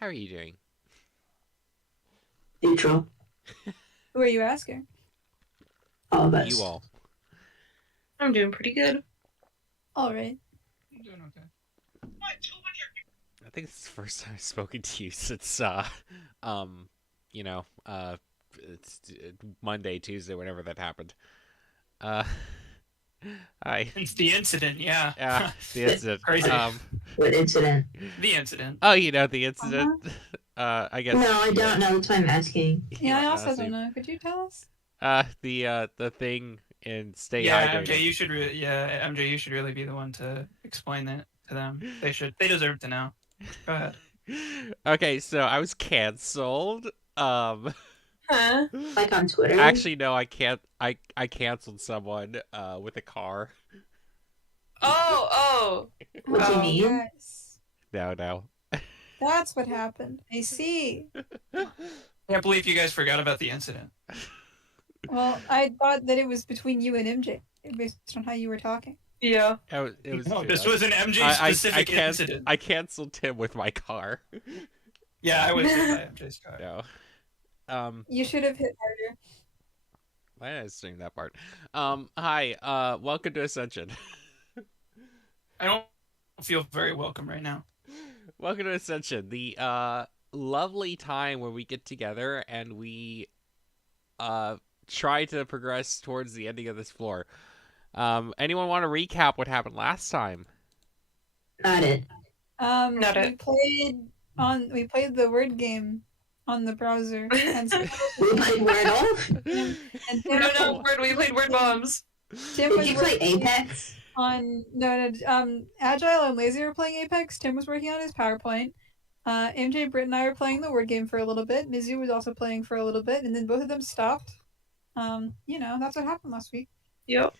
How are you doing? Neutral. Who are you asking? All of You us. all. I'm doing pretty good. All right. I'm doing okay. I think it's the first time I've spoken to you since, you know, it's Monday, Tuesday, whenever that happened. Uh, hi. It's the incident, yeah. Yeah, the incident. Crazy. What incident? The incident. Oh, you know the incident. I guess. No, I don't know. That's why I'm asking. Yeah, I Yeah, also see. don't know. Could you tell us? The thing in Stay Yeah, Hydrated. MJ, you should. MJ, you should really be the one to explain that to them. They should. They deserve to know. Go ahead. Okay, so I was canceled. Huh? Like on Twitter? Actually, no, I can't. I canceled someone with a car. Oh. What do you Oh, mean? Yes. No. That's what happened. I see. Can't believe you guys forgot about the incident. Well, I thought that it was between you and MJ based on how you were talking. Yeah. It was. No, this was an MJ I specific incident. I canceled Tim with my car. Yeah, I was hit by MJ's car. No. You should have hit harder. Why did I sing that part? Hi. Welcome to Ascension. I don't feel very welcome right now. Welcome to Ascension, the lovely time where we get together and we try to progress towards the ending of this floor. Anyone want to recap what happened last time? Not it. Not it. We played the word game on the browser, and We played Wordle? and No, we played word bombs. Tim Did was you play working Apex? on Agile and Lazy were playing Apex. Tim was working on his PowerPoint. MJ, Britt, and I were playing the word game for a little bit. Mizu was also playing for a little bit, and then both of them stopped. That's what happened last week. Yep.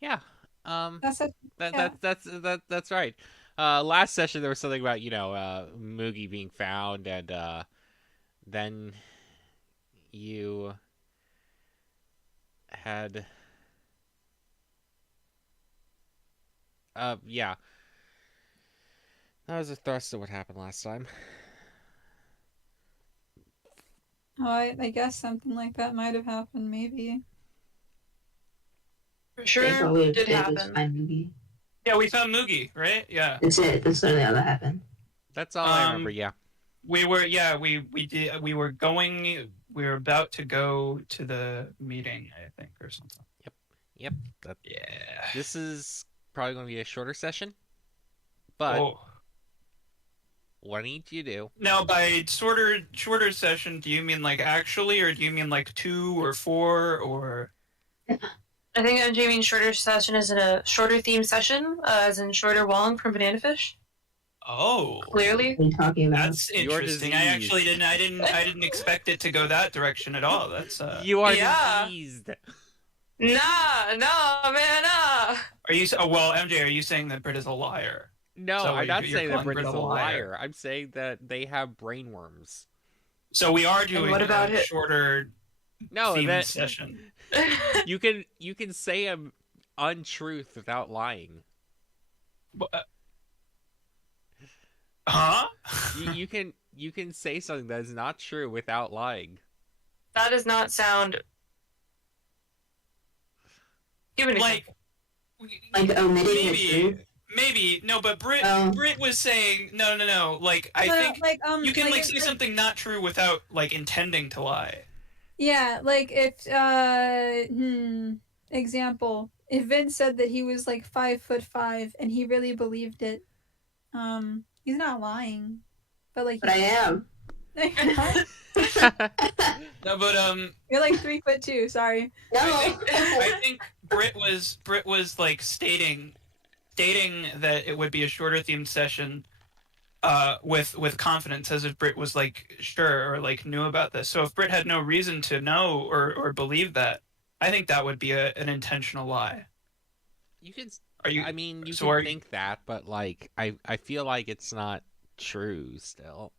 Yeah. That's it. That's right. Last session there was something about Moogie being found, and then you had yeah. That was a thrust of what happened last time. Oh, I guess something like that might have happened, maybe. For That's all sure we did did was happen. find Moogie. Yeah, we found Moogie, right? Yeah. That's it. That's literally all that happened. That's all I remember. Yeah. We were we were about to go to the meeting, I think, or something. Yep. Yeah. This is probably going to be a shorter session, but Oh. what I need you to do. Now, by shorter session, do you mean like actually, or do you mean like 2 or 4 or? I think MJ means shorter session is in a shorter theme session, as in shorter Wong from Banana Fish. Oh, Clearly. What are you talking about? that's Your interesting. I disease. actually didn't. I didn't expect it to go that direction at all. That's You are yeah. diseased. Nah, man, nah. Are you? Oh, well, MJ, are you saying that Brit is a liar? No, So I'm not you're saying that calling Brit Brit is a a liar. liar. I'm saying that they have brainworms. So we are doing what about a it? shorter No, theme that session. you can say an untruth without lying. Huh? You can say something that is not true without lying. That does not sound. Give an Like, Like omitting the maybe, truth? maybe no, but Brit was saying no. Like, I think you can say something not true without like intending to lie. Yeah, like if example, if Vince said that he was like 5'5" and he really believed it, he's not lying. But like But I am. No, but you're like 3'2", sorry. No. I think Brit was like stating that it would be a shorter themed session with confidence, as if Brit was like sure or like knew about this. So if Brit had no reason to know or believe that, I think that would be an intentional lie. You can. Are you? I mean, you so can are think that, but like, I feel like it's not true still.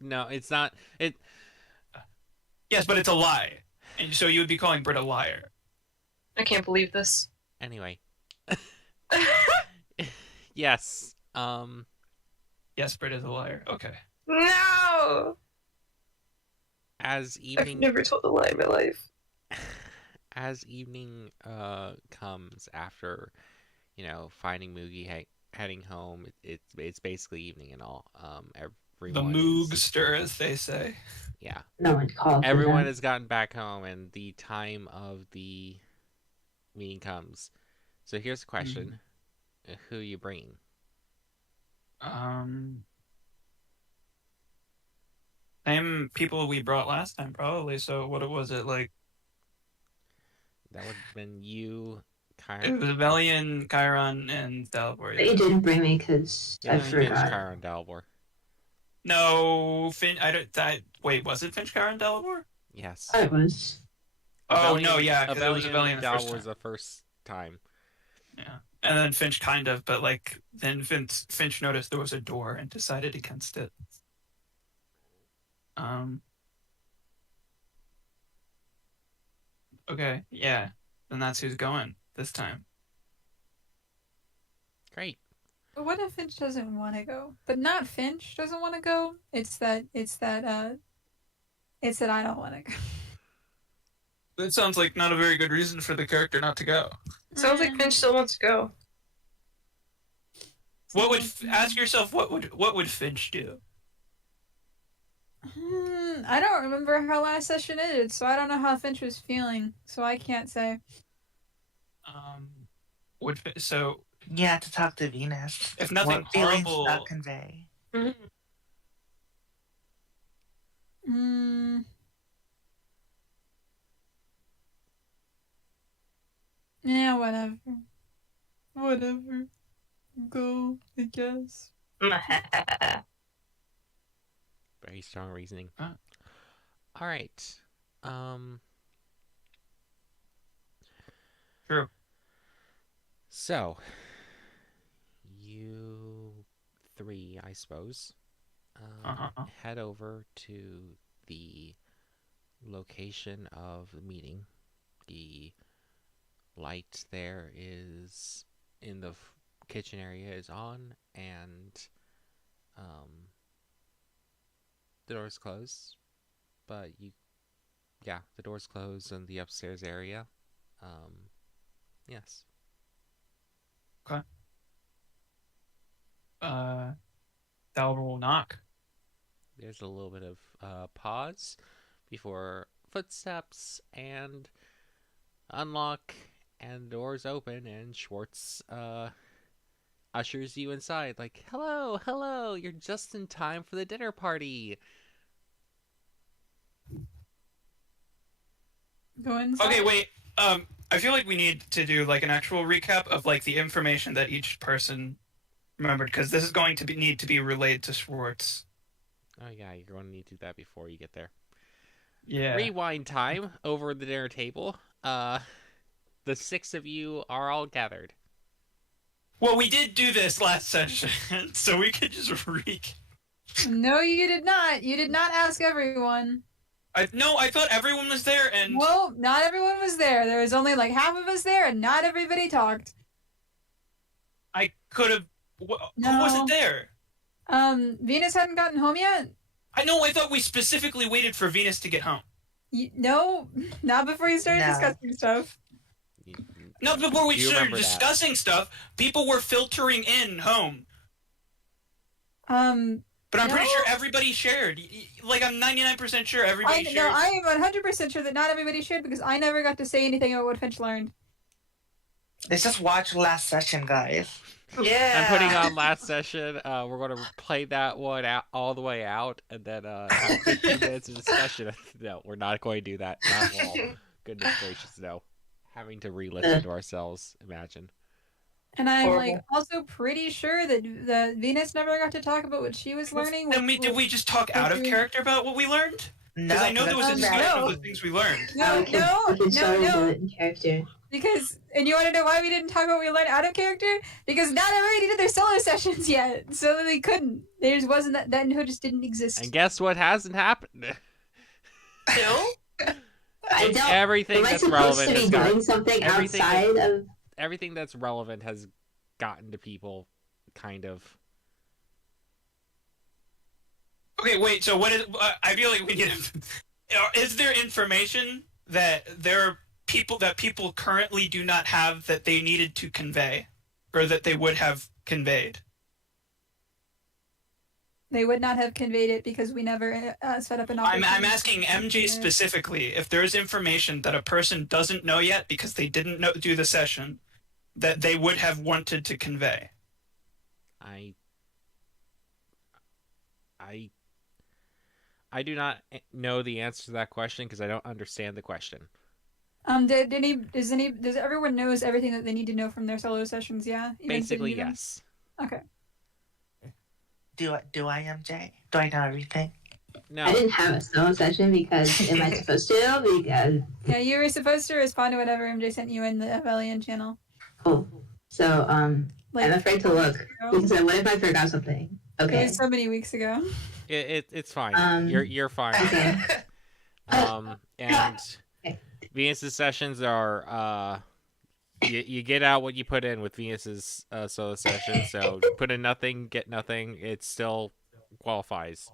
No, it's not. It. Yes, but it's a lie, and so you would be calling Brit a liar. I can't believe this. Anyway. Yes. Yes, Brit is a liar. Okay. No! As I've evening never told a lie in my life. as evening comes after, finding Moogie heading home, it's basically evening and all. The Everyone is Moogster, as they say. yeah. No one called for Everyone that. has gotten back home, and the time of the meeting comes. So here's the question: Who are you bringing? Same people we brought last time, probably. So what was it like? That would have been you, It Kyron. was Velian, Chiron, and Dalibor. But you didn't bring me because I Finch, forgot. Kyron, Dalbor. No, Finch. I don't. Wait, was it Finch, Chiron, Dalibor? Yes. I was. Oh no, yeah, because it was Abelian Velian the first Dalbor time. was the first time. Yeah, and then Finch kind of, but like then Finch noticed there was a door and decided against it. Okay, yeah, then that's who's going this time. Great. But what if Finch doesn't want to go? But not Finch doesn't want to go. It's that I don't want to go. That sounds like not a very good reason for the character not to go. Sounds like Finch still wants to go. What would ask yourself? What would Finch do? I don't remember how last session ended, so I don't know how Finch was feeling, so I can't say. So You have to talk to Venus. if nothing What feelings horrible, that convey? Yeah, whatever. Whatever. Go, I guess. Very strong reasoning. Huh. All right. True. So, you three, I suppose, head over to the location of the meeting. The light there is in the kitchen area is on, and the door's closed. But the door's closed in the upstairs area. Yes. Okay. Dalibor will knock. There's a little bit of pause before footsteps and unlock, and the doors open, and Schwartz ushers you inside. Like, hello, hello, you're just in time for the dinner party. Go inside. Okay, wait. I feel like we need to do like an actual recap of like the information that each person remembered, because this is going to need to be relayed to Schwartz. Oh yeah, you're going to need to do that before you get there. Yeah. Rewind time over the dinner table. The 6 of you are all gathered. Well, we did do this last session, so we could just No, you did not. You did not ask everyone. No, I thought everyone was there, and Well, not everyone was there. There was only like half of us there, and not everybody talked. I could have. Who No. wasn't there? Venus hadn't gotten home yet. I know. I thought we specifically waited for Venus to get home. No, not before you started No. discussing stuff. Not before we Do you started remember that? discussing stuff. People were filtering in home. But I'm pretty No. sure everybody shared. Like, I'm 99% sure everybody shared. I am 100% sure that not everybody shared because I never got to say anything about what Finch learned. Let's just watch last session, guys. Yeah. I'm putting on last session. We're going to play that one out all the way out, and then have 15 minutes of discussion. No, we're not going to do that. Not at all. Goodness gracious, no. Having to re-listen to ourselves, imagine. And I'm Horrible. like also pretty sure that Venus never got to talk about what she was learning. Then did we just talk out of character about what we learned? No, Because I know there was a that's discussion no. of the things we learned. No, we can totally do no. it in character. Because, and you want to know why we didn't talk about what we learned out of character? Because not everybody did their solo sessions yet, so they couldn't. There wasn't that info just didn't exist. And guess what hasn't happened? Still? I don't. Everything Am I that's supposed relevant to be has doing gotten, something everything outside of? everything that's relevant has gotten to people, kind of. Okay, wait. So what is? I feel like we need. Is there information that there are people currently do not have that they needed to convey, or that they would have conveyed? They would not have conveyed it because we never set up an I'm opportunity. asking MJ specifically if there is information that a person doesn't know yet because they didn't do the session that they would have wanted to convey. I do not know the answer to that question because I don't understand the question. Does everyone knows everything that they need to know from their solo sessions? Yeah. Even if they Basically, knew them? yes. Okay. Do I, MJ? Do I know everything? No. I didn't have a solo session because am I supposed to? Because Yeah, you were supposed to respond to whatever MJ sent you in the FLEN channel. cool. So Like, I'm afraid to look because what if I forgot something? It Okay. was so many weeks ago. It's fine. Um, You're fine. Okay. And Venus's sessions are you get out what you put in with Venus's solo session. So put in nothing, get nothing. It still qualifies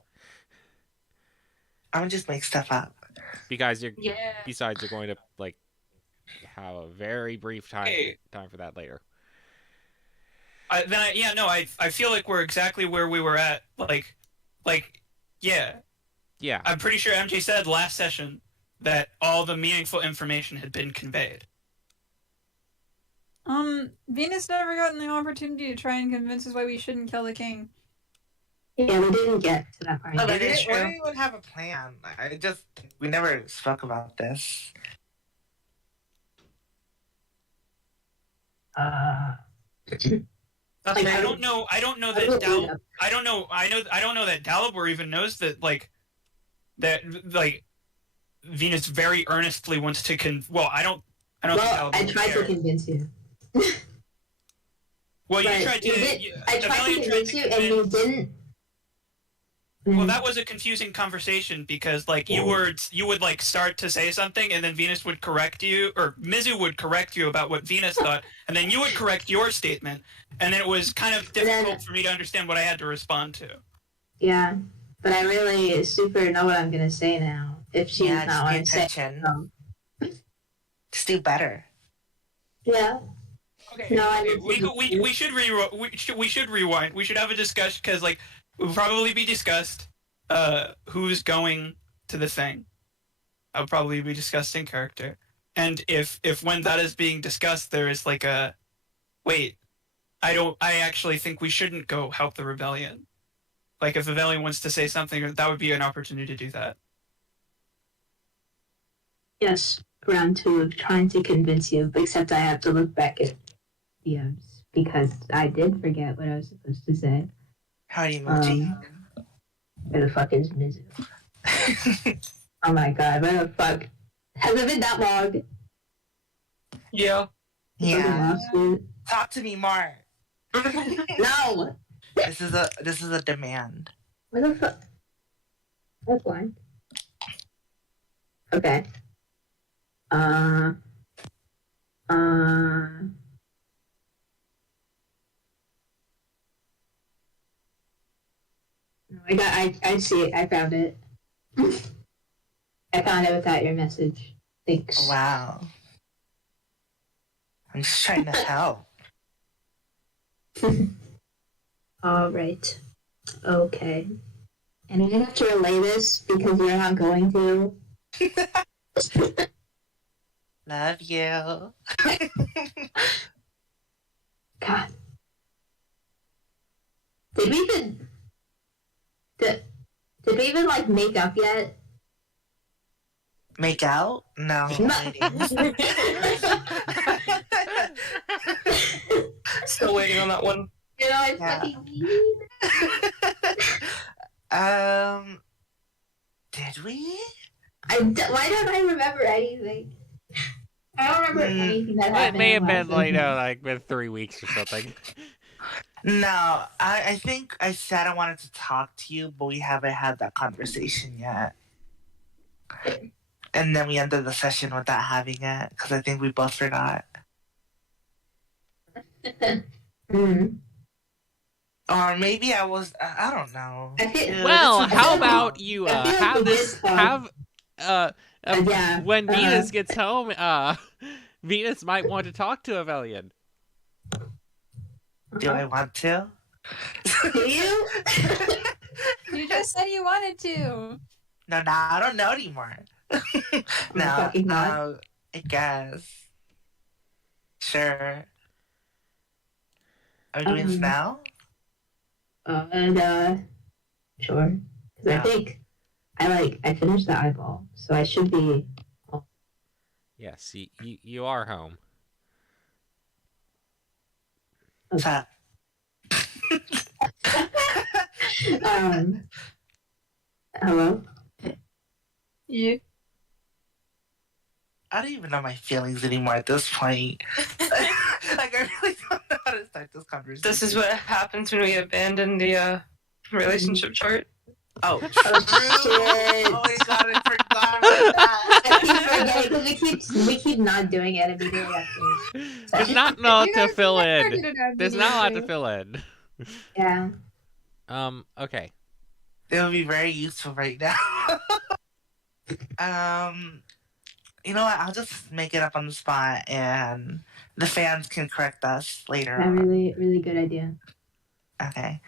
I'm gonna just make stuff up. because you're. Yeah. Besides, you're going to like have a very brief time for that later. I feel like we're exactly where we were at. Yeah. Yeah. I'm pretty sure MJ said last session that all the meaningful information had been conveyed. Venus never gotten the opportunity to try and convince us why we shouldn't kill the king. Yeah, we didn't get to that part. Oh, that We is didn't, true. we didn't even have a plan. We never spoke about this. That's Like, I right. don't know I that will Dal. read up. I don't know that Dalibor even knows that Venus very earnestly wants to Well, I don't think Well, Dalibor I would tried care. to convince you. Well, you But tried to. you did- I tried to Amelia convince you, and you didn't. Well, that was a confusing conversation because you would start to say something and then Venus would correct you, or Mizu would correct you about what Venus thought, and then you would correct your statement, and then it was kind of difficult for me to understand what I had to respond to. Yeah, but I really super know what I'm gonna say now. If she's Yeah, not just what pay I'm saying. attention. Just do better. Yeah. Okay. No, I okay, didn't. we should rewind. We should have a discussion because we'll probably be discussed who's going to the thing. I'll probably be discussed in character, and if when that is being discussed, there is a wait. I actually think we shouldn't go help the rebellion. If the rebellion wants to say something, that would be an opportunity to do that. Yes, round 2 of trying to convince you, except I have to look back at DMs because I did forget what I was supposed to say. Howdy, Moji. Where the fuck is Mizu? Oh my god, where the fuck? Has it been that long? Yeah. Yeah. Fucking Talk to me more. lawsuit. No! This is a demand. Where the fuck? That's fine. Okay. I see it. I found it. I found it without your message. Thanks. Wow. I'm just trying to help. All right. Okay. And I have to relay this because you're not going to. Love you. God. Did we even make up yet? Make out? No. Still waiting on that one. You know, I Yeah. fucking need. Did we? Why don't I remember anything? I don't remember anything that It happened. may have in been last been 3 weeks or something. No, I think I said I wanted to talk to you, but we haven't had that conversation yet. And then we ended the session without having it because I think we both forgot. Mm. Or maybe I was. I don't know. I feel- Dude, Well, this is how feel like- about you I feel like have we this did talk. have Yeah. when uh-huh. Venus gets home, Venus might want to talk to Avelian. Do I want to? Do you? You just said you wanted to. No, I don't know anymore. No, fucking God. I guess. Sure. Are we doing this now? Sure. Because I Yeah. think I finished the eyeball, so I should be. Yes, you are home. What's up? Hello. Yeah. I don't even know my feelings anymore at this point. Like, I really don't know how to start this conversation. This is what happens when we abandon the relationship chart. Oh, Oh, true. shit. Oh my god, I forgot about that. I keep forgetting because we keep not doing it immediately after. There's not a lot You to guys fill never in. did it There's not a lot to immediately. fill in. Yeah. Okay. It would be very useful right now. You know what? I'll just make it up on the spot, and the fans can correct us later Yeah, on. really, really good idea. Okay.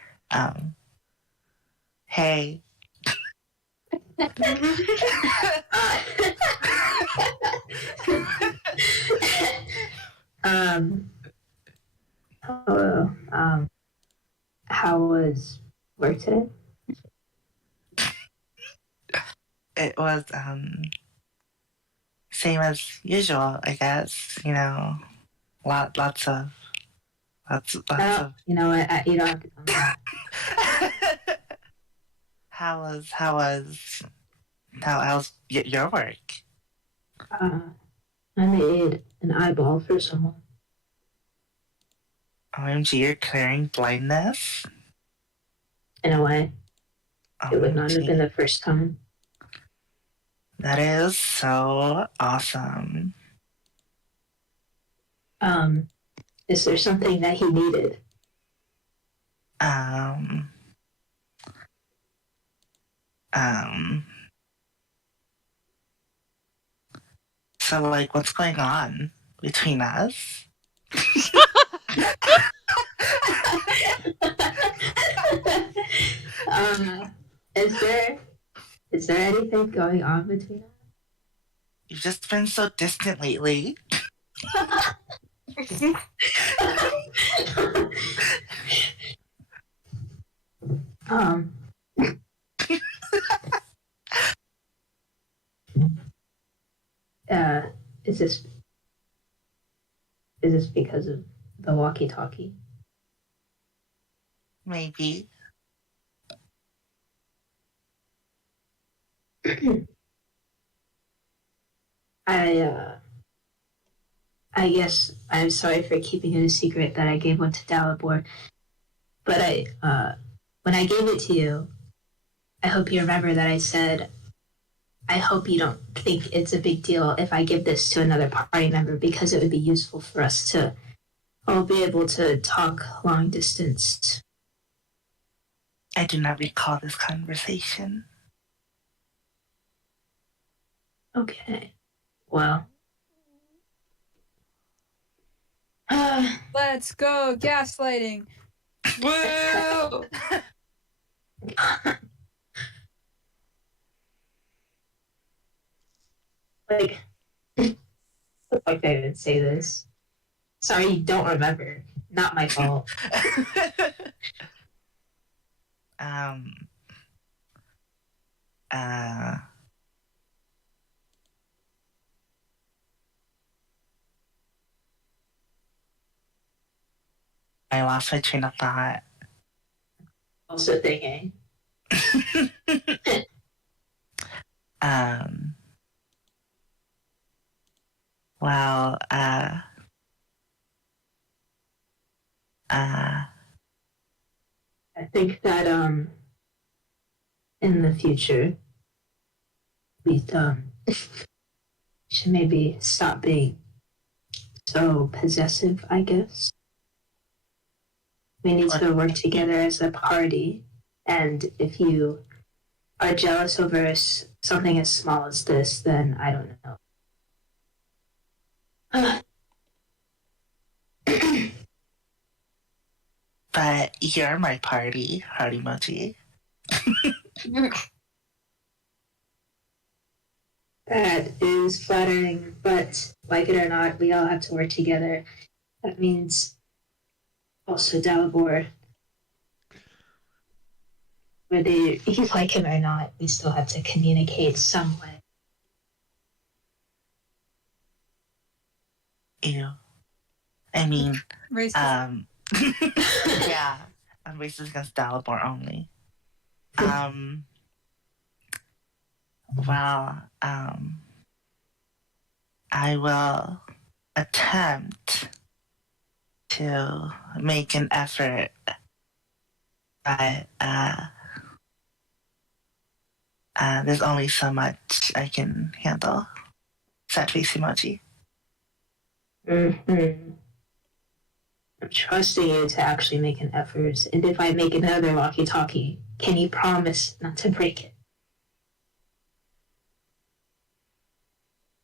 Hey. Hello. How was work today? It was same as usual, I guess. You know, lots of. You know what? You don't have to tell me that. How's your work? I made an eyeball for someone. OMG, you're clearing blindness? In a way, it would not have OMG. been the first time. That is so awesome. Is there something that he needed? So, like, what's going on between us? Is there anything going on between us? You've just been so distant lately. Is this because of the walkie-talkie? Maybe. I guess I'm sorry for keeping it a secret that I gave one to Dalibor. But when I gave it to you, I hope you remember that I said, I hope you don't think it's a big deal if I give this to another party member because it would be useful for us to all be able to talk long distance. I do not recall this conversation. Okay. Well. Let's go gaslighting. Woo! Like, I didn't say this. Sorry, you don't remember. Not my fault. I lost my train of thought. Also thinking. Well, I think that in the future we should maybe stop being so possessive, I guess. We need to work together as a party. And if you are jealous over something as small as this, then I don't know. But you're my party, heart emoji. That is flattering, but like it or not, we all have to work together. That means also Dalibor, whether you like him or not, we still have to communicate some way. Ew. I mean, Racist. yeah, I'm racist against Dalibor only. Well, I will attempt to make an effort, but there's only so much I can handle. Sad face emoji. Mm-hmm. I'm trusting you to actually make an effort, and if I make another walkie-talkie, can you promise not to break it?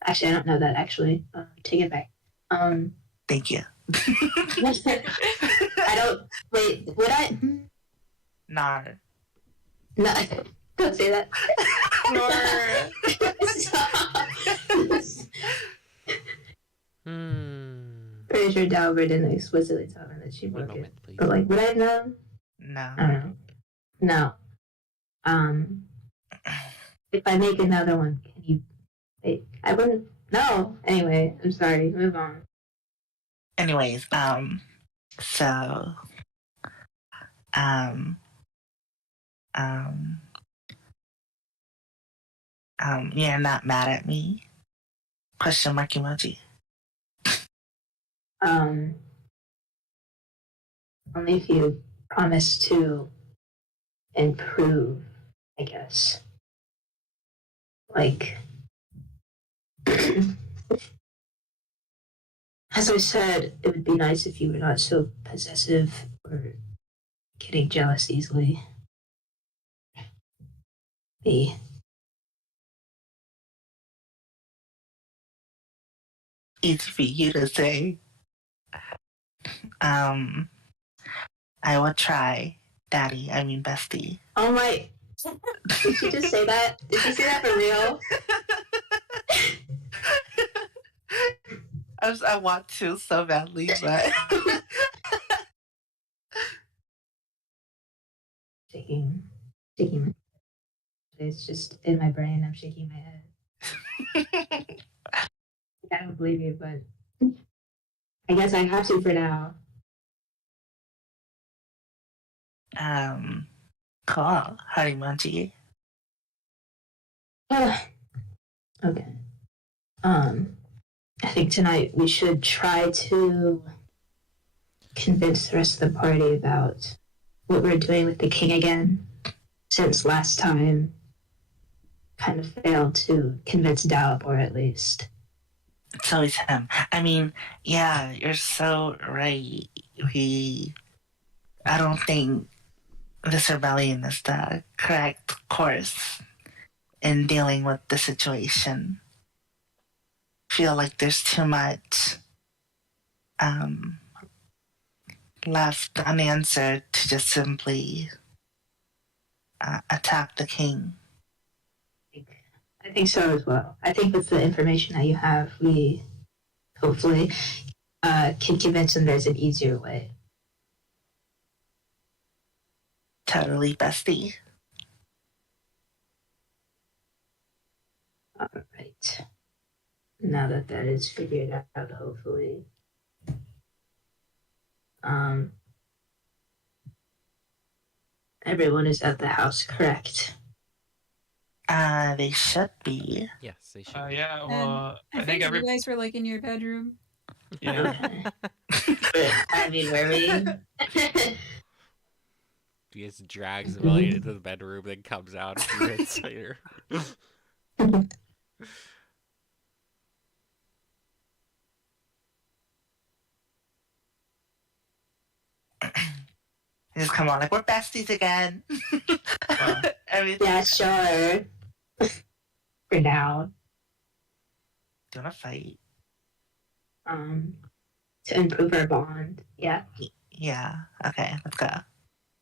Actually, I don't know that, actually. Take it back. Thank you. I don't... Wait, would I... Nar. No, don't say that. Pretty sure Dalbert didn't explicitly tell her that she One broke moment, it. please. But, like, would I have known? No. I don't know. No. If I make another one, can you... Wait, I wouldn't... No. Anyway, I'm sorry. Move on. Anyways, so, you're not mad at me? Question mark emoji. Only if you promise to improve, I guess. Like, as I said, it would be nice if you were not so possessive or getting jealous easily. Me. Easy for you to say. I will try, Daddy. I mean, bestie. Oh my. Did she just say that? Did she say that for real? I want to so badly, but shaking. It's just in my brain. I'm shaking my head. I don't believe you, but I guess I have to for now. Cool. Harimanji. Okay. I think tonight we should try to convince the rest of the party about what we're doing with the king again, since last time kind of failed to convince Dalibor at least. It's always him. I mean, yeah, you're so right. I don't think this rebellion is the correct course in dealing with the situation. Feel like there's too much left unanswered to just simply attack the king. I think so as well. I think with the information that you have, we hopefully can convince him there's an easier way. Totally, bestie. All right. Now that is figured out, hopefully. Everyone is at the house, correct? They should be. Yes, they should. Yeah, well, I think you guys were like in your bedroom. Yeah. I mean, where we? He just drags Amelia into the bedroom, then comes out a few minutes later. Just come on, like, we're besties again. Wow. Everything. Yeah, sure. For now. Do you want to fight? To improve our bond. Yeah. Yeah. Okay, let's go.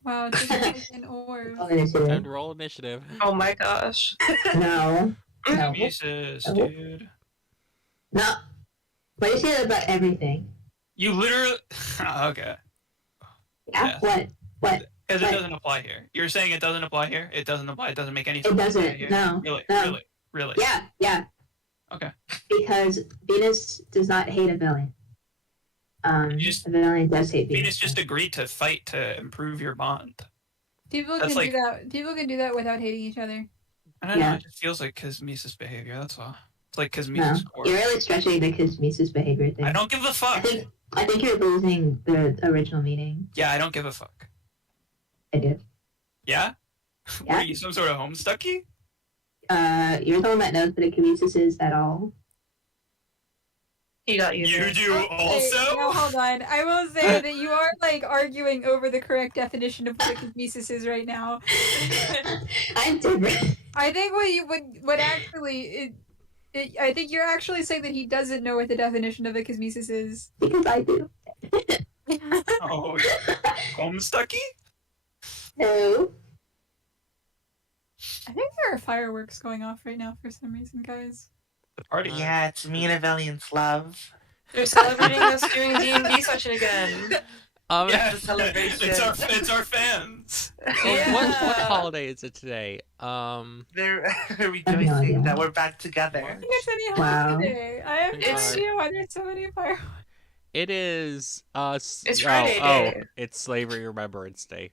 Wow, just like an orb. Roll initiative. And roll initiative. Oh my gosh. No. No. Jesus, Oh. dude. No. What is it about everything? You literally. Okay. Yeah. Yeah. What? Because it What? doesn't apply here. You're saying it doesn't apply here? It doesn't apply. It doesn't make any sense. It doesn't. Here. No. Really? No. Really? Really? Yeah. Okay. Because Venus does not hate a villain. Just- a villain does hate Venus. Venus just agreed to fight to improve your bond. People That's can like- do that. People can do that without hating each other. I don't know. Yeah. It just feels like Kazmisa's behavior. That's all. It's like No, Kazmisa's core. you're really stretching the Kismisa's behavior thing. I don't give a fuck. I think you're losing the original meaning. Yeah, I don't give a fuck. I do. Yeah? Yeah. Were you some sort of homestucky? You're the one that knows what a Kimesis is at all. He got you. You there. do Okay, also? now hold on. I will say that you are like arguing over the correct definition of what a Kosmesis is right now. I'm different. I think what actually I think you're actually saying that he doesn't know what the definition of a Kosmesis is. Because I do. Oh, homestucky? No. I think there are fireworks going off right now for some reason, guys. The party. Yeah, it's me and Avelian's love. They're celebrating us doing D&D session again. Yeah, It's a celebration. it's our fans. Oh, what holiday is it today? They're idea. rejoicing that we're back I together. don't think it's any Wow. holiday. I have no It's- idea why there's so many fireworks. It is It's Friday Day. it's Slavery Remembrance Day.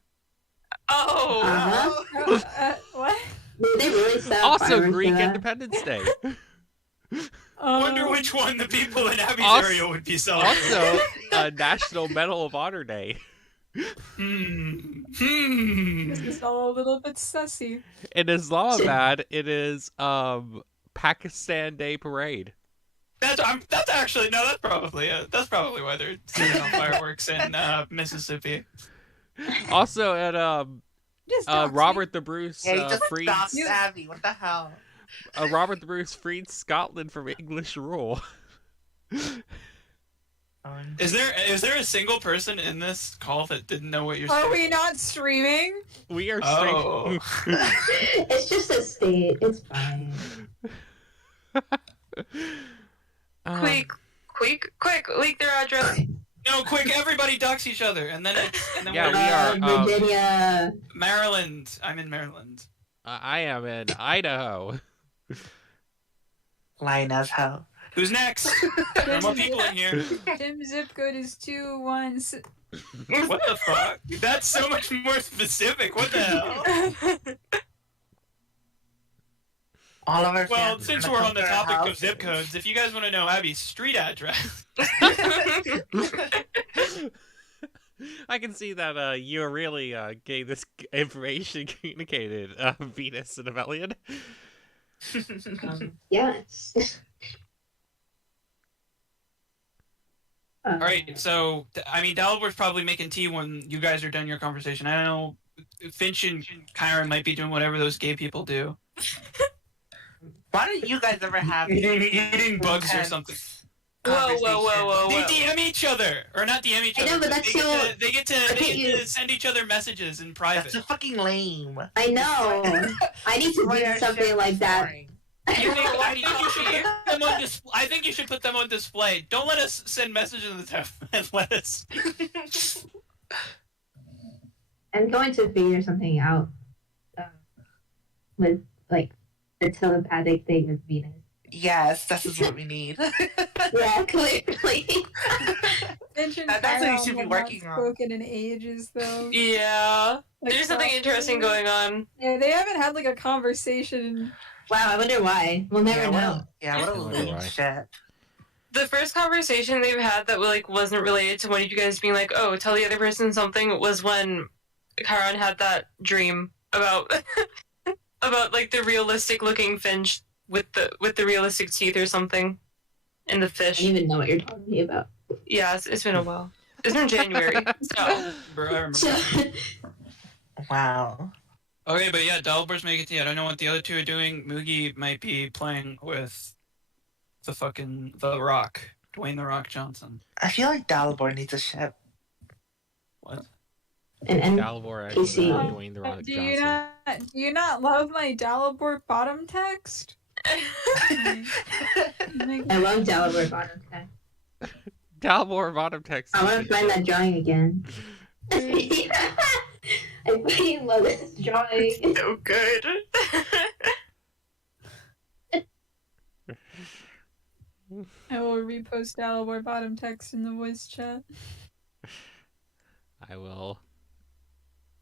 Oh. Uh-huh. What? Did they really set up Also fireworks Greek for that? Independence Day. Wonder which one the people in Abby's Also- area would be celebrating. Also National Medal of Honor Day. This is all a little bit sussy. In Islamabad, it is Pakistan Day Parade. That's actually no. That's probably it. That's probably why they're setting off fireworks in Mississippi. Also at Just dox me. Robert the Bruce Yeah, you just freed stopped Abby. What the hell? Robert the Bruce freed Scotland from English rule. Is there a single person in this call that didn't know what you're Are saying? we not streaming? We are Oh. It's just a state. It's fine. Quick, leak their address. No, quick! Everybody dox each other, and then Yeah, we're- we are, Virginia. Maryland. I'm in Maryland. I am in Idaho. Lying as hell. Who's next? There are more people in here. Tim's zip code is 216. What the fuck? That's so much more specific. What the hell? All of our Well, fans since are we're gonna on the come to our topic of houses. zip codes, if you guys want to know Abby's street address, I can see that you are really getting this information communicated, Venus and Avelian. Yes. all right. So, I mean, Dalibor's probably making tea when you guys are done your conversation. I don't know. Finch and Kyron might be doing whatever those gay people do, Why don't you guys ever have eating bugs or intense something. Whoa. They DM each other, or not DM each I other. know, but that's so- they get to send each other messages in private. That's so fucking lame. I know. I need to Why do are something shit like that. boring? I think you should put them on display. I think you should put them on display. Don't let us send messages in the text and let us. I'm going to figure something out with like the telepathic thing with Venus. Yes, this is what we need. Yeah, clearly. Mention That's what you Chiron should be have not working on. spoken in ages, though. Yeah. Like, There's something interesting going on. Yeah, they haven't had like a conversation. Wow, I wonder why. We'll never yeah, know. what a I wonder lame why. shit. The first conversation they've had that like wasn't related to one of you guys being like, "Oh, tell the other person something," was when Chiron had that dream about about like the realistic looking Finch with the realistic teeth or something, and the I fish. don't even know what you're talking about. Yeah, it's been a while. It's from January. So Bro, I remember. So, Wow. Okay, but yeah, Dalabor's making tea. I don't know what the other two are doing. Moogie might be playing with the Rock, Dwayne the Rock Johnson. I feel like Dalibor needs a ship. What? and Dalivor PC. and Dwayne the Rock Do Johnson. you not love my Dalibor bottom text? I love Dalibor bottom text. Dalivor bottom text. I want to find that drawing again. I fucking love this drawing. so good. I will repost Dalibor bottom text in the voice chat. I will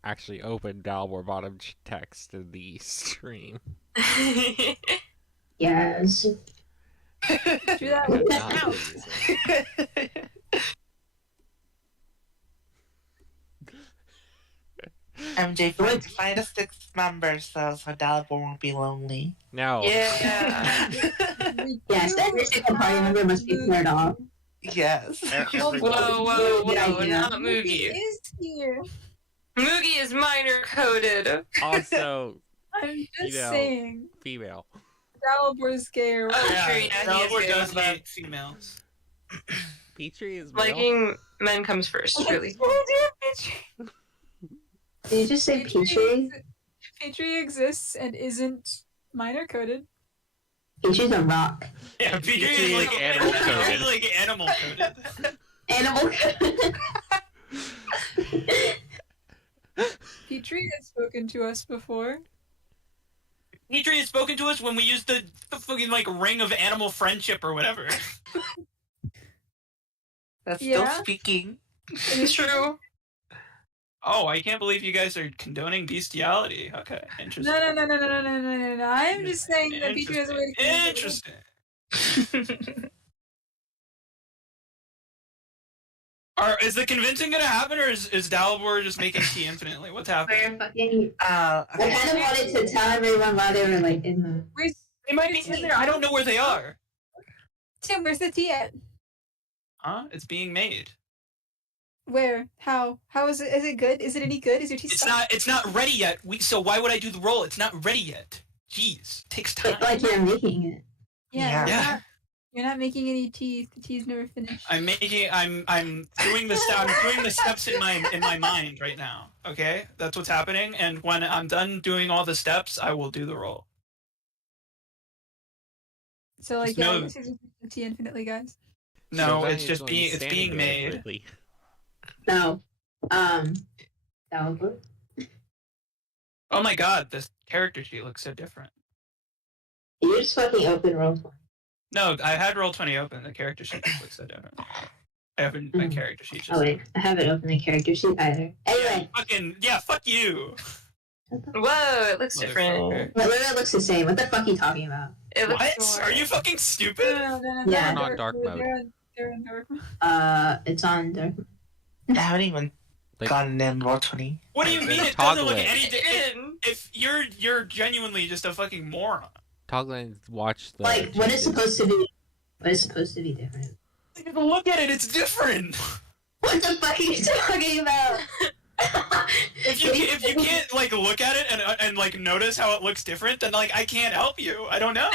actually open Dalivor bottom text in the stream. Yes. Do that I with have that not mouse. used it. MJ, find a sixth member so Dalibor won't be lonely. No. Yeah. Yes, every single party member must be paired off. Yes. Whoa, whoa, Good whoa! idea. Not Moogie. is here. Moogie is minor coded. Also I'm just You know. saying. female. Dalibor's gay or Oh, Yeah, true. Yeah, he is Dalibor good does with that. hate females. Petrie is male. Liking men comes first, really. Did you just say Petrie? Petrie exists and isn't minor coded. Petrie's a rock. Yeah, Petrie Petrie is is like animal Petrie coded. is like animal coded. Animal. Petrie has spoken to us before. Petrie has spoken to us when we used the fucking like ring of animal friendship or whatever. That's Yeah. still speaking. It's true. Oh, I can't believe you guys are condoning bestiality. Okay, interesting. No. I'm just saying that Petrie has a way to Interesting. Is the convincing gonna happen, or is Dalibor just making tea infinitely? What's happening? We're fucking. I Okay. kind of wanted to tell everyone while they were like in the. They might be in there. I don't know where they are. Tim, where's the tea at? Huh? It's being made. Where? How? How is it? Is it good? Is it any good? Is your tea stuck? It's not ready yet. So why would I do the roll? It's not ready yet. Jeez, takes time. Like you're making it. Yeah. Yeah. You're not making any tea. The tea's never finished. I'm doing the steps in my mind right now. Okay? That's what's happening, and when I'm done doing all the steps, I will do the roll. So like, Just yeah, know- this is the tea infinitely, guys. No, So it's Vanya's just going being standing there made. quickly. No. Dalibor. Oh my god, this character sheet looks so different. You just fucking open roll. No, I had Roll20 open. The character sheet just looks so different. I opened my character sheet. Just Oh wait, I haven't opened the character sheet either. Anyway, fuck you. Whoa, it looks different. Motherfucker. it literally looks the same. What the fuck are you talking about? It looks What? more... Are you fucking stupid? No, Yeah. they're Not in dark mode. They're in dark mode. It's on dark. I haven't even Like- gotten in Roll20. What do you There's mean a it doesn't toggle look it. any In. if you're genuinely just a fucking moron. Toglan watch the Like what is changes. supposed to be? What is supposed to be different? Look at it, it's different. What the fuck are you talking about? If you can't like look at it and like notice how it looks different, then like I can't help you. I don't know.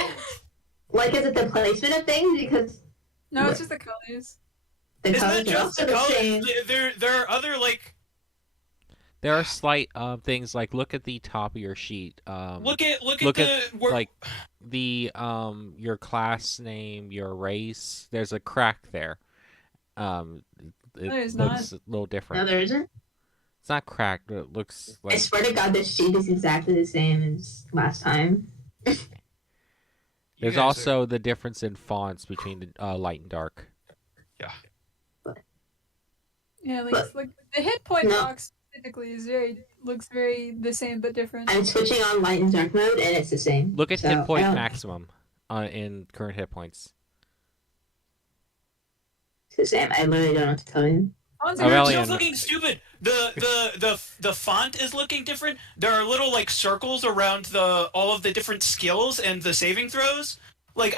Like, is it the placement of things? Because No, it's just the colors. the It's not colors are just also the the colors. same. There are other like There are slight things like look at the top of your sheet. look at look the where, like the your class name, your race. There's a crack there. It there's looks not. a little No, different. there isn't. It's not cracked. But it looks I like swear to God, this sheet is exactly the same as last time. you there's guys are- also the difference in fonts between light and dark. Yeah, like, But- it's like the hit point No. box specifically is looks very the same but different. I'm switching on light and dark mode, and it's the same. Look at So, hit point I don't- maximum in current hit points. It's the same. I literally don't know what to tell you. Fonts Oh, are You're Ellie just and- looking stupid. The font is looking different. There are little like circles around all of the different skills and the saving throws. Like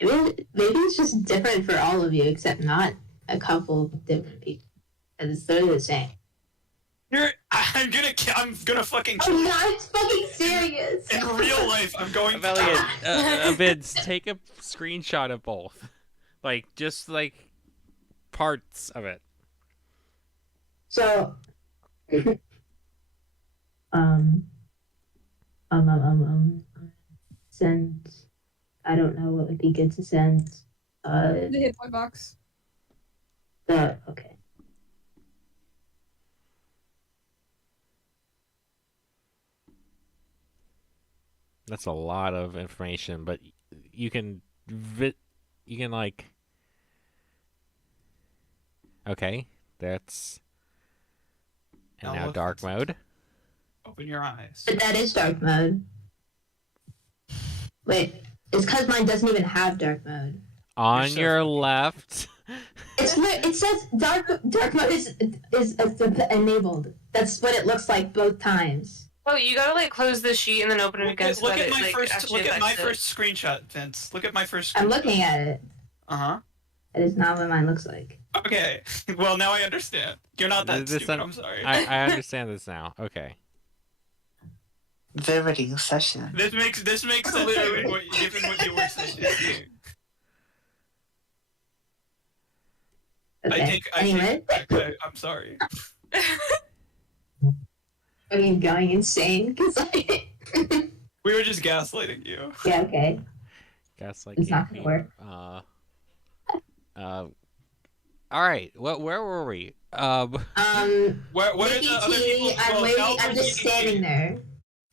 Maybe it's just different for all of you, except not a couple of different people. And it's literally the same. I'm gonna fucking kill I'm you. not fucking serious. In real life, I'm going to. Valiant, Vince, take a screenshot of both. Like, just, like, parts of it. So, send. I don't know what would be good to send. The hit point box. Okay. That's a lot of information, but you can like. Okay, that's. And now look, dark mode. Open your eyes. But that is dark mode. Wait, it's because mine doesn't even have dark mode. On so your fucking- left. It says dark mode is enabled. That's what it looks like both times. Oh, you gotta like close the sheet and then open it again. Look at my first screenshot, Vince. Look at my first. I'm looking at it. Uh-huh. That is not what mine looks like. Okay. Well, now I understand. You're not that This stupid. I'm sorry. I understand this now. Okay. Visiting session. This makes literally given what you were saying. Okay. I take anyway, it back. I'm sorry. are you going insane? Cause We were just gaslighting you. yeah, okay. Guess like It's not gonna work. All right. Where were we? What are Mickey the other T, people? I'm Well, waiting. Al I'm was just Mickey T. standing there.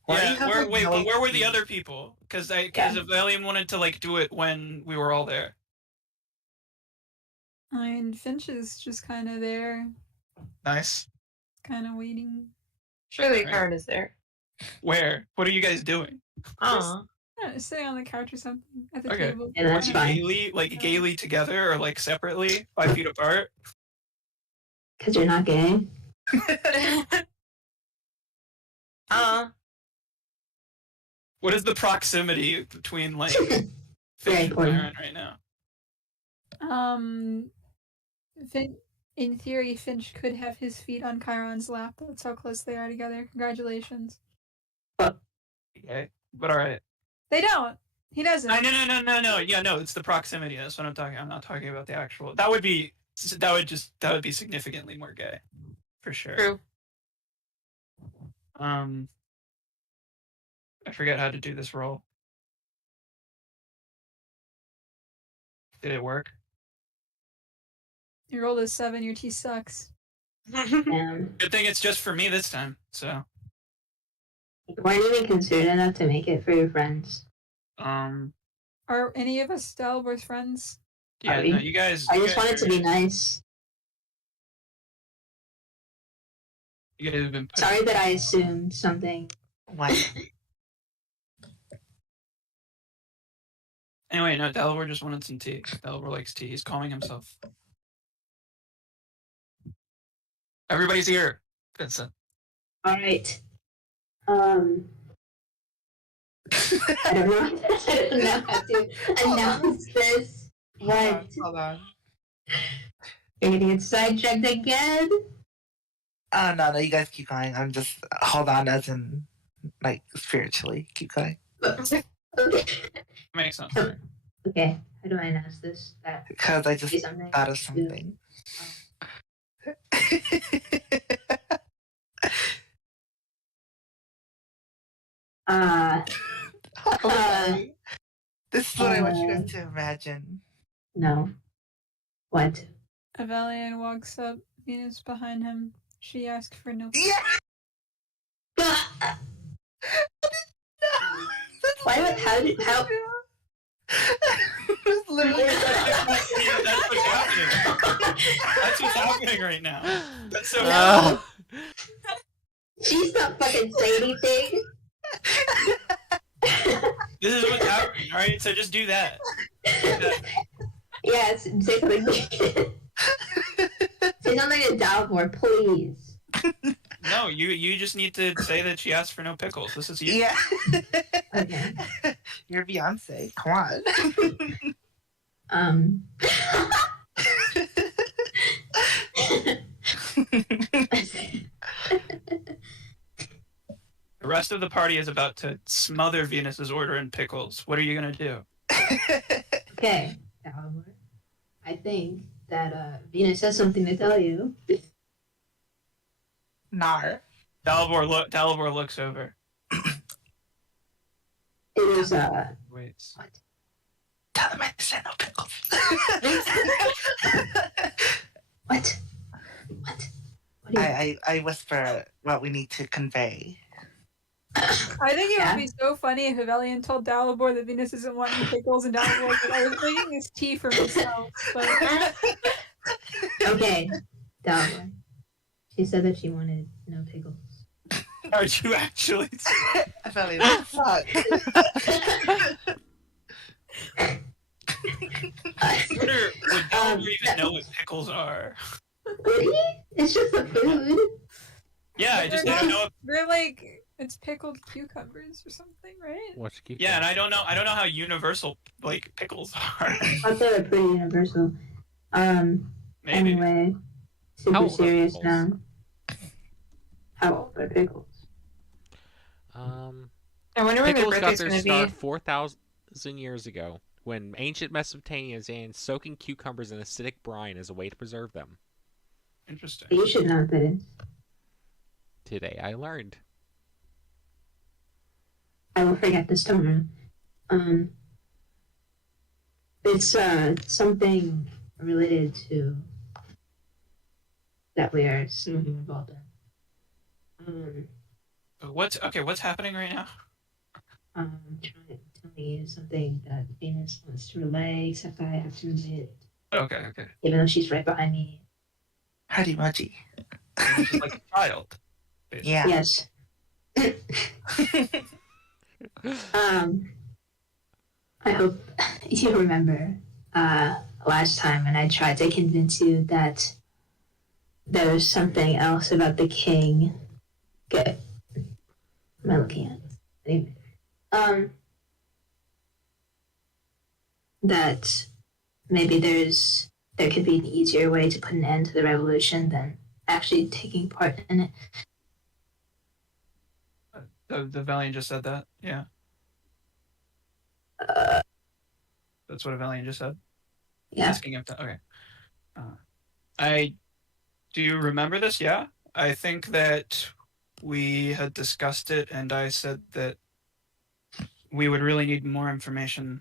Why do you Yeah, have, like, but Nelly where were the T? other people? Because Yeah. Valium wanted to like do it when we were all there. I mean, Finch is just kind of there, Nice. kind of waiting. Surely Right. Karen is there. Where? What are you guys doing? Aw. I don't know, sitting on the couch or something at the Okay. table. Yeah, that's fine. Gaily together or like separately, 5 feet apart? Cause you're not gay. What is the proximity between like Finch Very and important. Byron right now? In theory, Finch could have his feet on Chiron's lap. That's how close they are together. Congratulations. Okay, but all right. They don't. He doesn't. No. Yeah, no, it's the proximity. That's what I'm talking. I'm not talking about the actual. That would be significantly more gay, for sure. True. I forget how to do this roll. Did it work? You rolled a 7. Your tea sucks. Good thing it's just for me this time. So, Weren't even considered enough to make it for your friends. Are any of us Dalabor's friends? yeah, Are we? no, you guys. I you just guys wanted to are- be nice. You guys have been. Sorry that I assumed something. What? Anyway, no, Dalibor just wanted some tea. Dalibor likes tea. He's calming himself. Everybody's here, Vincent. All right. I don't know. I don't know how to announce this. What? Hold on. You're gonna get sidetracked again? No, you guys keep going. I'm just hold on, as in like spiritually. Keep going. Okay. Makes sense. Okay. How do I announce this? That Because I just say something. thought of something. Hold on. This is what I want you guys to imagine. No. What? Avelian walks up. Venus behind him. She asks for no. Yeah. Why would how It's literally That's what's happening. That's what's happening right now. That's so. Uh, she's not fucking say anything? This is what's happening. All right, so just do that. Yes, say something. Say something to Dalmore, please. No, you just need to say that she asked for no pickles. This is you. yeah. Okay. You're Beyonce. Come on. Um. The rest of the party is about to smother Venus's order in pickles. What are you gonna do? Okay, Dalibor. I think that Venus has something to tell you. Nar. Dalibor looks over. It is Waits. Tell him I said no pickles. what? What? What do you... I whisper what we need to convey. I think it Yeah? would be so funny if Evelian told Dalibor that Venus isn't wanting pickles, and Dalibor was like, I was making this tea for myself. But Okay, Dalibor. She said that she wanted no pickles. Are you actually? I felt like, what the fuck? Would Dalibor even know what pickles are? Would he? It's just a food. Yeah, I don't know. they're like, it's pickled cucumbers or something, right? What's cute? Yeah, and I don't know how universal like pickles are. I thought they were pretty universal. Maybe. Anyway, How super old are serious pickles? now. How old are pickles? I wonder where the Pickles got rip is their going to start be. 4,000 years ago, when ancient Mesopotamians soaking cucumbers in acidic brine as a way to preserve them. Interesting. You should know what that is. Today I learned. I will forget this tomorrow. It's something related to that we are somehow involved in. What's happening right now? Trying to tell you something that Venus wants to relay, except I have to relay it, Okay. even though she's right behind me. Howdy Mudgy. It's just like a child. basically. Yeah. Yes. I hope you remember last time when I tried to convince you that there was something else about the king. Good. Am I looking at? Anyway. That maybe there could be an easier way to put an end to the revolution than actually taking part in it. The Valiant just said that. Yeah. That's what a Valiant just said. Yeah. Asking if that. Okay. I do remember this. Yeah. I think that we had discussed it, and I said that we would really need more information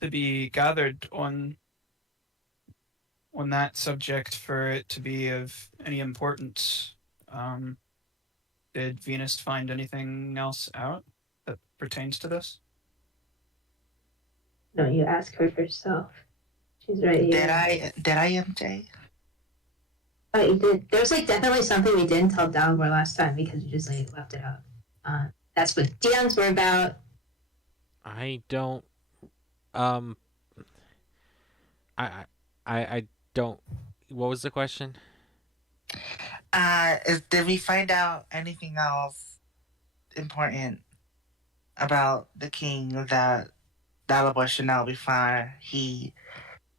to be gathered on that subject for it to be of any importance. Did Venus find anything else out that pertains to this? No, you ask her herself. She's right here. Did I MJ? Oh, you did. There was definitely something we didn't tell Dalibor last time because we just left it out. That's what DMs were about. I don't. I don't. What was the question? Did we find out anything else important about the king that Dalibor should know before he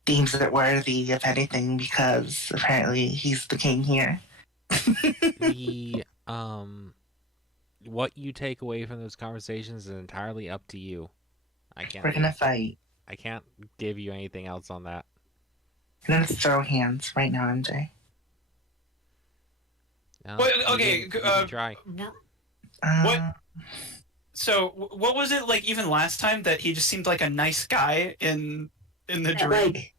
deems it worthy, if anything, because apparently he's the king here? The what you take away from those conversations is entirely up to you. We're gonna fight. I can't give you anything else on that. We're gonna throw hands right now, MJ. No, Wait, you okay, can try. What? So, what was it like even last time that he just seemed like a nice guy in the dream? He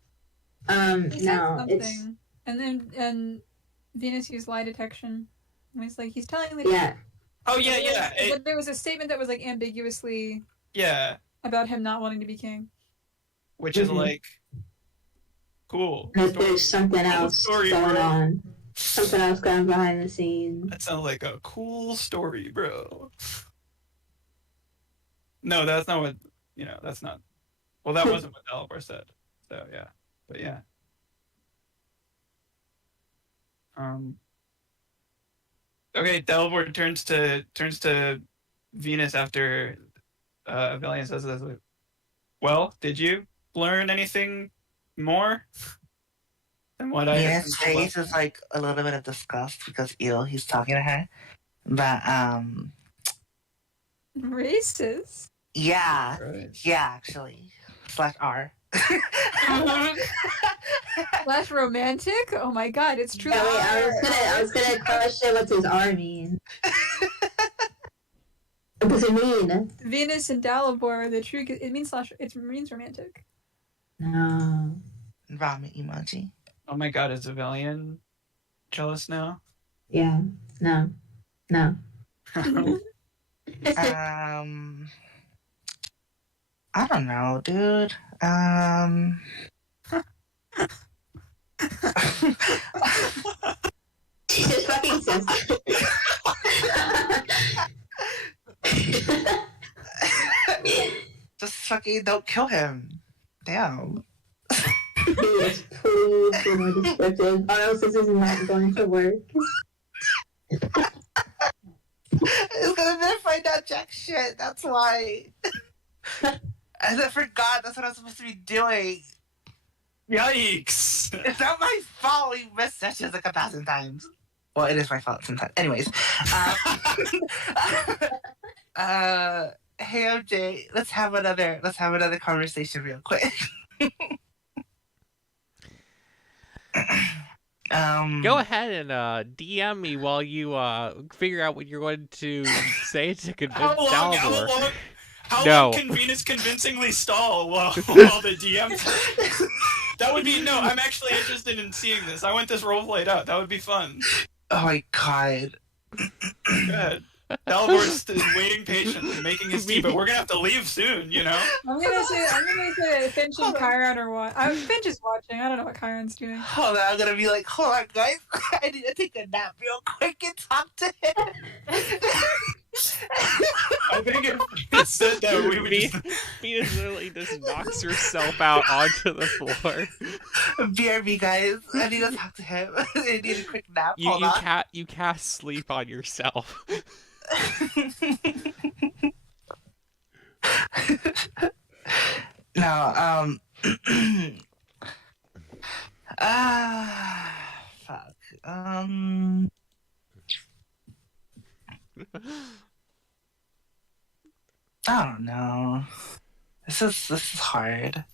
said no, it's something, and Venus used lie detection. And it's like he's telling the yeah. Oh yeah. But there was a statement that was ambiguously Yeah, about him not wanting to be king. which is Mhm. like cool. But there's something else story, going bro. on. Something else going behind the scenes. That sounds like a cool story, bro. No, that's not what That's not. Well, that wasn't what Dalibor said. So yeah, but yeah. Okay, Dalibor turns to Venus after Valiant says this. Well, did you? learn anything more than what I had His been told face is like a little bit of disgust because he's talking to her. But Racist. yeah, Right. actually, /R. Slash romantic? Oh my god, it's true. Yeah, wait, I was gonna question what's his R mean. What does it mean? Venus and Dalibor are the true. It means it means romantic. No. Ramen emoji. Oh my god, is Avelian jealous now? Yeah. No. No. I don't know, dude. She just fucking says. Just fucking don't kill him. Damn. Yes, please be more descriptive, or else this is not going to work. It's gonna find out jack shit. That's why. I forgot. That's what I was supposed to be doing. Yikes! It's not my fault. We missed sessions like 1,000 times. Well, it is my fault sometimes. Anyways. Hey OJ, let's have another conversation real quick. Go ahead and DM me while you figure out what you're going to say to convince Dalibor. How No. long can Venus convincingly stall while the DM... That would be... No, I'm actually interested in seeing this. I want this role played out. That would be fun. Oh my god. Good. Dalibor's waiting patiently, making his tea, but we're gonna have to leave soon, you know? I'm gonna say Finch and Chiron are watching. Finch is watching. I don't know what Chiron's doing. Hold on, I'm gonna be like, hold on, guys. I need to take a nap real quick and talk to him. I think if it said that, we would just... Venus literally just knocks herself out onto the floor. BRB, guys. I need to talk to him. I need a quick nap. Hold on. You cast sleep on yourself. No, fuck. I don't know. This is hard.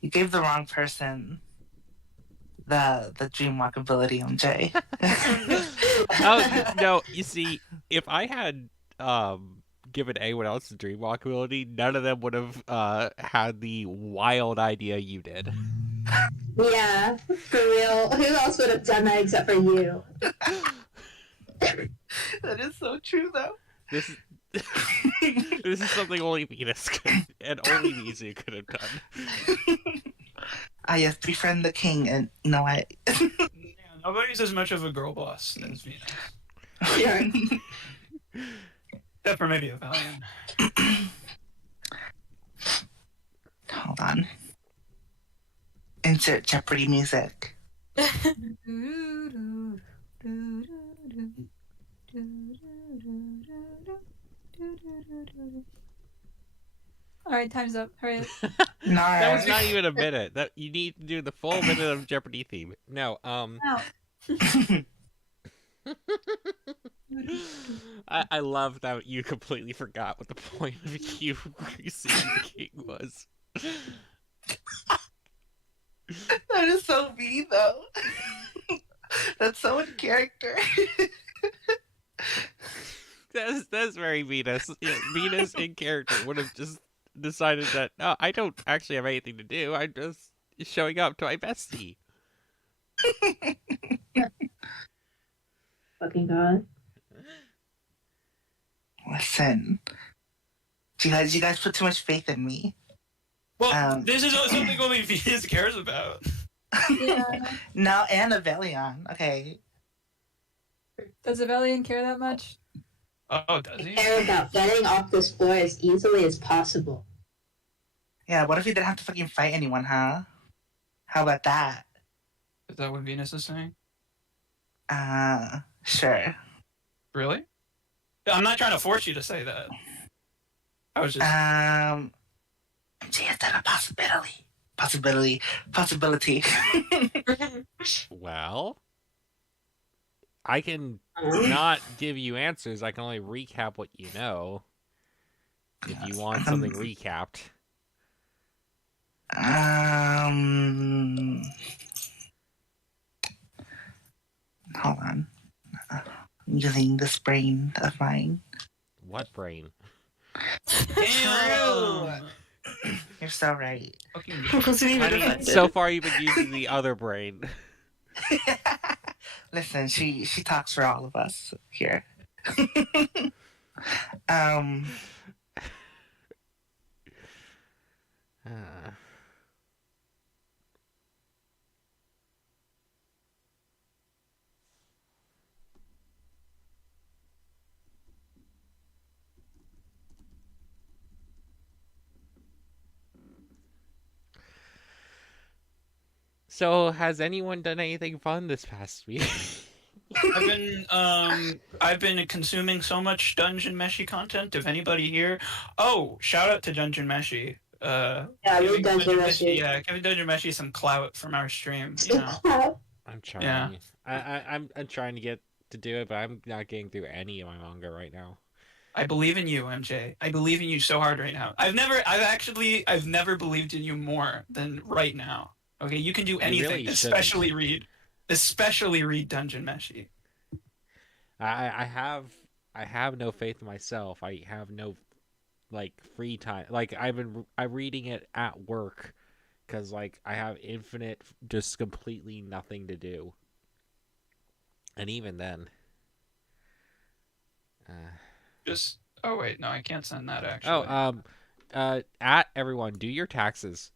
You gave the wrong person the dream walk ability, MJ. Oh no! You see, if I had given anyone else the dream walk ability, none of them would have had the wild idea you did. Yeah, for real. Who else would have done that except for you? That is so true, though. This is something only Venus could, and only Mizu could have done. Yes, befriend the king, and you know what? Yeah, nobody's as much of a girl boss as Venus. Sure. Except for maybe Avelian. Hold on. Insert Jeopardy music. Alright, time's up. Hurry up. No, That was not even a minute. That you need to do the full minute of Jeopardy theme. No, Ow. I love that you completely forgot what the point of you seeing the king was. That is so me, though. That's so in character. That's very Venus. Yeah, Venus in character would have just decided that no, I don't actually have anything to do. I'm just showing up to my bestie. Fucking god. Listen, you guys put too much faith in me. Well, this is something only Venus cares about. Yeah. No, and Avelion. Okay. Does Avelian care that much? Oh, does I he? care about getting off this floor as easily as possible. Yeah, what if he didn't have to fucking fight anyone, huh? How about that? Is that what Venus is saying? Sure. Really? I'm not trying to force you to say that. I was just... MJ, is that a possibility? Possibility. Well, I can not give you answers. I can only recap what you know. If you want something recapped. Hold on. I'm using this brain of mine. What brain? Damn. You're so right. Fucking Wasn't even I mean, offended. so far you've been using the other brain. Listen, she talks for all of us here. um. So, has anyone done anything fun this past week? I've been consuming so much Dungeon Meshi content. If anybody here, shout out to Dungeon Meshi. Yeah, we Dungeon Meshi. Yeah, giving Dungeon Meshi some clout from our stream. You know? I'm trying. Yeah. I'm trying to get to do it, but I'm not getting through any of my manga right now. I believe in you, MJ. I believe in you so hard right now. I've never believed in you more than right now. Okay, you can do anything, really especially read Dungeon Meshi. I have no faith in myself. I have no free time. I'm reading it at work because I have infinite, just completely nothing to do. And even then, oh wait, no, I can't send that actually. at everyone, do your taxes.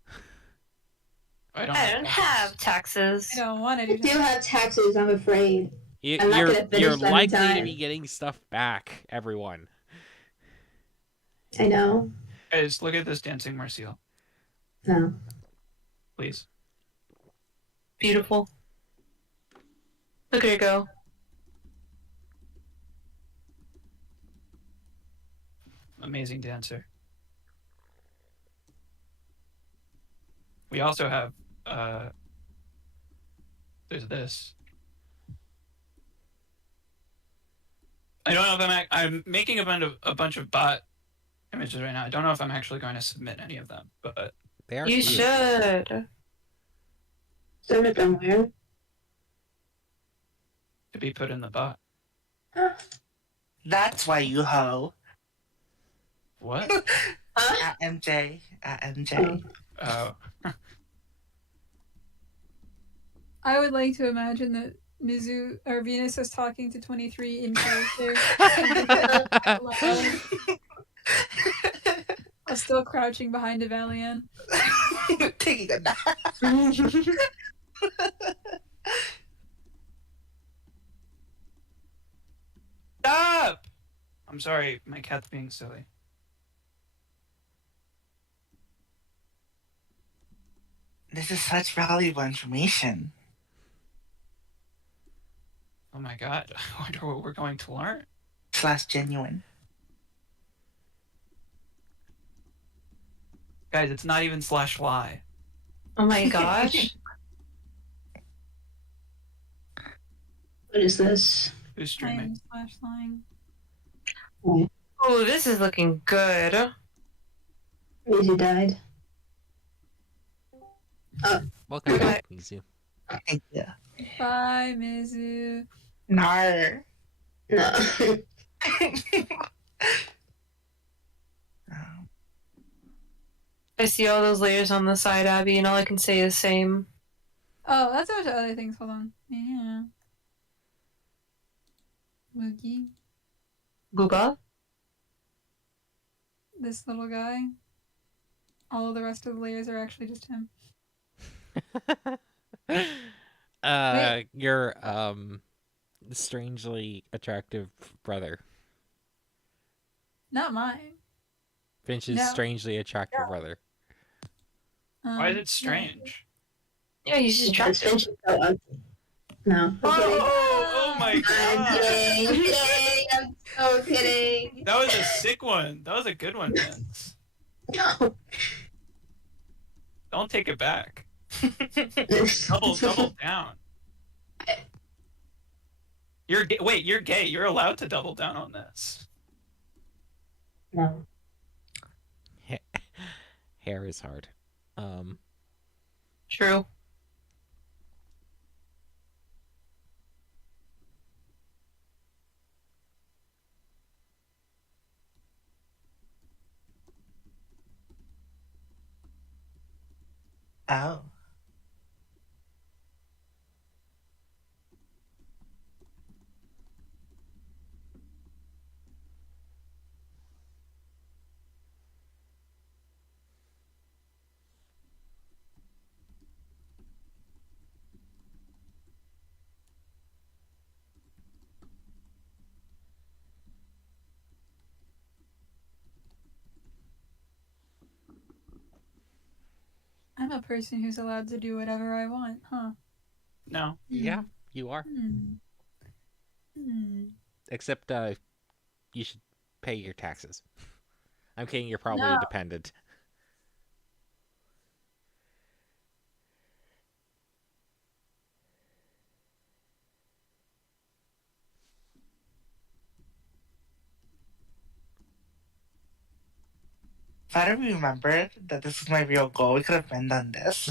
I don't have taxes. I don't want to do I do have taxes, I'm afraid. I'm not You're gonna finish them in likely to time. be getting stuff back, everyone. I know. Guys, look at this dancing Marcial, No. please. Beautiful. Look at her go. Amazing dancer. We also have there's this. I don't know if I'm making a bunch of bot images right now. I don't know if I'm actually going to submit any of them, but They are You cute. should. Submit them where? to be put in the bot. That's why you hoe. What? At MJ. At MJ. Oh. I would like to imagine that Mizu or Venus is talking to 23 in character. While still crouching behind a Valiant. Taking a nap. Stop! I'm sorry, my cat's being silly. This is such valuable information. Oh my god, I wonder what we're going to learn. / genuine. Guys, it's not even /lie. Oh my gosh. What is this? Who's streaming? Lying. Oh, this is looking good. Easy died. Welcome Okay. back, Mizu. Thank you. Bye, Mizu. Nar. No. I see all those layers on the side, Abby, and all I can say is same. Oh, that's a bunch of other things. Hold on. Yeah. Moogie. Booba? This little guy. All of the rest of the layers are actually just him. Your strangely attractive brother. Not mine. Finch's No. strangely attractive brother. Why is it strange? Yeah, he's just Because attractive. Finch is so ugly. No. I'm kidding. Oh my I'm god! kidding. I'm kidding. I'm so kidding. That was a sick one. That was a good one, Vince. No. Don't take it back. Double down. You're gay. You're allowed to double down on this. No. Hair is hard. True. Oh. I'm a person who's allowed to do whatever I want, huh? No. Yeah, you are. Except you should pay your taxes. I'm kidding. You're probably No. independent. If I don't remember that this is my real goal, we could have been done this.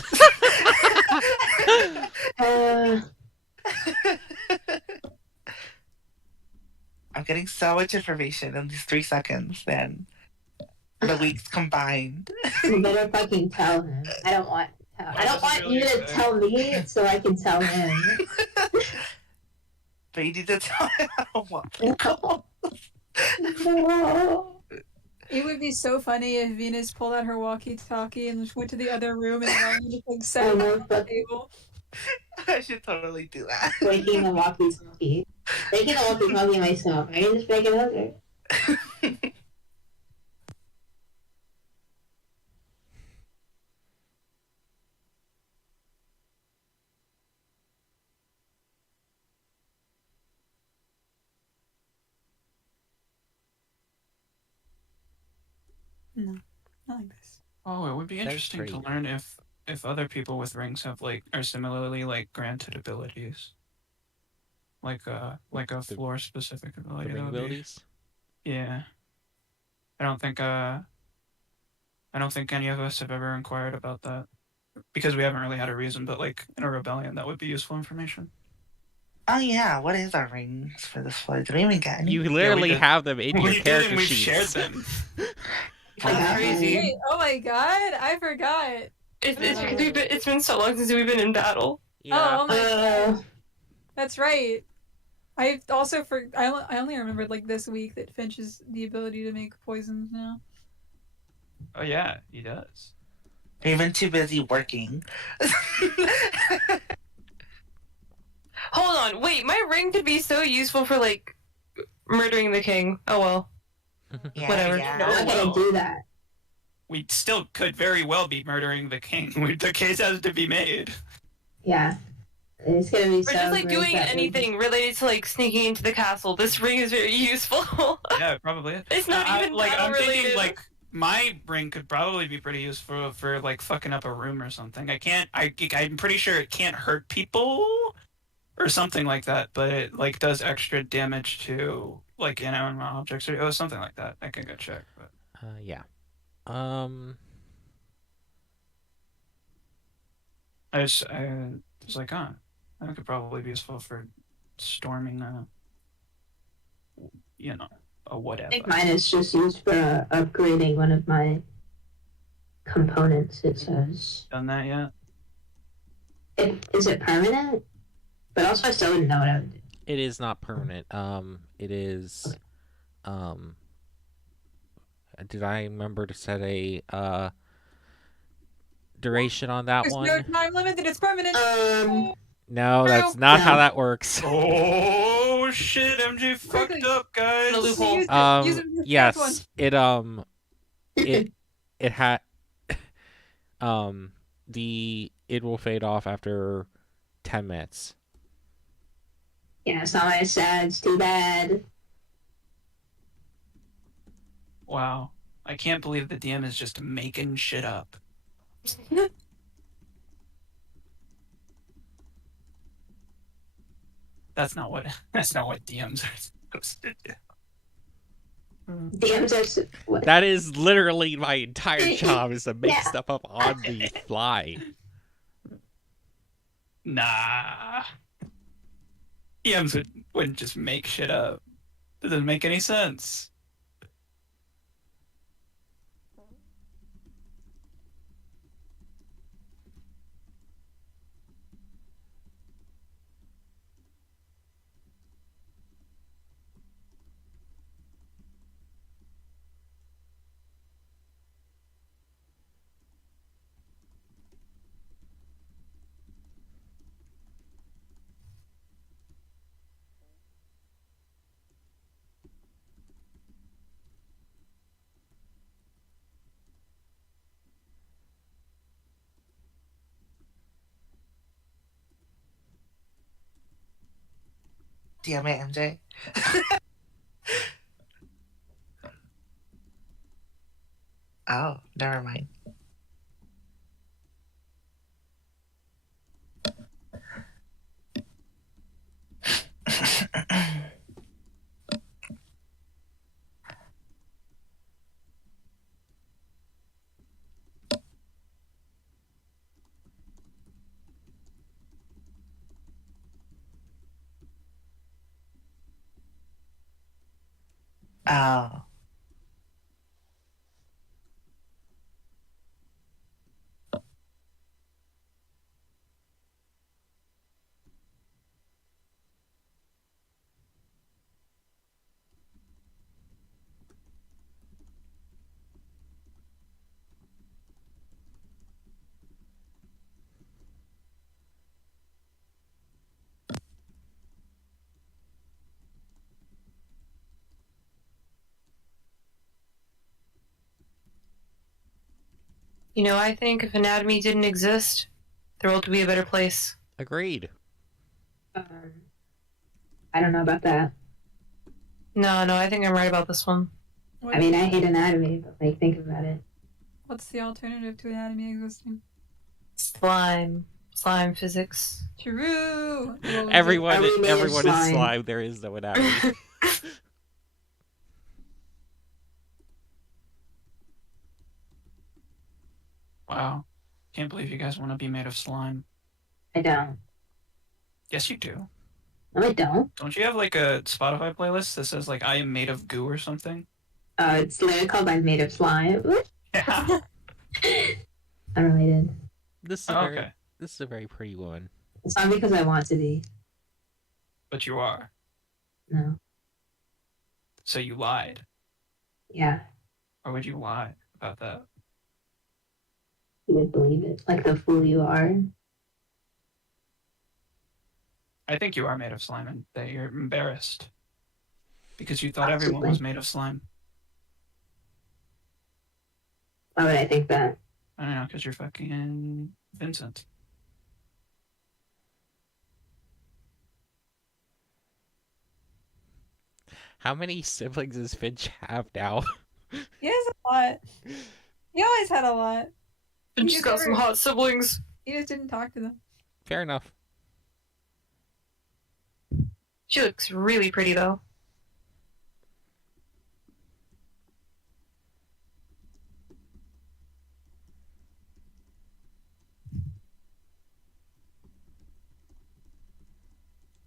I'm getting so much information in these 3 seconds than the weeks combined. You better fucking tell him. I don't want to tell. I don't want really you to good. tell me so I can tell him. But you need to tell him I don't want to go. No. It would be so funny if Venus pulled out her walkie-talkie and just went to the other room and Ryan just like sat I at love the that. table. I should totally do that. Breaking the walkie-talkie. Breaking the walkie-talkie myself. I can just break it over. No, not like this. Oh, it would be That's interesting to great. learn if other people with rings have like are similarly like granted abilities. Like a The- floor specific The ability. ring That would be- abilities. Yeah. I don't think any of us have ever inquired about that. Because we haven't really had a reason, but like in a rebellion that would be useful information. Oh yeah, what is our rings for this floor? Did we even get any? You literally did. have them in your We did, character and we've sheets. shared them. That's crazy. Wait, oh my god, I forgot. It's because it's been so long since we've been in battle. Yeah. Oh my god, Uh, that's right. I also I only remembered like this week that Finch has the ability to make poisons now. Oh yeah, he does. We've been too busy working. Hold on, wait, my ring could be so useful for like murdering the king. Oh well. Yeah, Whatever. I'm Yeah. not gonna do that. We still could very well be murdering the king. The case has to be made. Yeah. It's gonna be Or so just like great doing that anything related to like sneaking into the castle. This ring is very useful. Yeah, probably. It's not even like battle I'm thinking related. like my ring could probably be pretty useful for like fucking up a room or something. I'm pretty sure it can't hurt people or something like that, but it like does extra damage to like inanimate objects or something like that. I can go check. But Yeah. I was like, that could probably be useful for storming a whatever. I think mine is just used for upgrading one of my components. It says, Done that yet? is it permanent? But also, I still wouldn't know what I would do. It is not permanent. It is. Did I remember to set a duration on that There's one? no time limit that it's permanent. No, that's not how No. that works. Oh shit! MJ fucked Quickly. up, guys. The loophole. Use it for the next one. Yes, it had it will fade off after 10 minutes. Yeah, it's not my sad. It's too bad. Wow, I can't believe the DM is just making shit up. That's not what DMs are supposed to do. DMs are what? That is literally my entire job, is to make Yeah. stuff up on the fly. Nah. DMs wouldn't just make shit up. That doesn't make any sense. Damn it, MJ. Oh, never mind. Oh. You know, I think if anatomy didn't exist, the world would be a better place. Agreed. I don't know about that. No, I think I'm right about this one. What- I mean, I hate anatomy, but like, think about it. What's the alternative to anatomy existing? Slime physics. True. Well, Everyone, Are we made of everyone is slime? slime. There is no anatomy. Wow. Can't believe you guys want to be made of slime. I don't. Yes, you do. No, I don't. Don't you have like a Spotify playlist that says like I am made of goo or something? It's literally called "I'm Made of Slime." Yeah. Unrelated. This is Oh, very, okay. this is a very pretty woman. It's not because I want to be. But you are. No. So you lied. Yeah, Or would you lie about that? you would believe it. Like the fool you are. I think you are made of slime and that you're embarrassed. Because you thought everyone was made of slime. Why would I think that? I don't know, because you're fucking Vincent. How many siblings does Finch have now? He has a lot. He always had a lot. And she's got some hot siblings. He just didn't talk to them. Fair enough. She looks really pretty though.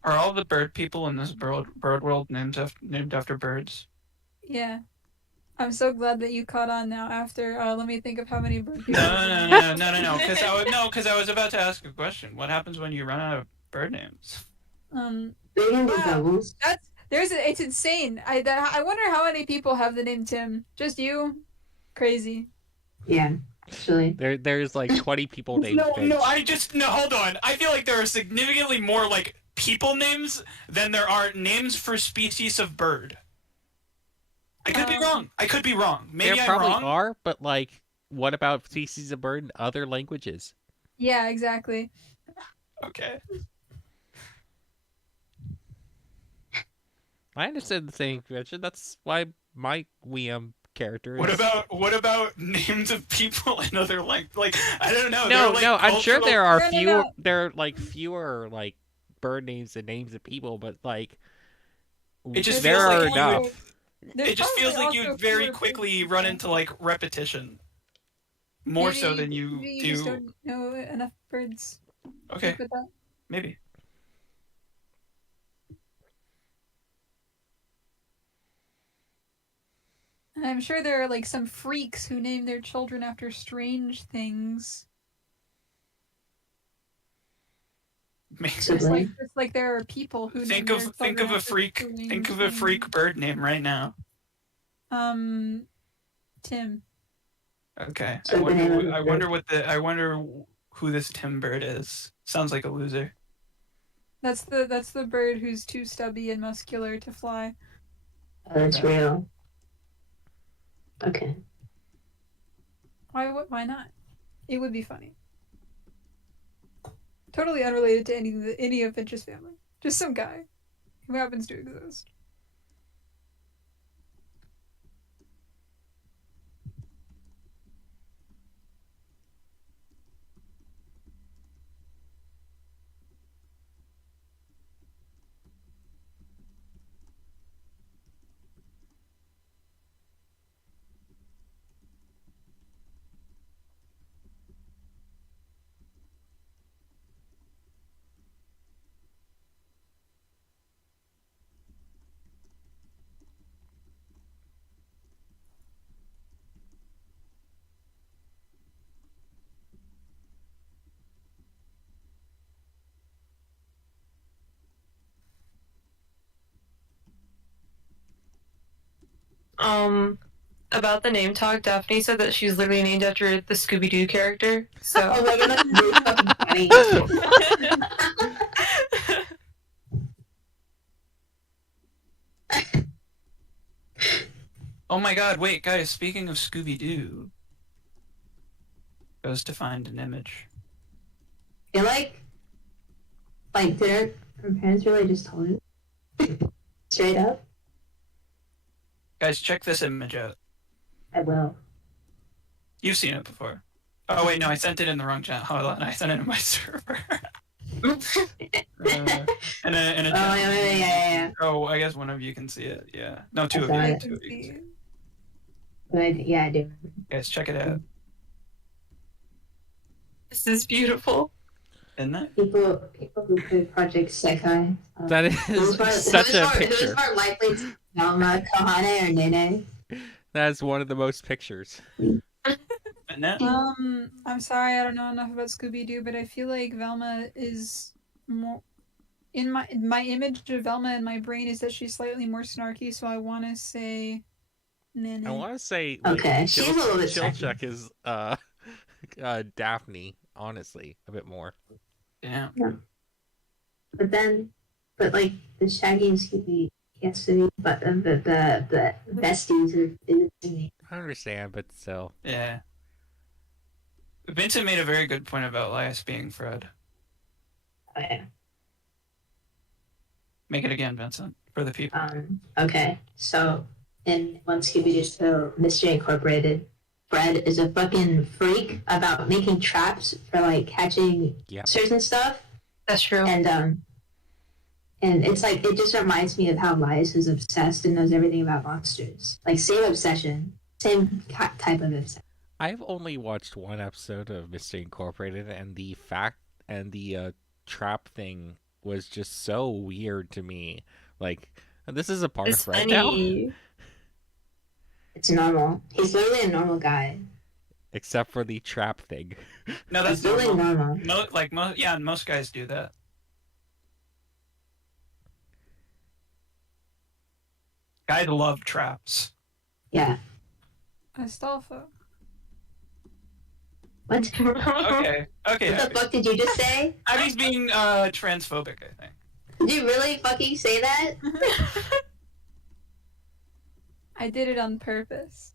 Are all the bird people in this bird world named after birds? Yeah. I'm so glad that you caught on now after, let me think of how many bird people. No. Because I was about to ask a question. What happens when you run out of bird names? They can be Wow. doubles. It's insane. I wonder how many people have the name Tim. Just you? Crazy. Yeah, actually. There's like 20 people named Finch. Hold on. I feel like there are significantly more like people names than there are names for species of bird. I could be wrong. Maybe There I'm probably wrong. are, but like, what about species of bird in other languages? Yeah, exactly. Okay. I understand the same question. That's why my Liam character is... What about names of people in other like I don't know. No, they're, like, I'm sure cultural- there are No, no, fewer. no. There are like fewer like bird names and names of people, but like, It just there feels are like enough. It just feels like you you very quickly run into like repetition, more so than you maybe you do. just don't know enough birds. Okay, With that. maybe. And I'm sure there are like some freaks who name their children after strange things. Possibly. Just like there are people who Think name of their think children of a after freak. strange Think of a freak things. bird name right now. Tim. Okay, So the name of the I wonder who this Tim bird is. Sounds like a loser. That's the bird who's too stubby and muscular to fly. Oh, that's Okay. real. Okay. Why not? It would be funny. Totally unrelated to any of Finch's family. Just some guy who happens to exist. About the name talk, Daphne said that she's literally named after the Scooby-Doo character. So. Oh my god, that's really fucking funny. Oh my god, wait, guys, speaking of Scooby-Doo. Goes to find an image. I feel like did her parents really just told her? Straight up? Guys, check this image out. I will. You've seen it before. Oh wait, no, I sent it in the wrong channel. Hold on, I sent it in my server. In a Oh, channel. yeah. Oh, I guess one of you can see it. Yeah. No, two of I you. got it. Two of you can see it. But yeah, I do. Guys, check it out. This is beautiful. Isn't it? People who play Project Sekai. That is such a picture. Who's more likely to Velma, Kohane, or Nene? That's one of the most pictures. Isn't it? I'm sorry, I don't know enough about Scooby-Doo, but I feel like Velma is more in my image of Velma in my brain is that she's slightly more snarky, so I want to say Nene. I want to say Okay, she's a little bit Chilchuck is Daphne, honestly, a bit more. Yeah. But like the Shaggy and Scooby, yes, but the besties is me. I understand, but still. Yeah. Vincent made a very good point about Elias being Fred. Oh, yeah. Make it again, Vincent, for the people. Okay, so in one Scooby-Doo show, Mystery Incorporated, Fred is a fucking freak about making traps for like catching monsters and stuff. That's true. And it's like it just reminds me of how Elias is obsessed and knows everything about monsters. Like same obsession, same type of obsession. I've only watched one episode of Mystery Incorporated, and the trap thing was just so weird to me. Like, this is a part of Fred now? It's normal. He's literally a normal guy. Except for the trap thing. No, that's He's really normal. Most guys do that. Guys love traps. Yeah. Astolfo. What? Okay. What the fuck did you just say? Abby's being transphobic, I think. Did you really fucking say that? I did it on purpose.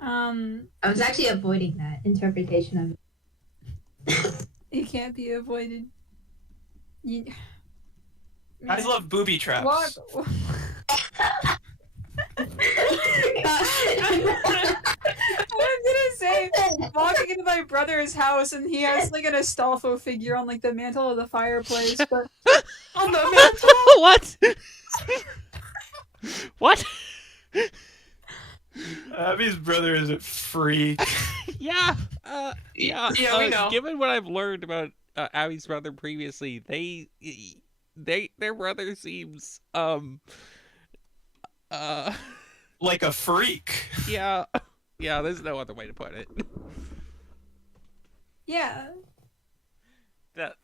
I was actually avoiding that interpretation of it. It can't be avoided. Guys love booby traps. I'm gonna say, walking into my my brother's house, and he has like an Astolfo figure on like the mantle of the fireplace. But On the mantle. What? What? Abby's brother is a freak. Yeah. Yeah. Yeah, we know. Given what I've learned about Abby's brother previously, their brother seems Like a freak. yeah. Yeah, there's no other way to put it. yeah, That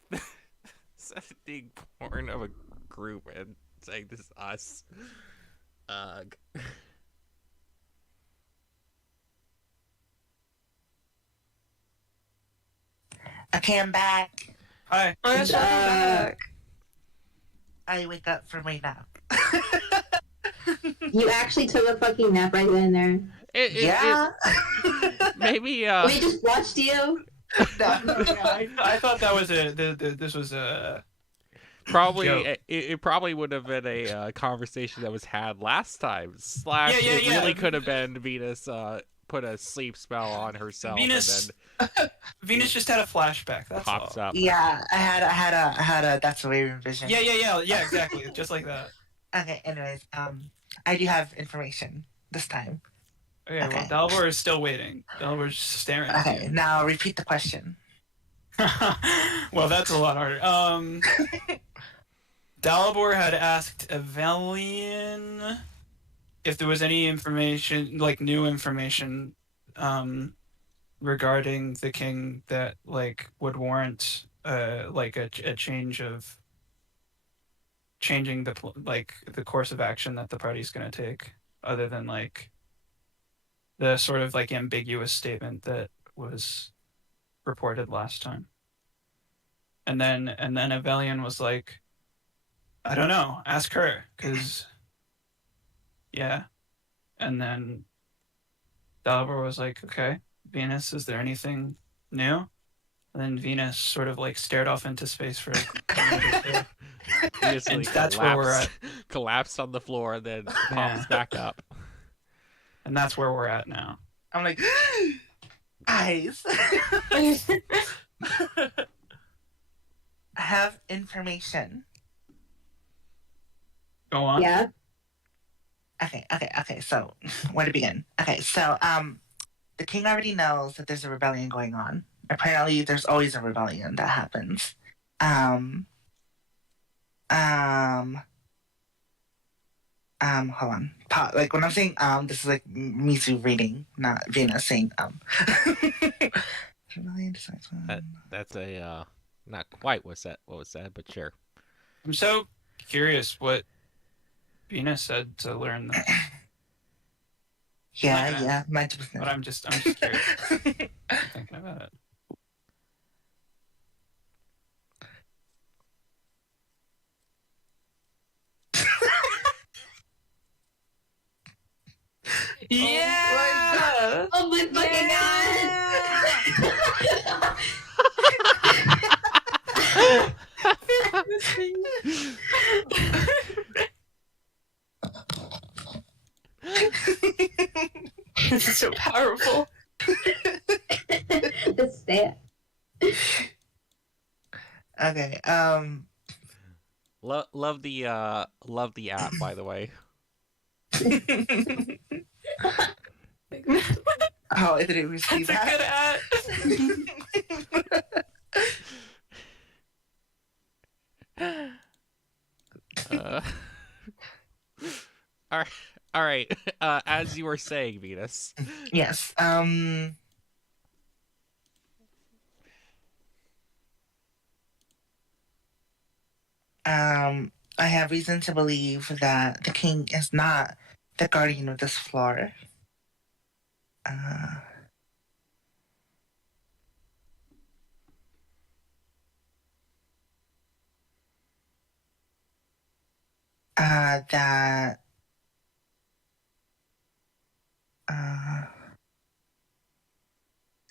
being born of a group and saying this is us. Ugh. Okay, I'm back. Hi. Oh, yes, welcome back. I wake up from my nap. You actually took a fucking nap right then and there. Yeah. Maybe We just watched you. I thought that was this was a probably joke. it probably would have been a conversation that was had last time. / Yeah, it yeah. really could have been Venus put a sleep spell on herself Venus. and Venus just had a flashback. then That's pops all. up. Yeah, I had a that's the way vision. Yeah, exactly, just like that. Okay, anyways, I do have information this time. Okay, Okay. well, Dalvor is still waiting. Dalvor's just staring at Okay, you. now repeat the question. Well, that's a lot harder. Dalibor had asked Evelian if there was any information, like new information, regarding the king that like would warrant like a change of changing the course of action that the party's going to take, other than like the sort of like ambiguous statement that was reported last time. And then Evelian was like, I don't know, ask her, because yeah. And then Dalibor was like, okay, Venus, is there anything new? And then Venus sort of like stared off into space for a minute or two. Venus, And like, that's where we're collapsed on the floor and then pops Yeah. back up. And that's where we're at now. I'm like, eyes. I have information. Go on. Yeah. Okay. So, where to begin? Okay, so the king already knows that there's a rebellion going on. Apparently, there's always a rebellion that happens. Hold on. Like when I'm saying this is like Mizu reading, not Venus saying Rebellion decides when- That's a not quite what was said, but sure. I'm so curious what Venus said to learn this. Yeah, meant to be. But I'm just curious. I'm thinking about it. Yeah. Oh my fucking This is so powerful. god! That's that. Okay. Love the app, by the way. Oh, I didn't receive That's a that. good ad. All right. As you were saying, Venus. Yes. I have reason to believe that the king is not the guardian of this floor. That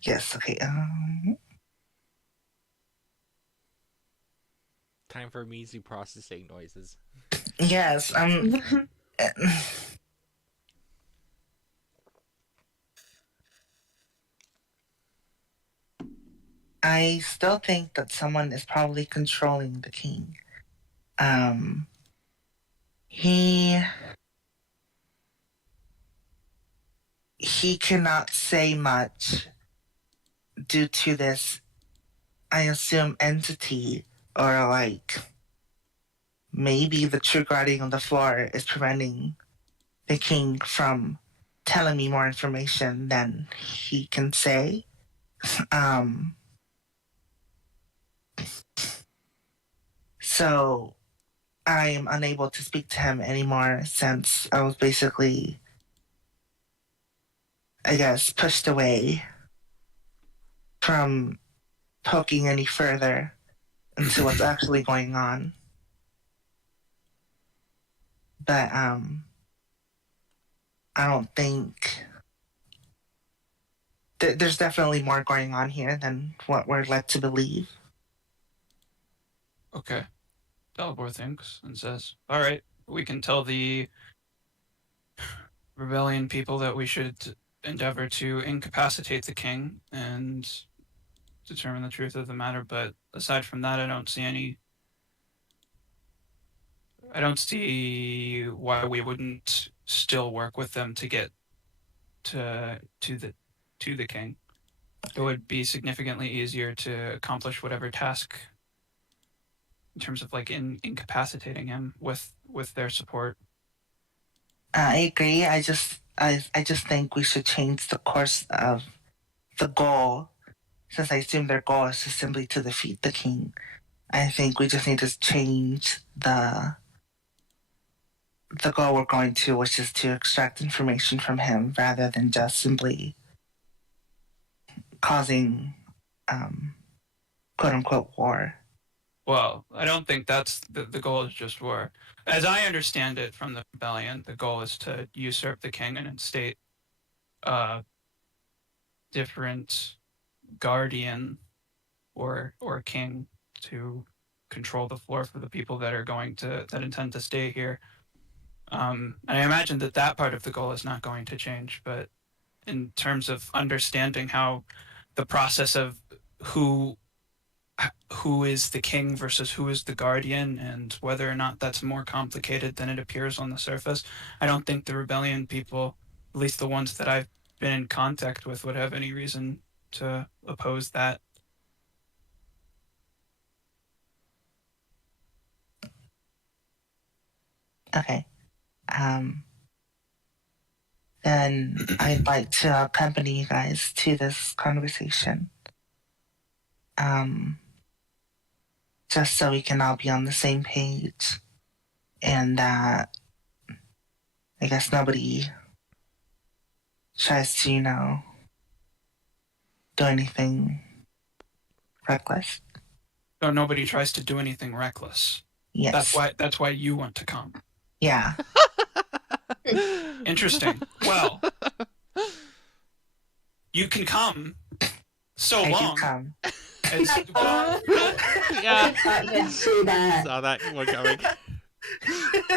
yes, okay. Time for Mizu processing noises. Yes, I still think that someone is probably controlling the king. He cannot say much due to this, I assume, entity, or like maybe the true guardian of the floor is preventing the king from telling me more information than he can say. So I am unable to speak to him anymore since I was basically, I guess, pushed away from poking any further into what's actually going on. But I don't think there's definitely more going on here than what we're led to believe. Okay. Dalibor thinks and says, all right, we can tell the rebellion people that we should endeavor to incapacitate the king and determine the truth of the matter. But aside from that, I don't see why we wouldn't still work with them to get to the king. It would be significantly easier to accomplish whatever task in terms of like incapacitating him with their support. I agree. I just think we should change the course of the goal, since I assume their goal is to simply to defeat the king. I think we just need to change the goal we're going to, which is to extract information from him rather than just simply causing quote unquote war. Well, I don't think that's the goal is just war. As I understand it from the rebellion, the goal is to usurp the king and instate a different guardian or king to control the floor for the people that intend to stay here. And I imagine that part of the goal is not going to change, but in terms of understanding how the process of who is the king versus who is the guardian and whether or not that's more complicated than it appears on the surface, I don't think the rebellion people, at least the ones that I've been in contact with, would have any reason to oppose that. Okay. Then I'd like to accompany you guys to this conversation. Just so we can all be on the same page and that I guess nobody tries to, do anything reckless. So nobody tries to do anything reckless. Yes. That's why you want to come. Yeah. Interesting. Well, you can come so I long. do come. Well, Yeah, I can see that. saw that one coming.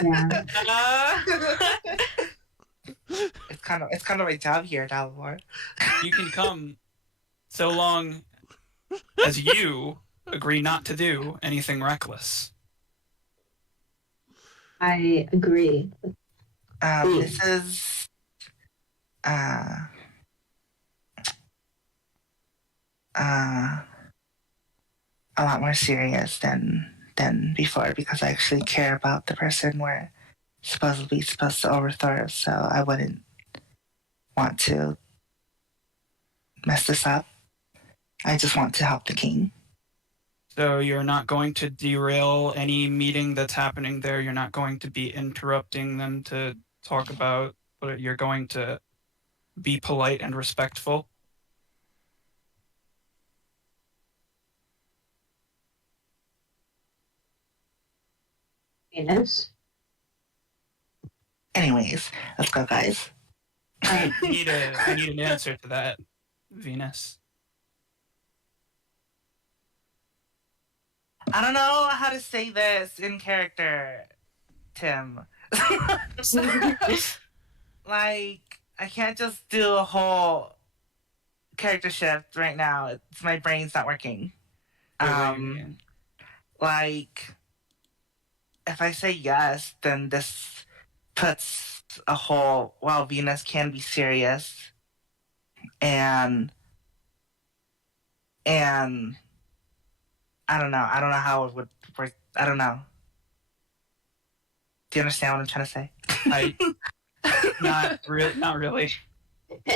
Yeah. It's kind of my job here, Dalibor. you can come so long as you agree not to do anything reckless. I agree. This is a lot more serious than before because I actually care about the person we're supposed to overthrow, so I wouldn't want to mess this up. I just want to help the king. So you're not going to derail any meeting that's happening there. You're not going to be interrupting them to talk about, but you're going to be polite and respectful. Yes. Anyways, let's go, guys. I need an answer to that, Venus. I don't know how to say this in character, Tim. Like, I can't just do a whole character shift right now. It's my brain's not working. Wait, what do you mean? Like, if I say yes, then this puts a whole, well, Venus can be serious, and I don't know how it would work. I don't know. Do you understand what I'm trying to say? I not really.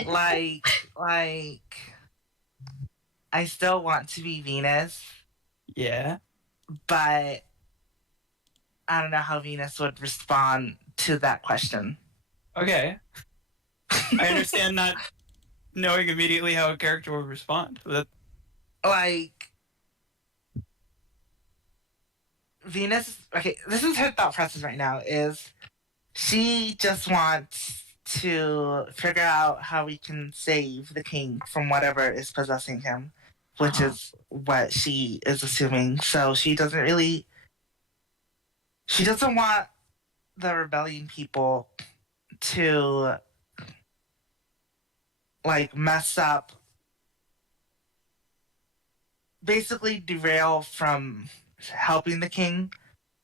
like I still want to be Venus, Yeah. but I don't know how Venus would respond to that question. Okay. I understand not knowing immediately how a character would respond. Like, Venus, okay, this is her thought process right now, is she just wants to figure out how we can save the king from whatever is possessing him, which is what she is assuming. So she doesn't want the rebellion people to like mess up, basically derail from helping the king.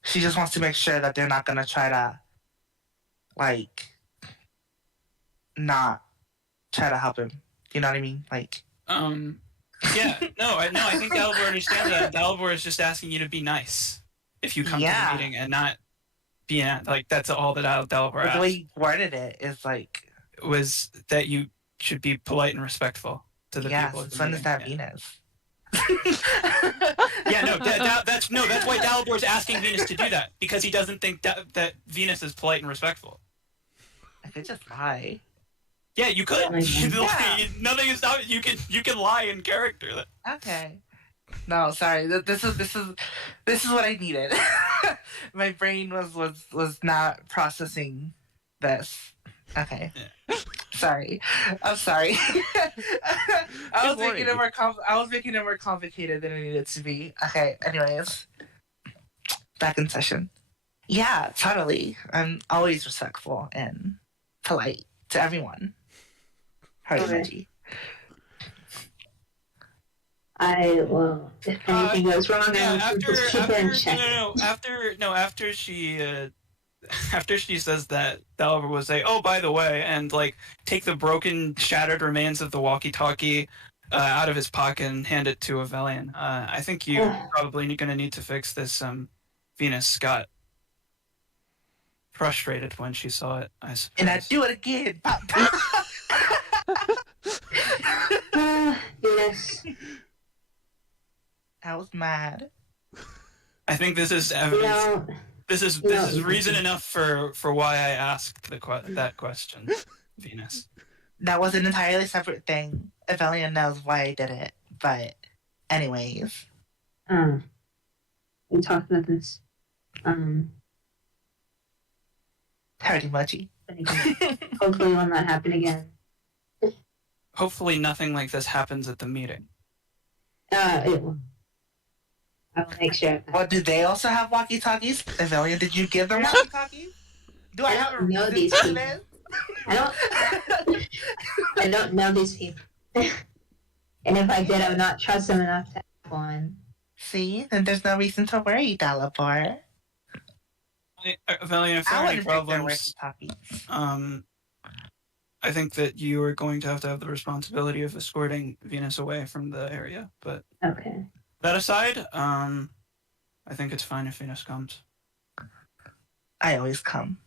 She just wants to make sure that they're not gonna try to like not try to help him. You know what I mean? Like, yeah, I think Dalibor understands that. Dalibor is just asking you to be nice if you come to the meeting and not be like, that's all that Dalibor asked. The way he worded it is like, was that you should be polite and respectful to the people. Yes, so is that Venus. Yeah, no, that's why Dalibor is asking Venus to do that, because he doesn't think that Venus is polite and respectful. I could just lie. Yeah, you could. Yeah. Nothing is not. You can lie in character. Okay. No, sorry. This is what I needed. My brain was not processing this. Okay. Yeah. Sorry. I'm sorry. I was making it more complicated than it needed to be. Okay. Anyways, back in session. Yeah, totally. I'm always respectful and polite to everyone. Heart emoji. I will. If anything goes wrong, I will just keep her in check. After she says that, Dalibor will say, "Oh, by the way," and like take the broken, shattered remains of the walkie-talkie out of his pocket and hand it to Avelian. I think you're probably going to need to fix this. Venus got frustrated when she saw it, I suppose. And I do it again. Yes. I was mad. I think this is evidence. This is reason enough for why I asked that question, Venus. That was an entirely separate thing. Avelian knows why I did it, but anyways. We talked about this. Heart emoji. Hopefully it will not happen again. Hopefully nothing like this happens at the meeting. It will. I will make sure. Well, do they also have walkie-talkies? Avelian, did you give them walkie-talkies? Do I don't know these people. I don't know these people. And if I did, I would not trust them enough to have one. See? Then there's no reason to worry, Dalibor. Avelian, if there are any problems, I think that you are going to have the responsibility of escorting Venus away from the area. But okay. That aside, I think it's fine if Venus comes. I always come.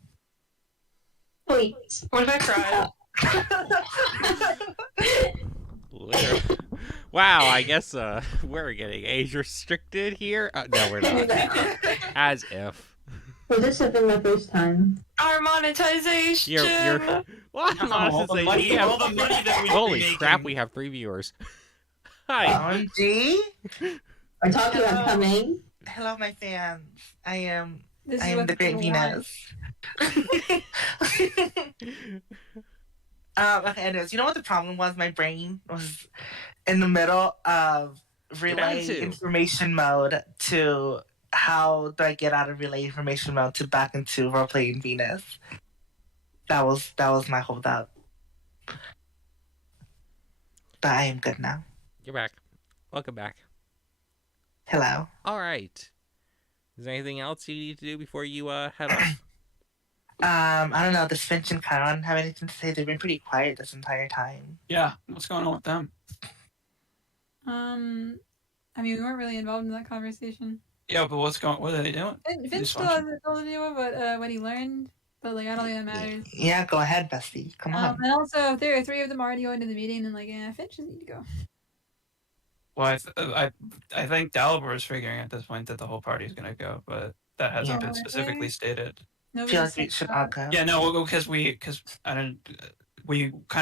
Please. What if I cried? Wow, I guess we're getting age restricted here. No, we're not. As if. Well, this has been my first time. Our monetization. You're what? All the money that we Holy crap! We have 3 viewers. Hi. OMG. I told you I'm coming. Hello, my fans. I am This I is am what the great people want. Venus. Okay, anyways, you know what the problem was? My brain was in the middle of relay information mode to how do I get out of relay information mode to back into role-playing Venus. That was my holdup. but I am good now. You're back. Welcome back. Hello. All right. Is there anything else you need to do before you head off? I don't know. Does Finch and Chiron have anything to say? They've been pretty quiet this entire time. Yeah, what's going on with them? I mean, we weren't really involved in that conversation. Yeah, but what are they doing? Finch still has a told you about what he learned, but like I don't think that matters. Yeah, go ahead, Bestie. Come on. And also, if there are 3 of them already going to the meeting, then like, yeah, Finch doesn't need to go. Well, I think Dalibor is figuring at this point that the whole party is going to go, but that hasn't Yeah. been specifically stated. I Nobody feel like said we should that. all go. Yeah, no, because we kind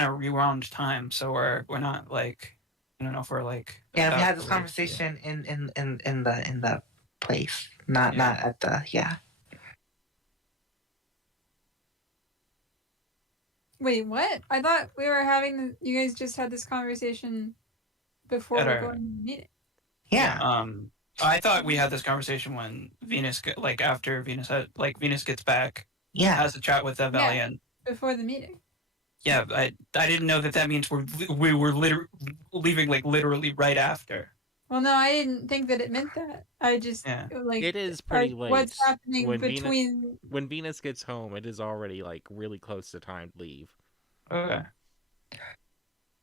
of rewound time, so we're not like, I don't know if we're like. Yeah, we about had this to leave. conversation in the place, not at the Wait, what? I thought we were having. You guys just had this conversation before At we're our- going to the meeting. yeah. I thought we had this conversation when Venus, after Venus gets back, Yeah. has a chat with Evelian. Before the meeting. Yeah, I didn't know that means we were leaving literally right after. Well, no, I didn't think that it meant that. I just like It is pretty like, late. what's happening when between. When Venus gets home, it is already like really close to time to leave. Okay.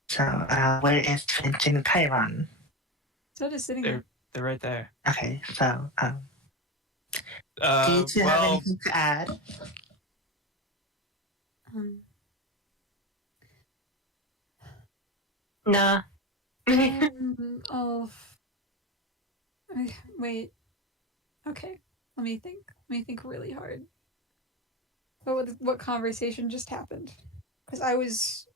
So, where is Finch and Chiron? Still just sitting there. They're right there. Okay, so do you two have anything to add? Nah. Oh. Wait. Okay. Let me think. Let me think really hard. What conversation just happened? Because I was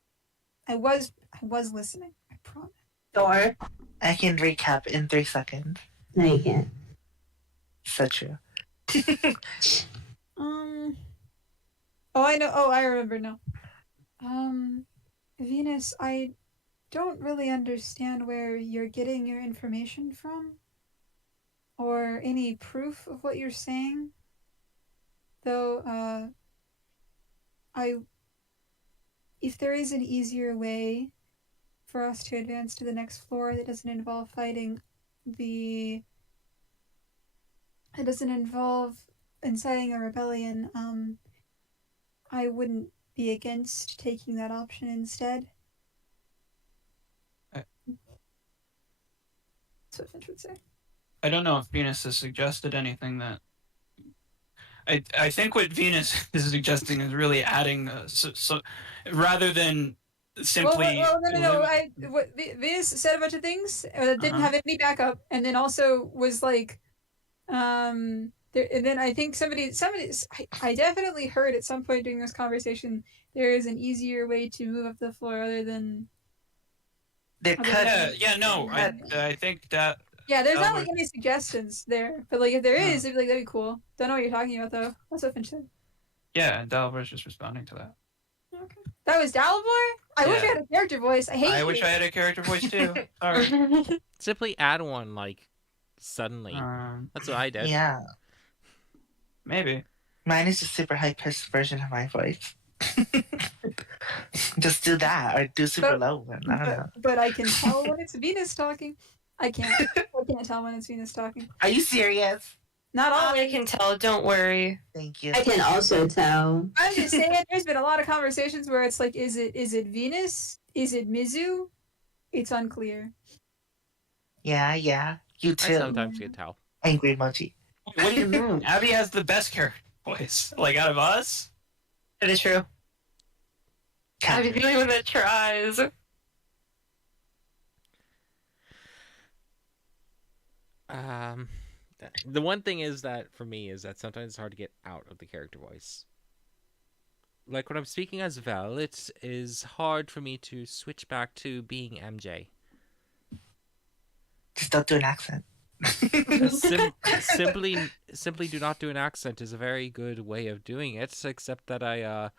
listening. I promise. Door. I can recap in 3 seconds. No, you can't. So true. Oh, I know. Oh, I remember now. Venus, I don't really understand where you're getting your information from, or any proof of what you're saying. Though, if there is an easier way for us to advance to the next floor that doesn't involve fighting it doesn't involve inciting a rebellion, I wouldn't be against taking that option instead. That's what Finch would say. I don't know if Venus has suggested anything that. I think what Venus is suggesting is really adding, so rather than simply. No. Venus said a bunch of things that didn't have any backup, and then also was like, and then I think I definitely heard at some point during this conversation there is an easier way to move up the floor other than. There could. I think that. Yeah, there's not like any suggestions there, but like if there is, it'd be like that'd be cool. Don't know what you're talking about though. That's what Finch said. Yeah, and Dalibor's just responding to that. Okay. That was Dalibor? I wish I had a character voice. I wish I had a character voice too. Sorry. Simply add one, like, suddenly. That's what I did. Yeah. Maybe. Mine is a super high pitched version of my voice. Just do that, or do super low one. I don't know. But I can tell when it's Venus talking. I can't tell when it's Venus talking. Are you serious? Not all. I can tell. Don't worry. Thank you. I can also tell. I'm just saying, there's been a lot of conversations where it's like, is it Venus? Is it Mizu? It's unclear. Yeah. You I too. sometimes can tell. Angry emoji. What do you mean? Abby has the best character voice. Like out of us? That is true. I'm the only one that tries. The one thing is that for me is that sometimes it's hard to get out of the character voice. Like when I'm speaking as Vel, it is hard for me to switch back to being MJ. Just don't do an accent. Simply do not do an accent is a very good way of doing it, except that I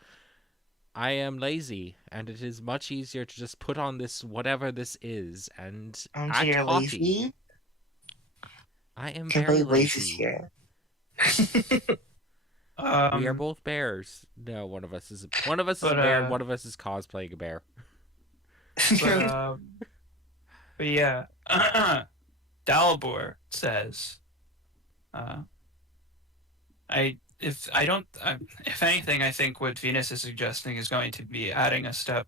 am lazy, and it is much easier to just put on this whatever this is and act you're haughty. lazy? I am Can't very believe lazy's lazy. here. We are both bears. No, one of us is a bear, and one of us is cosplaying a bear. But yeah, Dalibor says, if anything, I think what Venus is suggesting is going to be adding a step.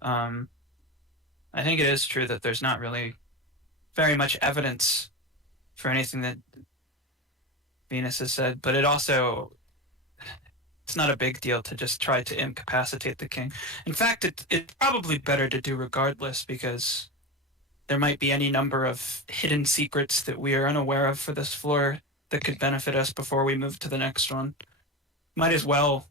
I think it is true that there's not really very much evidence for anything that Venus has said, but it's not a big deal to just try to incapacitate the king. In fact, it's probably better to do regardless, because there might be any number of hidden secrets that we are unaware of for this floor that could benefit us before we move to the next one. Might as well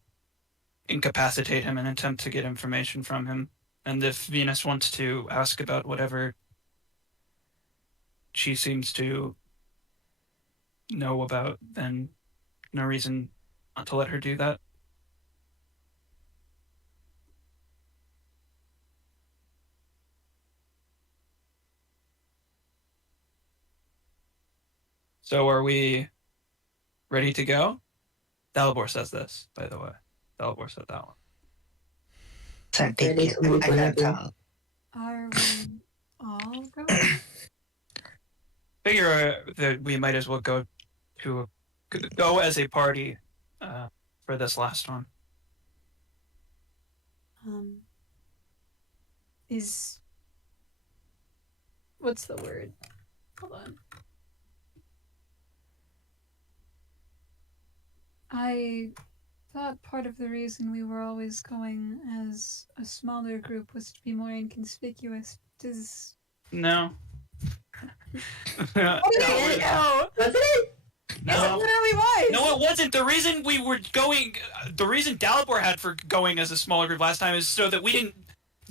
incapacitate him and attempt to get information from him. And if Venus wants to ask about whatever she seems to know about, then no reason not to let her do that. So are we ready to go? Dalibor says this, by the way. Dalibor said that one. Thank Ready you. to move I can't whenever. tell. Are we all going? Figure that we might as well go as a party for this last one. What's the word? Hold on. I thought part of the reason we were always going as a smaller group was to be more inconspicuous. No. No. Wasn't it? Yes, it literally was. No, it wasn't. The reason Dalibor had for going as a smaller group last time is so that we didn't,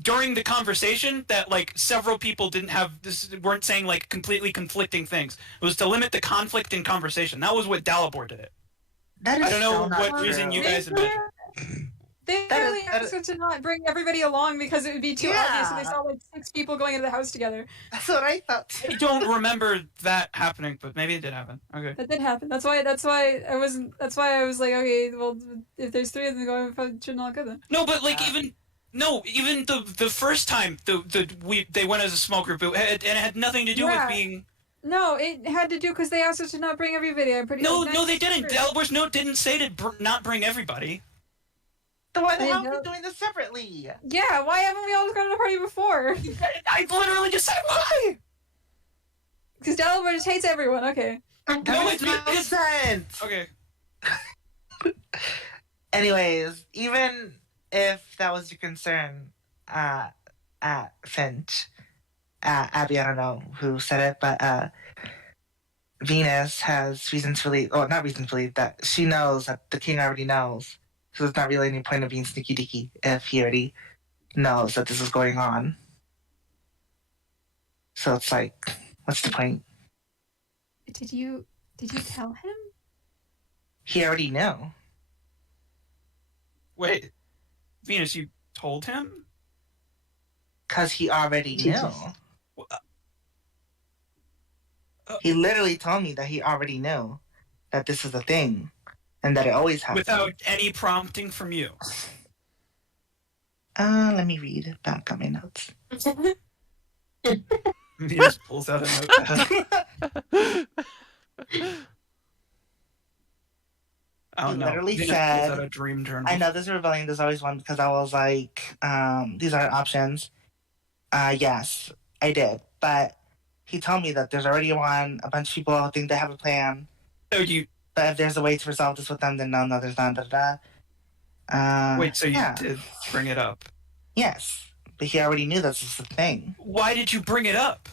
during the conversation, that like several people weren't saying like completely conflicting things. It was to limit the conflict in conversation. That was what Dalibor did it. That is I don't know so not what true. reason you guys imagine. They really asked us to not bring everybody along because it would be too obvious, so they saw like 6 people going into the house together. That's what I thought too. I don't remember that happening, but maybe it did happen. Okay. That did happen. That's why I was like, okay, well, if there's 3 of them going, we shouldn't all go then. No, but like even the first time they went as a small group, it had nothing to do with being. No, it had to do because they asked us to not bring everybody. I'm pretty. No, they didn't. Dalibor's note didn't say to not bring everybody. Then why the hell are we doing this separately? Yeah, why haven't we all just gone to the party before? I literally just said why. Because Dalibor just hates everyone. Okay. That makes no sense. Okay. Anyways, even if that was your concern, Finch, Abby, I don't know who said it, but Venus has reason to believe, or not reason to believe, that she knows that the king already knows. So there's not really any point of being sneaky deaky if he already knows that this is going on. So it's like, what's the point? Did you tell him? He already knew. Wait, Venus, you told him? Because he already knew. Jesus. He literally told me that he already knew that this is a thing and that it always happens. Without any prompting from you. Let me read back on my notes. Venus pulls out a notepad. He literally Venus said, pulls out a dream journal. I know this is rebellion, there's always one, because I was like, these are options. Yes, I did. But he told me that there's already one, a bunch of people think they have a plan. So you... But if there's a way to resolve this with them, then no, there's not, Wait, so you yeah. did bring it up? Yes, but he already knew this was a thing. Why did you bring it up?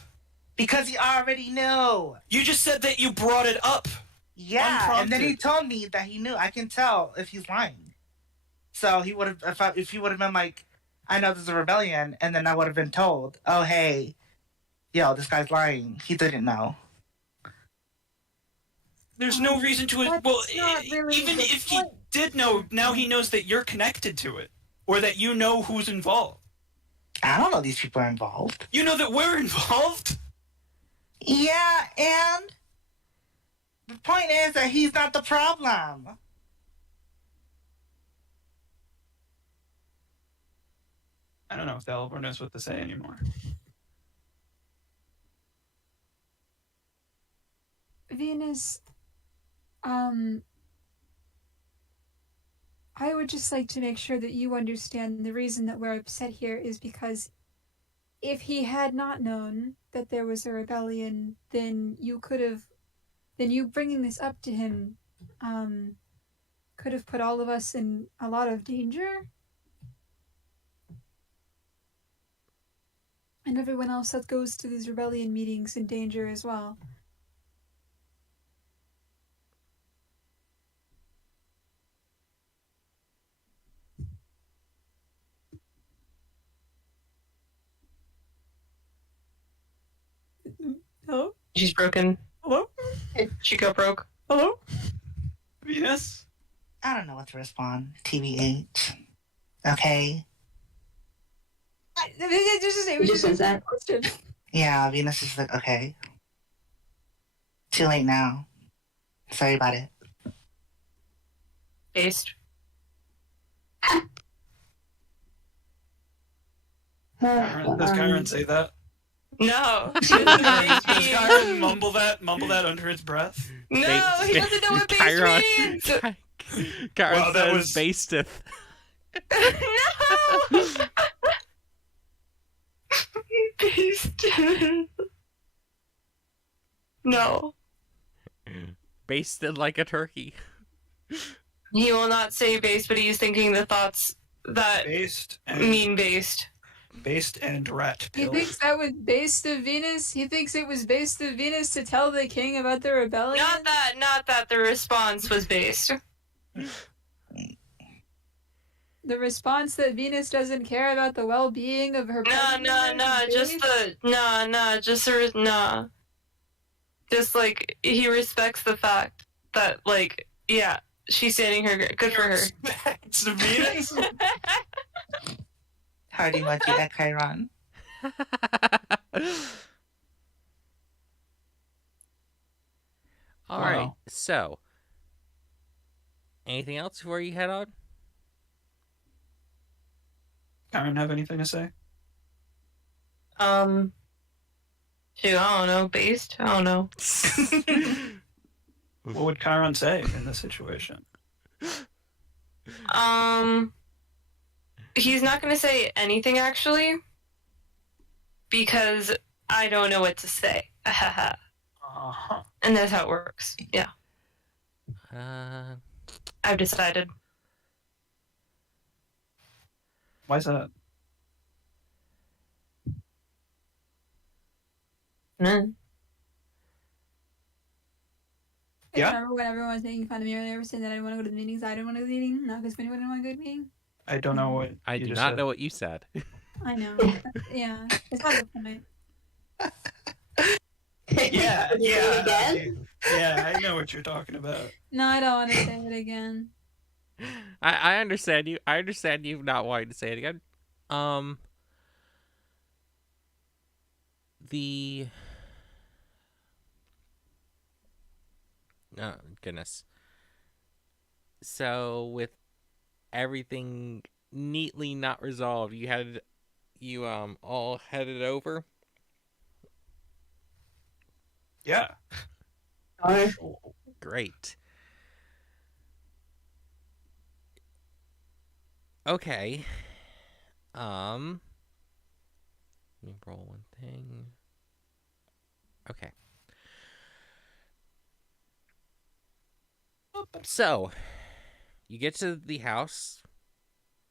Because he already knew. You just said that you brought it up. Yeah, Unprompted. and then he told me that he knew. I can tell if he's lying. So he would have, if he would have been like, I know there's a rebellion, and then I would have been told, oh, hey, yo, this guy's lying. He didn't know. There's no reason to it. Well, really even if he did know, now he knows that you're connected to it, or that you know who's involved. I don't know these people are involved. You know that we're involved? Yeah, and the point is that he's not the problem. I don't know if Dalibor knows what to say anymore. Venus, I would just like to make sure that you understand the reason that we're upset here is because if he had not known that there was a rebellion, then you bringing this up to him, could have put all of us in a lot of danger. And everyone else that goes to these rebellion meetings in danger as well. Hello? She's broken. Hello? She got broke. Hello? Venus? I don't know what to respond. TBH. Okay. It just says that. Question. Yeah, Venus is like, okay. Too late now. Sorry about it. Based. Does Kyron say that? No. Does Kyron mumble that under his breath? No, he doesn't know what based Chiron. means. Chiron Wow, that says was- basteth. No. Based. No. Basted like a turkey. He will not say based, but he's thinking the thoughts that Based and mean based. based and rat He pill. thinks that was based of Venus? He thinks it was based of Venus to tell the king about the rebellion? Not that the response was based. The response that Venus doesn't care about the well-being of her Just like he respects the fact that like yeah, she's standing her good for her. It's Venus. Hardy Mudgy at Chiron. All right. Wow. So, anything else before you head on? Kyron have anything to say? Shoot, I don't know, based? I don't know. What would Kyron say in this situation? He's not gonna say anything actually. Because I don't know what to say. Uh-huh. And that's how it works. Yeah. I've decided. Why is that? Mm. I Yeah. remember when everyone was making fun of me earlier, saying that I didn't want to go to the meetings. I didn't want to go to the meeting. Not because anyone didn't want to go to the meeting. I don't know what I you do just not said. know what you said. I know. Yeah. It's not the point. Yeah, Did you say it again? Yeah, I know what you're talking about. No, I don't want to say it again. I understand you. I understand you not wanting to say it again. The oh goodness. So with everything neatly not resolved, you all headed over. Yeah. Or Great. Okay. Let me roll one thing. Okay. So, you get to the house.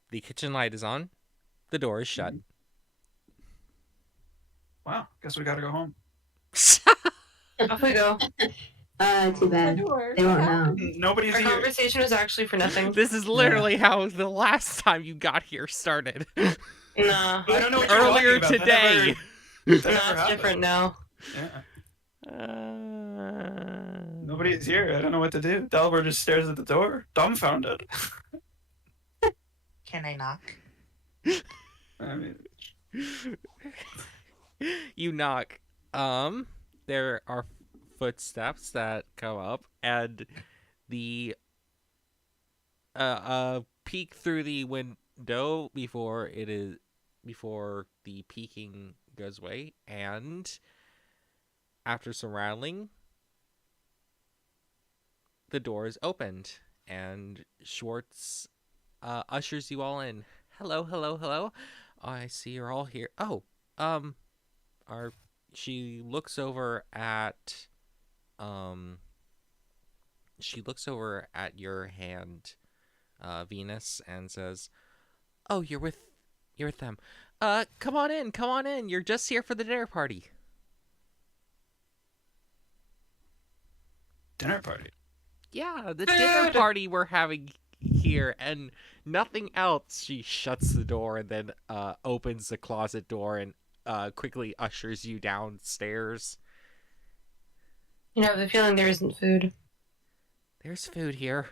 The kitchen light is on. The door is shut. Wow. Guess we gotta go home. Off we go. too bad. Door. They won't know. Nobody's Our here. conversation was actually for nothing. This is literally how the last time you got here started. Nah. I don't know what you're Earlier talking about. today. That never Nah, it's happened. different now. Yeah. Nobody's here. I don't know what to do. Delver just stares at the door, dumbfounded. Can I knock? I mean, You knock. There are footsteps that come up, and the peek through the window before it is before the peeking goes away, and after some rattling, the door is opened, and Schwartz ushers you all in. Hello, hello, hello. I see you're all here. Oh, our she looks over at your hand, Venus, and says, "Oh, you're with them. Come on in, come on in. You're just here for the dinner party." Dinner party. Yeah, the dinner party we're having here, and nothing else. She shuts the door and then opens the closet door and quickly ushers you downstairs. You know, I have a feeling there isn't food. There's food here.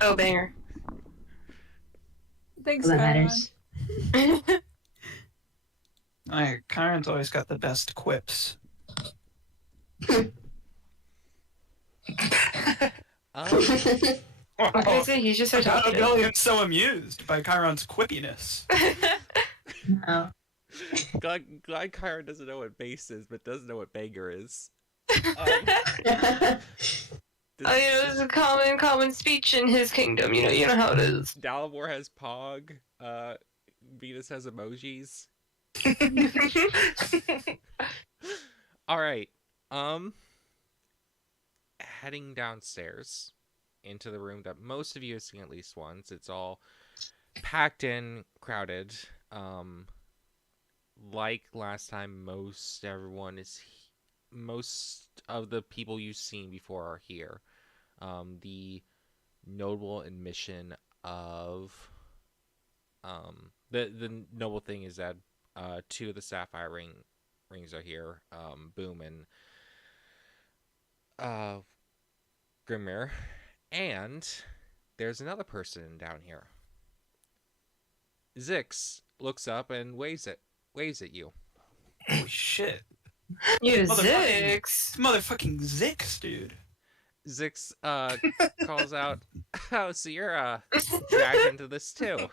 Oh, banger. Thanks, That Chiron. matters. Kyron's always got the best quips. What can I say? He's just so talkative. I'm so amused by Kyron's quippiness. No. Glad Kyron doesn't know what bass is, but does know what banger is. Oh, you know, this is a common speech in his kingdom. You know how it is. Dalibor has Pog. Venus has emojis. All right. Heading downstairs into the room that most of you have seen at least once. It's all packed in, crowded. Like last time, most of the people you've seen before are here. The notable admission of the noble thing is that two of the sapphire rings are here, Boom and Grimmer, and there's another person down here. Zix looks up and waves at you. Holy shit. You Motherfucking- Zix. Motherfucking Zix, dude. Zix calls out, "Oh, so you're dragged into this too."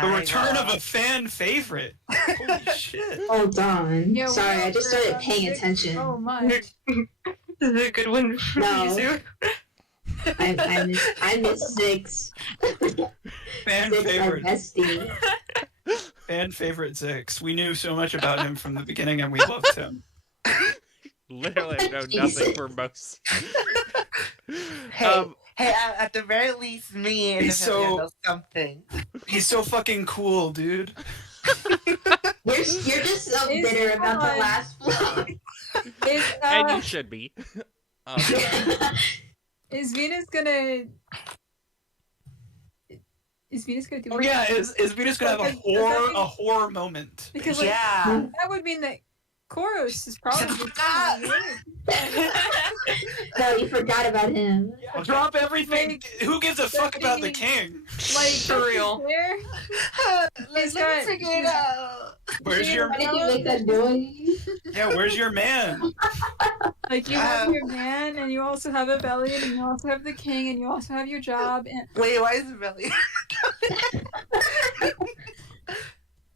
The return of a fan favorite. Holy shit. Hold on. Yeah, Sorry, we I just over, started paying Zix attention. so much. This is a good one for No. Mizu. I miss Zix. Fan Zix, our favorite. bestie. Fan favorite Zix. We knew so much about him from the beginning and we loved him. Literally, I know Jesus. nothing for most. Hey, at the very least, me and He's him so- know something. He's so fucking cool, dude. You're just so It's bitter about the fine. last vlog. And you should be. Is Venus gonna do? Oh yeah, is Venus gonna have Does that mean- a horror moment? Because like, Yeah. that would mean that Koros is probably Ah! No, you forgot about him. Drop everything. Who gives a fuck about the Like- king? like For real. There, Let me got- figure it out. Where's your Why did you make that noise? yeah? Where's your man? like you have your man, and you also have a belly, and you also have the king, and you also have your job, and Wait, why is it really?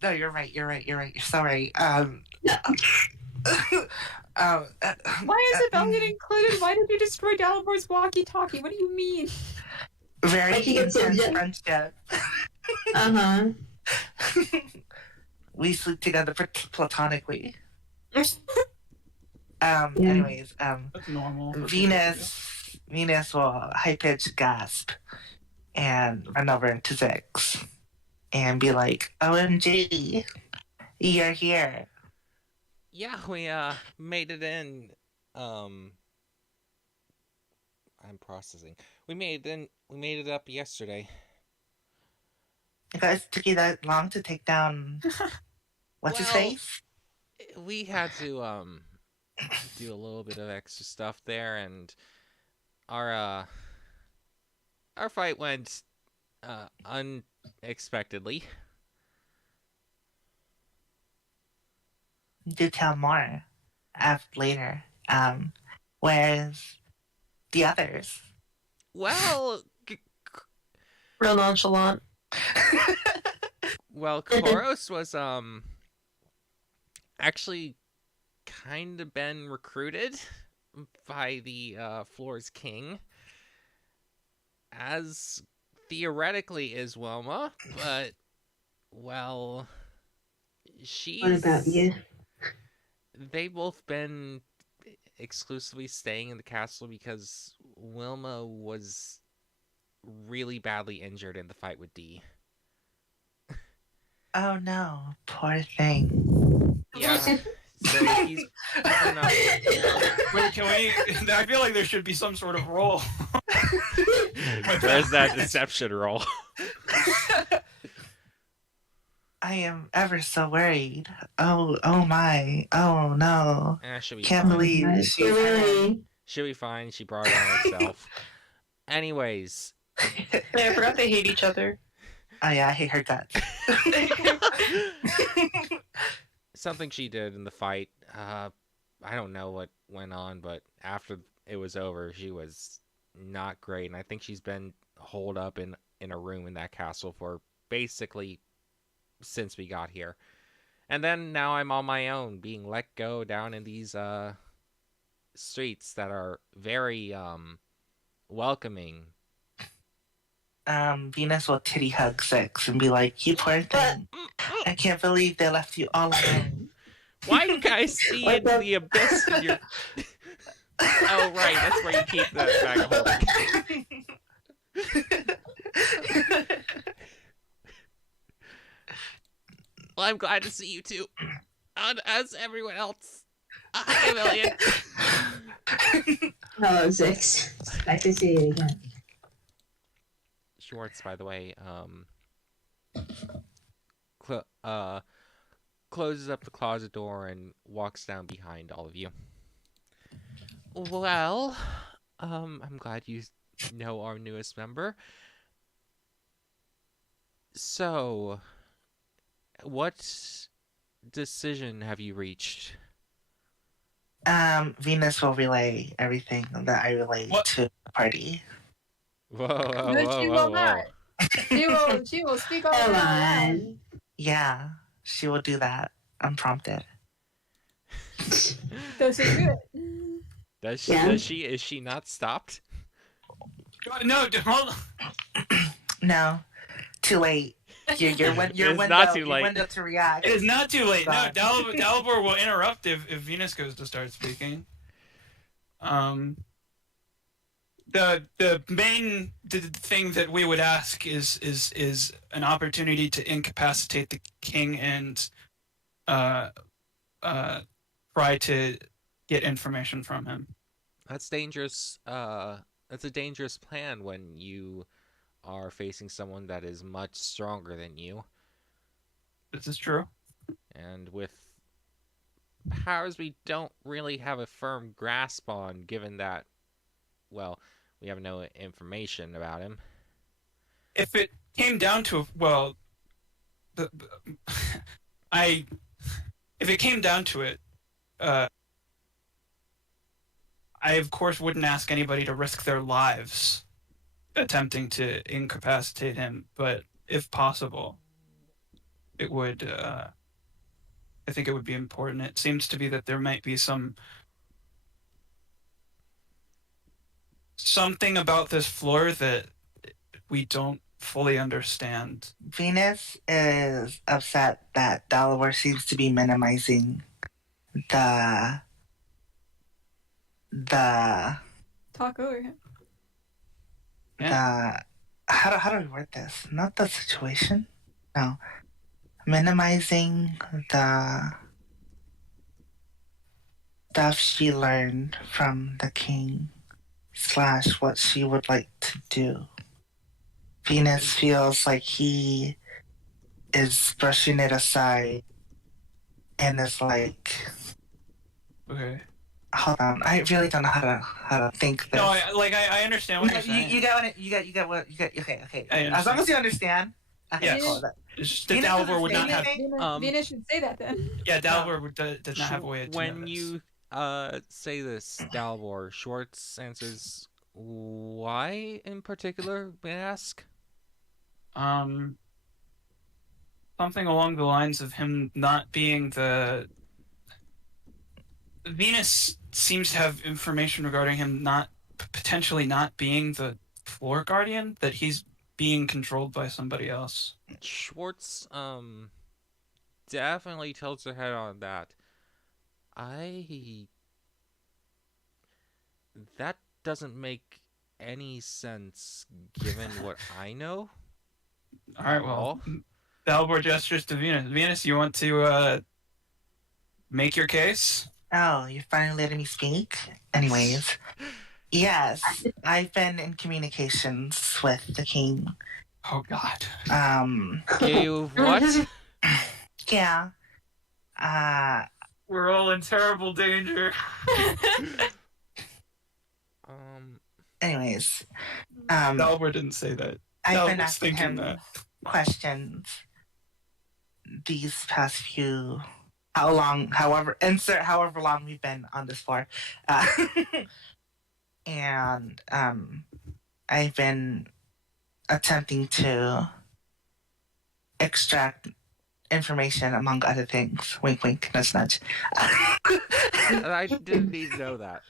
No, you're right. You're so right. why is Abellion included? Why did you destroy Dalibor's walkie-talkie? What do you mean? Very Like you get to intense ju- friendship. Uh-huh. We sleep together platonically. Yeah. Anyways, That's normal. Venus will high pitch gasp and run over to Zix and be like, "OMG, you're here." Yeah, we made it in. I'm processing. We made it up yesterday. You guys took you that long to take down what's his Well, face? We had to do a little bit of extra stuff there, and our fight went unexpectedly. Do tell more later. Where's the others? Well, Real nonchalant. Well, Koros was actually kind of been recruited by the floor's king, as theoretically is Wilma, but well, What about she's you? they both been exclusively staying in the castle because Wilma was really badly injured in the fight with D. Oh no, poor thing. Yeah. So he's been Wait, can we? I feel like there should be some sort of role. There's that deception roll. I am ever so worried. Oh my. Oh no. She'll be Can't fine. believe she's really? She'll be fine. She brought it on herself. Anyways, Yeah, I forgot they hate each other. Oh yeah, I hate her guts. something she did in the fight. I don't know what went on, but after it was over, she was not great, and I think she's been holed up in a room in that castle for basically since we got here. And then now I'm on my own, being let go down in these streets that are very welcoming. Venus will titty hug Six and be like, "You poor thing. I can't believe they left you all alone." Why do you guys see What into the- the abyss in your... Oh, right, that's where you keep that bag of holding. Well, I'm glad to see you too. As everyone else. Hi, Emilian. Hello, Six. Nice to see you again. Schwartz, by the way, closes up the closet door and walks down behind all of you. Well, I'm glad you know our newest member. So, what decision have you reached? Venus will relay everything that I relay What? to the party. Whoa, No, she will not. She will speak all Come around. on. Yeah, she will do that unprompted. Does she do it? Does she? Yeah. Is she not stopped? No, hold on. No, too late. Your It's window, not too your late. window to react. It is not too late. No, Sorry. Dalibor will interrupt if Venus goes to start speaking. The main thing that we would ask is an opportunity to incapacitate the king and try to get information from him. That's dangerous. That's a dangerous plan when you are facing someone that is much stronger than you, This is true. and with powers we don't really have a firm grasp on, given that, well, we have no information about him. If it came down to if it came down to it, I of course wouldn't ask anybody to risk their lives attempting to incapacitate him, but if possible, it would. I think it would be important. It seems to be that there might be something about this floor that we don't fully understand. Venus is upset that Dalibor seems to be minimizing the Talk over him. how do we word this? Not the situation. No. Minimizing the stuff she learned from the king / what she would like to do. Venus feels like he is brushing it aside and is like, Okay. hold on, I really don't know how to think this. No, I understand what you're saying. You got what you got what you got. Okay. I As long as you understand. Okay, Yes. cool. It's just that Venus Dalibor would not doesn't have. say Venus, Venus should say that then. Yeah, Dalibor does not have a way to know When this. you say this, Dalibor, Schwartz answers, "Why in particular, may I ask?" something along the lines of him not being the. Venus seems to have information regarding him not potentially not being the floor guardian, that he's being controlled by somebody else. Schwartz definitely tilts her head on that. That doesn't make any sense given what I know. All right, well, Dalbor gestures to Venus. Venus, you want to make your case? Oh, you're finally letting me speak? Anyways, yes, I've been in communications with the king. Oh, God. You what? Yeah. We're all in terrible danger. Anyways, Dalbor didn't say that. I've been Dalbor's asking thinking him that. questions these past few, however long we've been on this floor. And I've been attempting to extract information, among other things. Wink, wink, nudge, nudge. I didn't need to know that.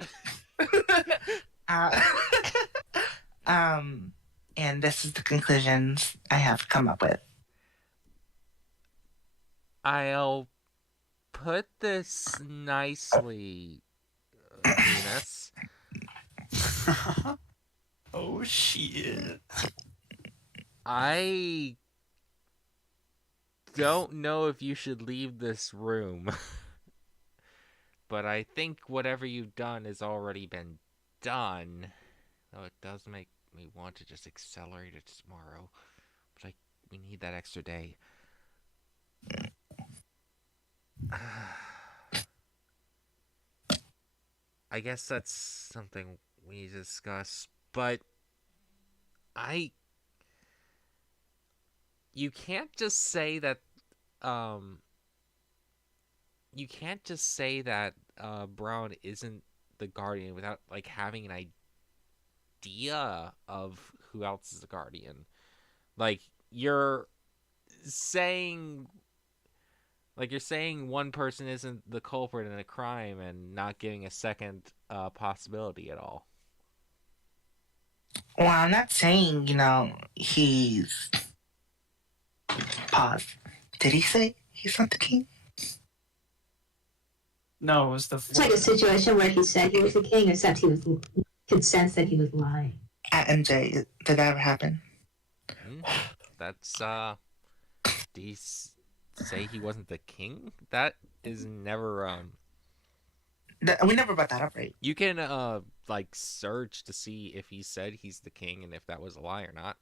And this is the conclusions I have come up with. I'll put this nicely, Venus. Oh, shit. I don't know if you should leave this room. But I think whatever you've done has already been done. Though it does make me want to just accelerate it tomorrow. But we need that extra day. I guess that's something we need to discuss. But you can't just say that Brown isn't the guardian without like having an idea of who else is the guardian. Like you're saying one person isn't the culprit in a crime and not giving a second possibility at all. Well, I'm not saying, he's... Pause. Did he say he's not the king? No, it was the It's like a situation where he said he was the king, except he could sense that he was lying. At MJ, did that ever happen? That's did he say he wasn't the king? That is never We never brought that up, right? You can search to see if he said he's the king and if that was a lie or not.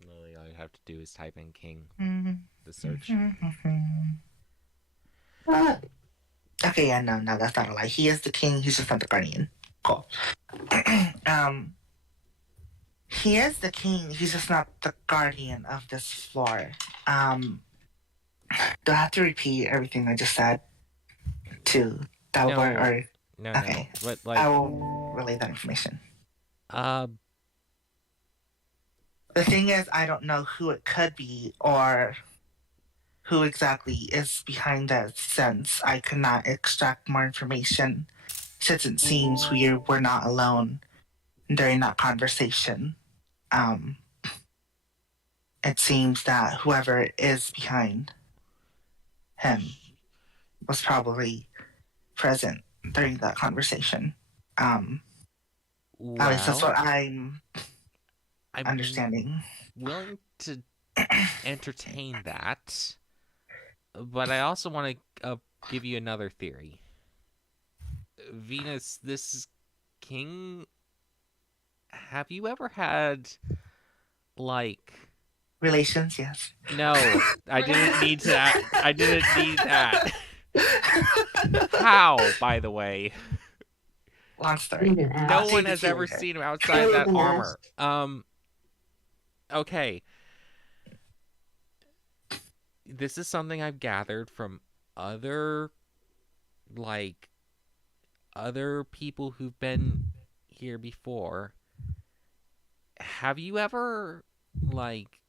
Really, all you have to do is type in king to search. Okay, yeah, no, that's not a lie. He is the king, he's just not the guardian. Cool. He is the king, he's just not the guardian of this floor. Do I have to repeat everything I just said to Dalbor? No. Okay. But I will relay that information. The thing is, I don't know who it could be or who exactly is behind that, since I could not extract more information, since it seems we were not alone during that conversation. It seems that whoever is behind him was probably present during that conversation. At least that's what I'm understanding. Willing to entertain that, but I also want to give you another theory. Venus, this king, have you ever had relations? Yes. No, I didn't need that. I didn't need that. How, by the way? Long story. No one has ever seen him outside that armor. Okay. This is something I've gathered from other people who've been here before. have you ever like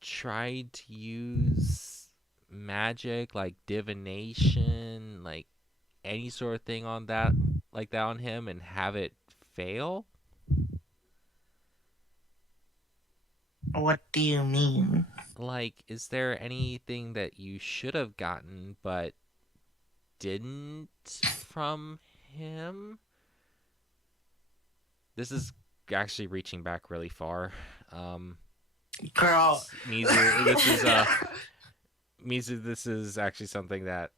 tried to use magic, like divination, like any sort of thing on that, like that on him, and have it fail? What do you mean? Like, is there anything that you should have gotten but didn't from him? This is actually reaching back really far. Um, Girl. Mizu, Mizu, this is actually something that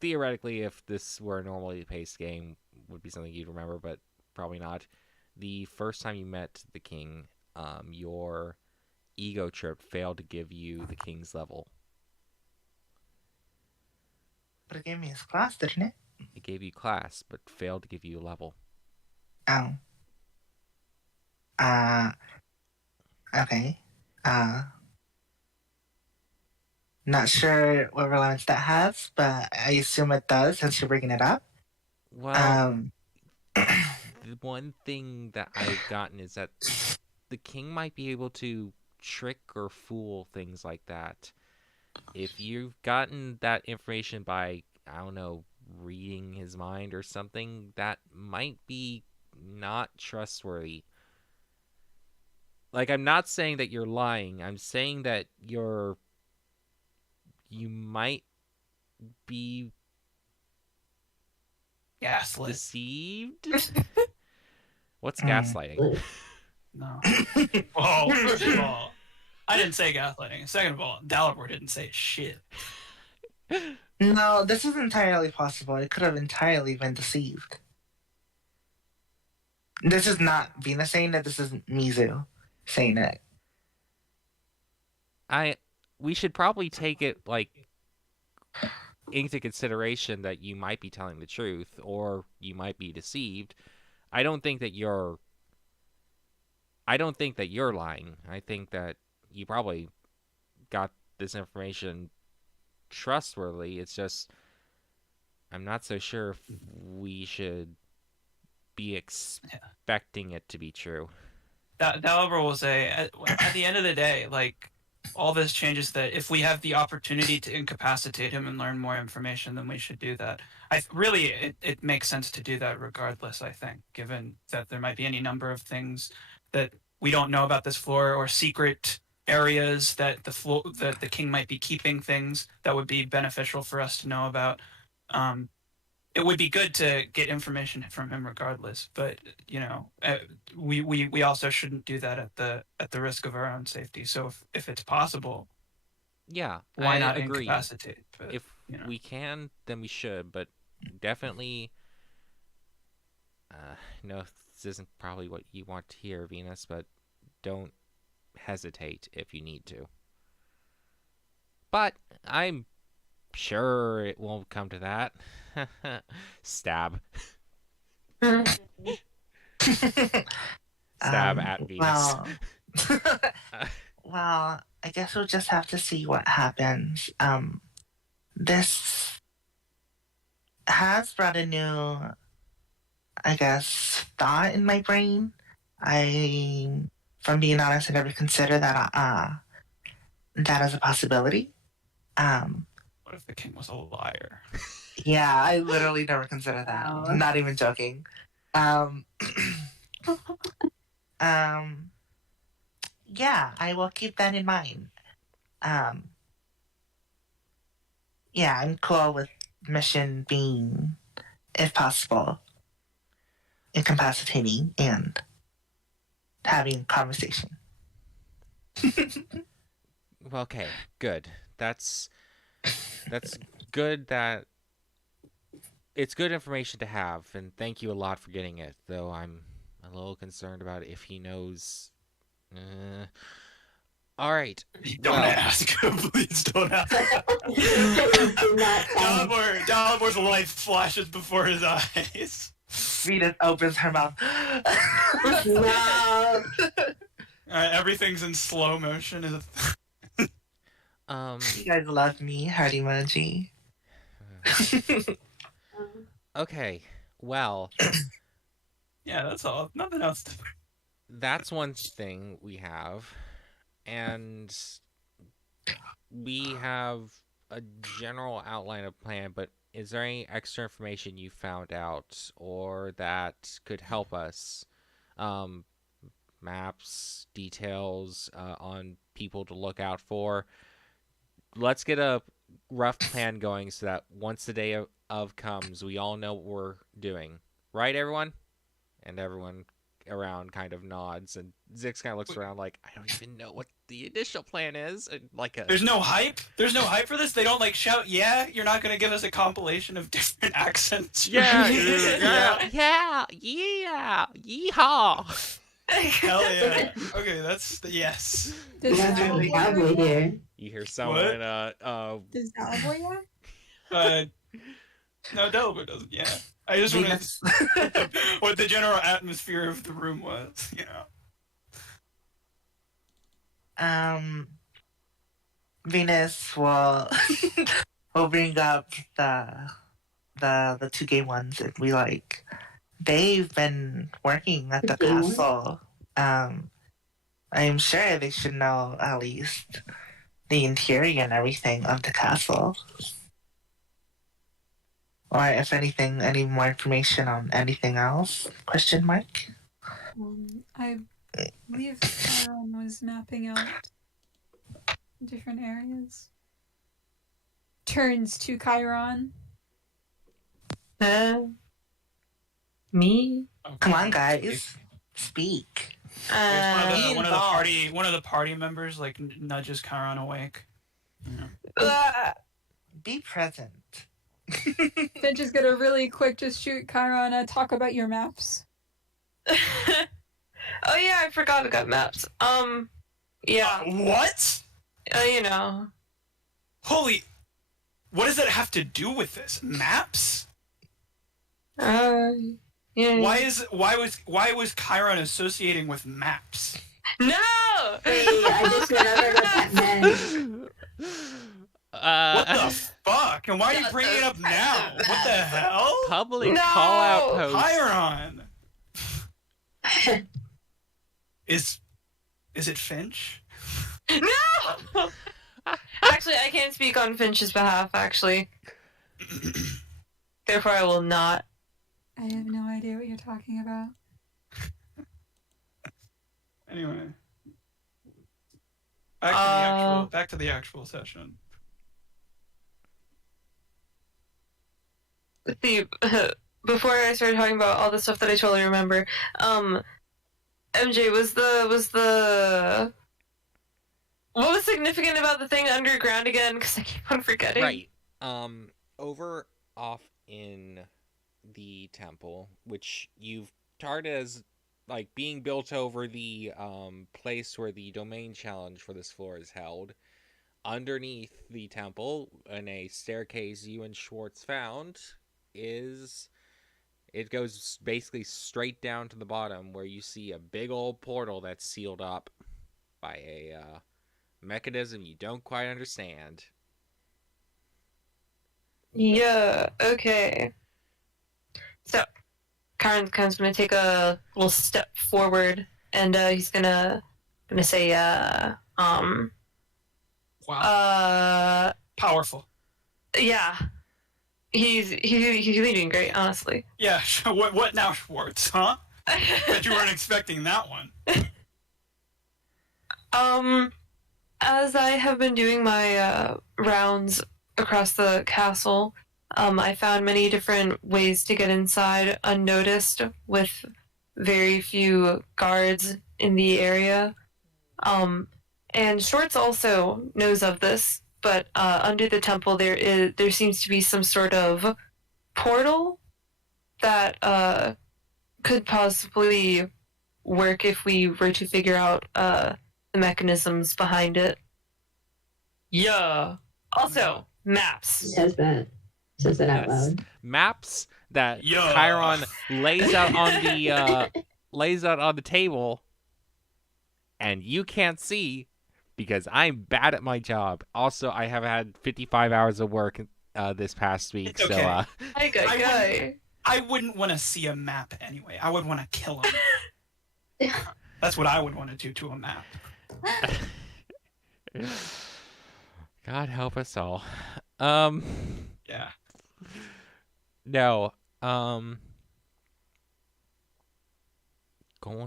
theoretically, if this were a normally paced game, would be something you'd remember, but probably not. The first time you met the king, your ego trip failed to give you the king's level. But it gave me his class, didn't it? It gave you class, but failed to give you a level. Oh. Uh, okay. Not sure what relevance that has, but I assume it does since you're bringing it up. Well, the one thing that I've gotten is that the king might be able to trick or fool things like that. If you've gotten that information by, I don't know, reading his mind or something, that might be not trustworthy. Like, I'm not saying that you're lying. I'm saying that you might be Gaslit. deceived. What's gaslighting? No. Well, first of all, I didn't say gaslighting. Second of all, Dalibor didn't say shit. No, this is entirely possible. It could have entirely been deceived. This is not Venus saying it. This is Mizu saying it. We should probably take it like into consideration that you might be telling the truth or you might be deceived. I don't think that you're lying. I think that you probably got this information trustworthy. It's just I'm not so sure if we should be expecting it to be true. Dalibor will say, at the end of the day, like, all this changes that if we have the opportunity to incapacitate him and learn more information, then we should do that. It makes sense to do that regardless, I think, given that there might be any number of things that we don't know about this floor or secret areas that the king might be keeping things that would be beneficial for us to know about. It would be good to get information from him regardless, but we also shouldn't do that at the risk of our own safety. So if it's possible, yeah, why I not agree. incapacitate? But, if we can, then we should, but definitely no, this isn't probably what you want to hear, Venus, but don't hesitate if you need to. But I'm sure it won't come to that. Stab. Stab at Venus. Well, I guess we'll just have to see what happens. This has brought a new, I guess, thought in my brain. From being honest, I never considered that that as a possibility. What if the king was a liar? Yeah, I literally never considered that. Wow. I'm not even joking. Yeah, I will keep that in mind. Yeah, I'm cool with mission being, if possible, incapacitating and having a conversation. Okay, good. That's good that it's good information to have, and thank you a lot for getting it, though I'm a little concerned about if he knows. All right. Don't ask. Please don't ask. Dalibor's life flashes before his eyes. Rita opens her mouth. No. Everything's in slow motion. You guys love me, heart emoji. Okay. Well. Yeah, that's all. Nothing else to that's one thing we have, and we have a general outline of plan, but is there any extra information you found out or that could help us? Um, Maps, details on people to look out for. Let's get a rough plan going so that once the day of comes, we all know what we're doing. Right, everyone? And everyone around kind of nods, and Zix kind of looks around like, I don't even know what the initial plan is. And like There's no hype. There's no hype for this. They don't like shout. Yeah, you're not gonna give us a compilation of different accents. yeah, yeehaw. Hell yeah. Okay, that's yes. Does Yeah, Dalibor cowboy have? here. You hear someone, Does Dalibor have? No, Delaware doesn't. Yeah, I just wanted Venus, what the general atmosphere of the room was. Venus will will bring up the two gay ones and be like, they've been working at the The gay ones? castle. I'm sure they should know at least the interior and everything of the castle. Or if anything, any more information on anything else? Question mark? I believe Aaron was mapping out different areas. Turns to Chiron. Me? Come on, guys. Speak. One of the involved. one of the party members like nudges Chiron awake. Be present. Finch is gonna really quick just shoot Chiron, talk about your maps. Oh yeah, I forgot I got maps. Yeah, What? you know. Holy! What does that have to do with this? Maps? Yeah. Why was Chiron associating with maps? No. Hey, I just remembered what that meant. What the fuck? And why are you bringing it up now? What the hell? public No! call out post. Chiron. Is it Finch? No. Actually, I can't speak on Finch's behalf. Actually, therefore, I will not. I have no idea what you're talking about. Anyway. Back to the actual session. See, before I started talking about all the stuff that I totally remember, MJ was the what was significant about the thing underground again? Because I keep on forgetting. Right. Over off in the temple, which you've tarred as like being built over the place where the domain challenge for this floor is held. Underneath the temple, in a staircase you and Schwartz found, it goes basically straight down to the bottom where you see a big old portal that's sealed up by a mechanism you don't quite understand. Yeah. Okay. So, Karen's kind of gonna take a little step forward, and he's gonna say, Wow. Powerful. yeah. He's doing great, honestly. Yeah. What now, Schwartz? Huh? Bet you weren't expecting that one. As I have been doing my rounds across the castle, I found many different ways to get inside unnoticed with very few guards in the area. And Schwartz also knows of this, but under the temple there seems to be some sort of portal that could possibly work if we were to figure out the mechanisms behind it. Yeah. Also, maps. He says that. Says that out Yes. loud. Maps that Yeah. Chiron lays out on the table, and you can't see because I'm bad at my job. Also, I have had 55 hours of work this past week, It's okay. so Hi, guy. I wouldn't want to see a map anyway. I would want to kill him. That's what I would want to do to a map. God help us all. Yeah. No. ¿Cómo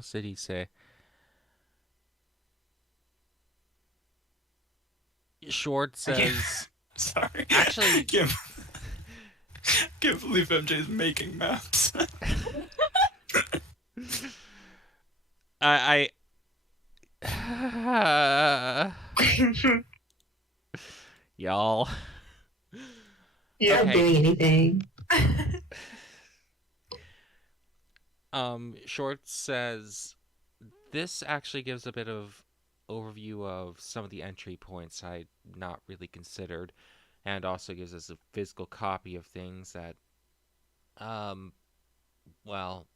se dice? Short says. Sorry. Actually, can't believe MJ's making maps. I y'all. Not Okay. doing anything. Short says this actually gives a bit of overview of some of the entry points I'd not really considered, and also gives us a physical copy of things that, well,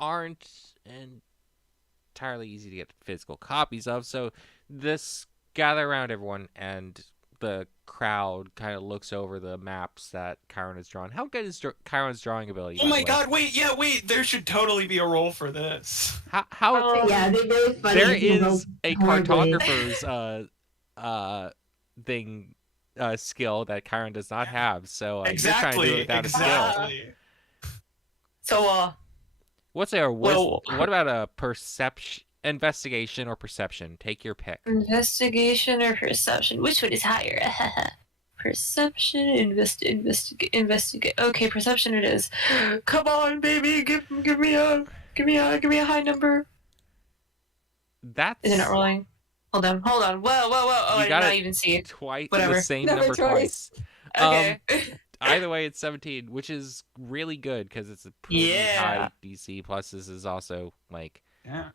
aren't entirely easy to get physical copies of. So this gather around everyone, and the crowd kind of looks over the maps that Chiron has drawn. How good is Chiron's drawing ability? Oh my god, wait, there should totally be a role for this. How Yeah, they're really funny. there if you roll is a horribly. cartographer's skill that Chiron does not have. So you're trying to do it without a skill. Exactly. So, What's there? Well- What about a investigation or perception? Take your pick. investigation or perception? Which one is higher? Perception, investigate. Okay, perception it is. Come on, baby, give me a high number. That's Is it not rolling? Hold on. Whoa. Oh, I did got not it even see it. twice. Whatever. The same Never number twice. twice. Okay. Either way, it's 17, which is really good because it's a pretty Yeah. high DC. Plus, this is also like Yeah.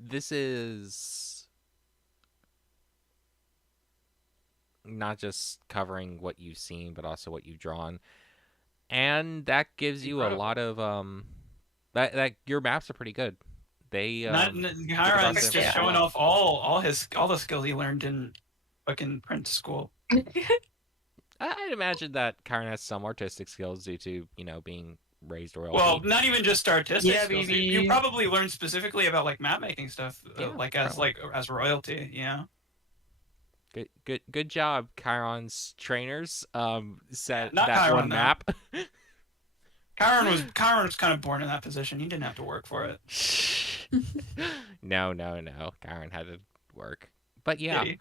this is not just covering what you've seen, but also what you've drawn, and that gives you a Incredible. lot of that your maps are pretty good. They Chiron's just Yeah. showing off all the skills he learned in fucking print school. I'd imagine that Chiron has some artistic skills due to being raised royalty. Well, not even just artistic Yeah, skills. baby. You probably learned specifically about like map making stuff, Yeah, as royalty. Yeah. Good job, Chiron's trainers. Set Not that Chiron, one though. map. Chiron was kind of born in that position. He didn't have to work for it. No. Chiron had to work, but yeah. He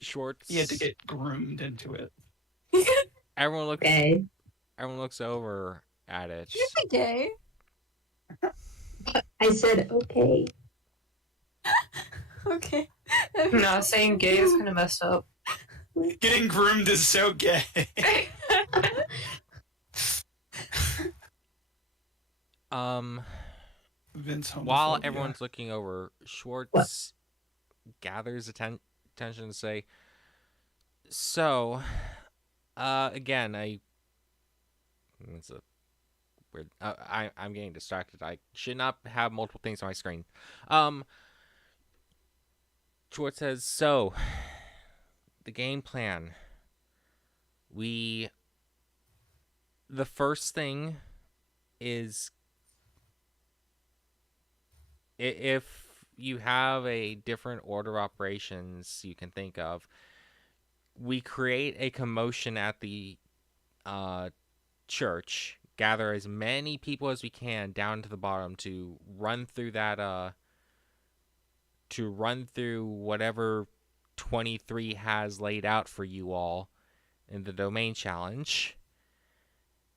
Shorts. had to get groomed into it. Everyone looks. Okay. Everyone looks over at it. Did you say gay? I said okay. Okay. No, saying gay is kind of messed up. Getting groomed is so gay. Vince While homophobia. everyone's looking over, Schwartz gathers attention to say, "So, again, it's a weird. I'm getting distracted. I should not have multiple things on my screen." Schwartz says, "So, the game plan. The first thing is." If you have a different order of operations you can think of, we create a commotion at the church, gather as many people as we can down to the bottom to run through whatever 23 has laid out for you all in the domain challenge.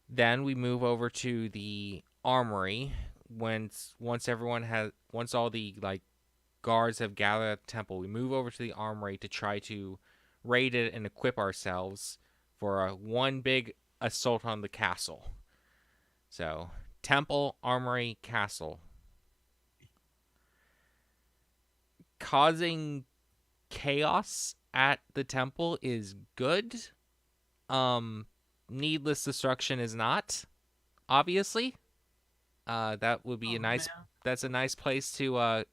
Then we move over to the armory. Once all the guards have gathered at the temple, we move over to the armory to try to raid it and equip ourselves for one big assault on the castle. So, temple, armory, castle. Causing chaos at the temple is good. Needless destruction is not, obviously. That would be that's a nice place to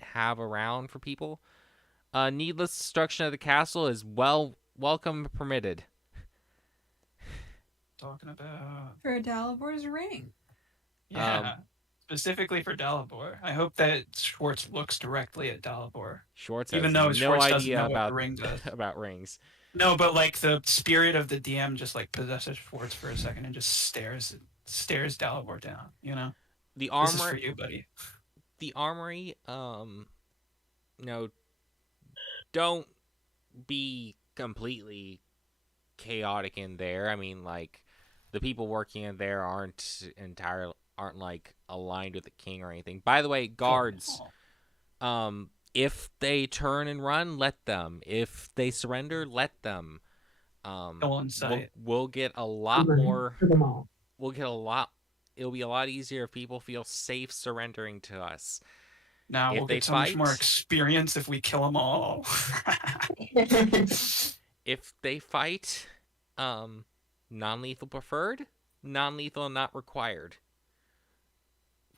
have around for people. Needless destruction of the castle is welcome permitted. Talking about For Dalabor's ring. Yeah. Specifically for Dalibor. I hope that Schwartz looks directly at Dalibor. Schwartz Even has though no Schwartz doesn't idea know what the about ring does. about rings. No, but like the spirit of the DM just like possesses Schwartz for a second and just stares Dalibor down, you know? The This is for armor, you, buddy. the armory, no, don't be completely chaotic in there. I mean, like, the people working in there aren't like aligned with the king or anything. By the way, guards, if they turn and run, let them. If they surrender, let them. Go on site. We'll get a lot more. For them all. We'll get a lot. It'll be a lot easier if people feel safe surrendering to us. Now If we'll they get so much fight- more experience if we kill them all. If they fight, non-lethal preferred, non-lethal not required.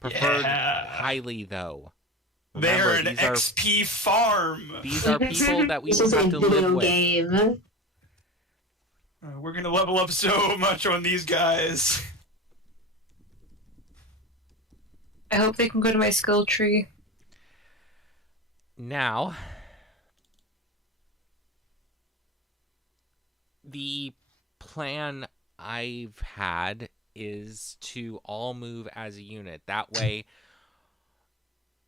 Preferred Yeah. highly though. They're Remember, an XP farm. these are people that we This will is a have to live video with. game. We're gonna level up so much on these guys. I hope they can go to my skill tree. Now, the plan I've had is to all move as a unit. That way,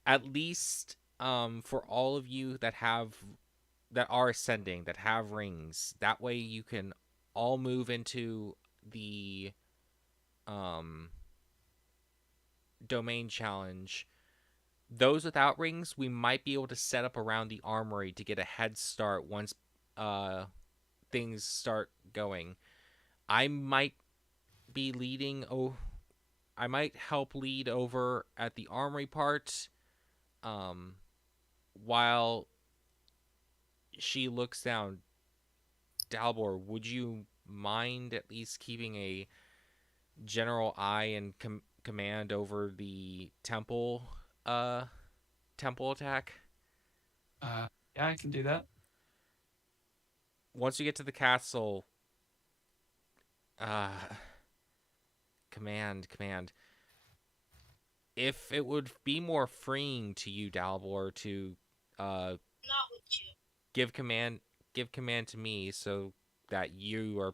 at least for all of you that are ascending, that have rings, that way you can all move into the domain challenge. Those without rings, we might be able to set up around the armory to get a head start once things start going. I might be leading. I might help lead over at the armory part, while she looks down. Dalbor, would you mind at least keeping a general eye and command over the temple attack? Yeah, I can do that. Once you get to the castle, command. If it would be more freeing to you, Dalbor, to Not with you. give command to me, so that you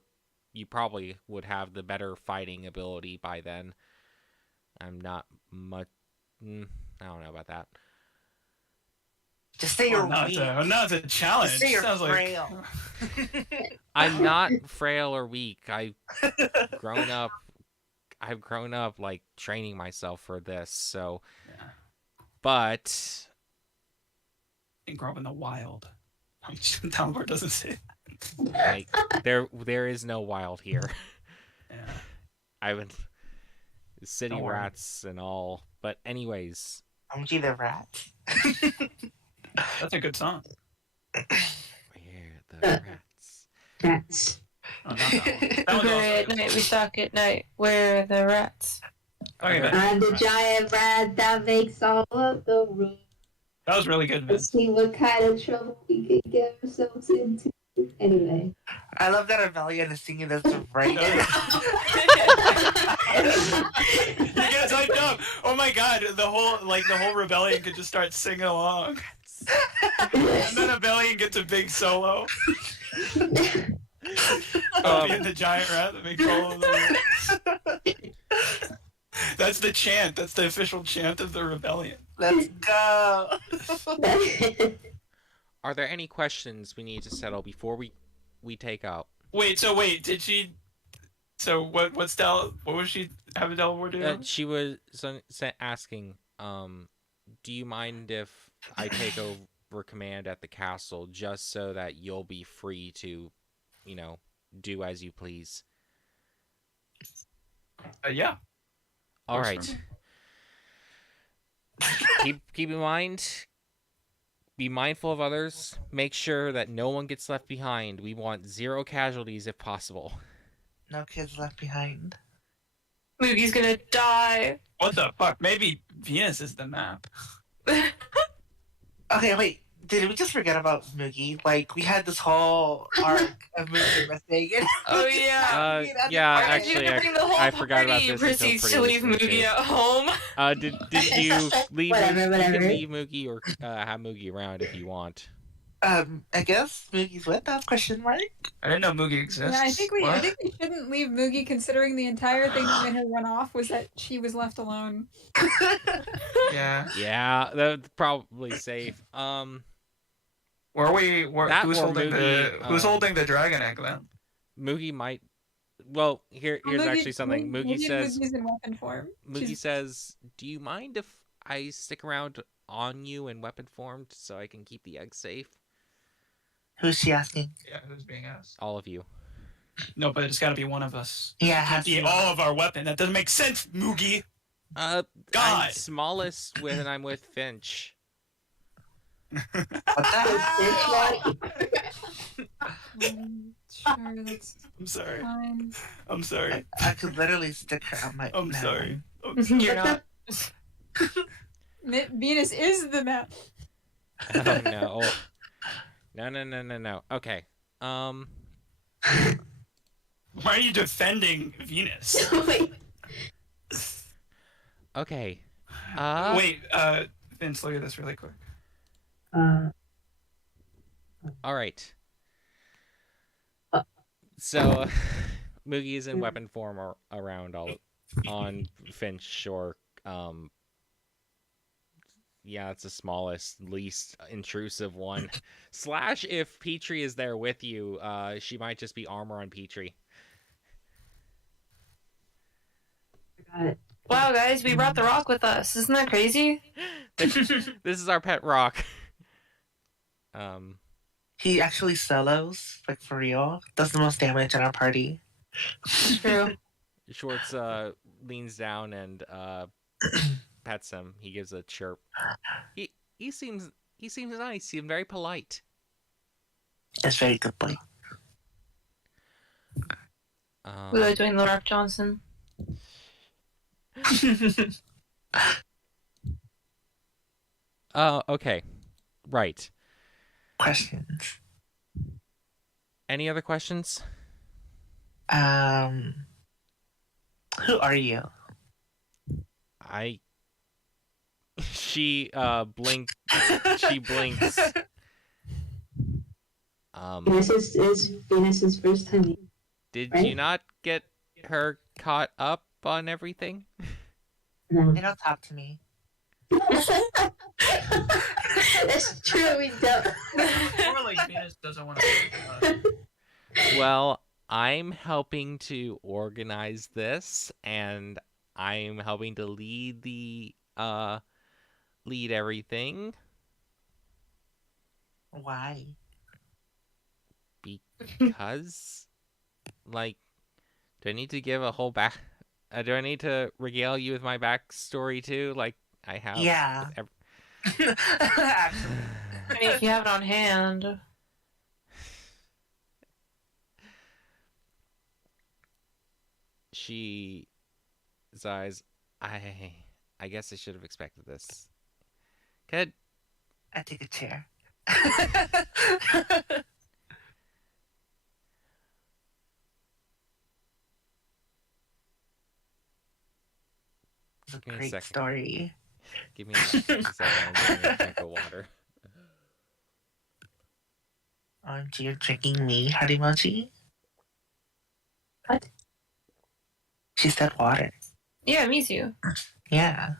probably would have the better fighting ability by then. I'm not much. I don't know about that. Just say you're not weak. not a challenge. Just say you're Sounds like frail. I'm not frail or weak. I've grown up like training myself for this. So, yeah. but And grow up in the wild. Dalibor doesn't say that. like there is no wild here. Yeah. I've been city Don't worry. rats and all. But anyways, I'm G the rat. That's a good song. where the rats? Rats. Oh, not that one. That one's Over also at good. night, we stalk at night. Where are the rats? Okay, man. I'm the giant rat that makes all of the room. That was really good, man. Let's see what kind of trouble we could get ourselves into. Anyway. I love that Rebellion is singing this right You now. get hyped up. Oh my god, the whole rebellion could just start singing along. And then Rebellion gets a big solo. Being the giant rat that makes all of the That's the chant. That's the official chant of the rebellion. Let's go. Are there any questions we need to settle before we take out? Wait, did she? So what was she having Dalibor do? She was asking, do you mind if I take over command at the castle just so that you'll be free to, do as you please? Yeah. All Works right. for keep in mind. Be mindful of others. Make sure that no one gets left behind. We want 0 casualties if possible. No kids left behind. Moogie's gonna die. What the fuck? Maybe Venus is the map. Okay, wait. Did we just forget about Moogie? Like, we had this whole arc of Moogie missing. And Oh, we just yeah. had Moogie at the Yeah, party. Why did you actually, bring the whole I forgot about party this until proceeds pretty to leave recently, Moogie too. at home? Did you leave Whatever, Moogie? You whatever. can leave Moogie or have Moogie around if you want. I guess Moogie's with us? Question mark. I didn't know Moogie exists. Yeah, I think we What? shouldn't leave Moogie, considering the entire thing that made her run off was that she was left alone. Yeah. Yeah, that's probably safe. Were we? That Who's or holding Moogie, who's holding the dragon egg then? Moogie might. Well, here's actually something. Moogie says. Moogie's in weapon form. Moogie says, "Do you mind if I stick around on you in weapon form so I can keep the egg safe?" Who's she asking? Yeah, who's being asked? All of you. No, but it's got to be one of us. Yeah, it Can't has to be be all of our weapon. That doesn't make sense, Moogie. I'm God. smallest when I'm with Finch. What the Sure, that's I'm sorry. fine. I'm sorry. I could literally stick her on my. I'm no. sorry. You're not. Venus is the map. Oh no. No. Okay. Why are you defending Venus? Wait. Okay. Wait, Vince, look at this really quick. All right. So, Moogie is in weapon form around on Finch or yeah, it's the smallest, least intrusive one. Slash, if Petrie is there with you, she might just be armor on Petrie. Got it. Wow, guys, we brought the rock with us. Isn't that crazy? This is our pet rock. He actually solos, like for real. Does the most damage in our party. True. Schwartz leans down and pets him. He gives a chirp. He seems nice. He seems very polite. That's very good boy. We were doing the Rock Johnson. Okay. Right. Questions. Any other questions? Who are you? She blinks. She blinks. This is Venus's first time. Did right? you not get her caught up on everything? No. They don't talk to me. That's true. We don't. More like Venus doesn't want to. Well, I'm helping to organize this, and I'm helping to lead everything. Why? Because, like, do I need to give a whole back? Do I need to regale you with my backstory too? Like I have. Yeah. I mean, if you have it on hand. She sighs. I guess I should have expected this. Good. I take a chair. It's a Give me a great second. story. Give me a second. I'm getting a drink of water. Aren't you drinking me, Harimochi? What? She said water. Yeah, me too. Yeah.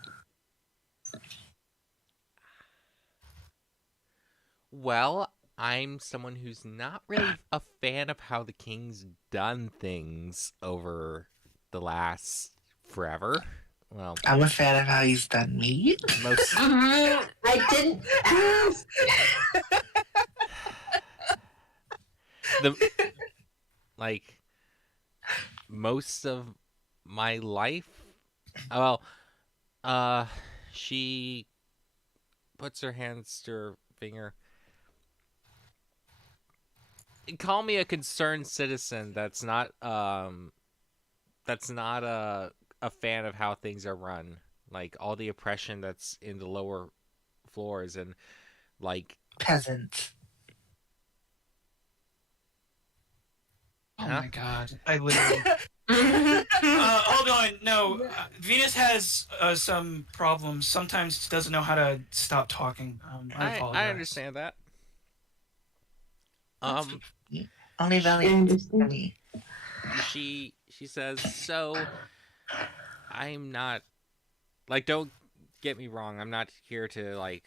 Well, I'm someone who's not really a fan of how the king's done things over the last forever. Well, I'm a fan of how he's done me. most I didn't ask. like most of my life. Well, she puts her hands to her finger. Call me a concerned citizen that's not a fan of how things are run. Like all the oppression that's in the lower floors and like peasants. Oh Huh? my god! I literally. Hold on. No, Venus has some problems. Sometimes she doesn't know how to stop talking. I apologize. I understand that. Only I Valley understand. me. She says, so I'm not like, don't get me wrong, I'm not here to like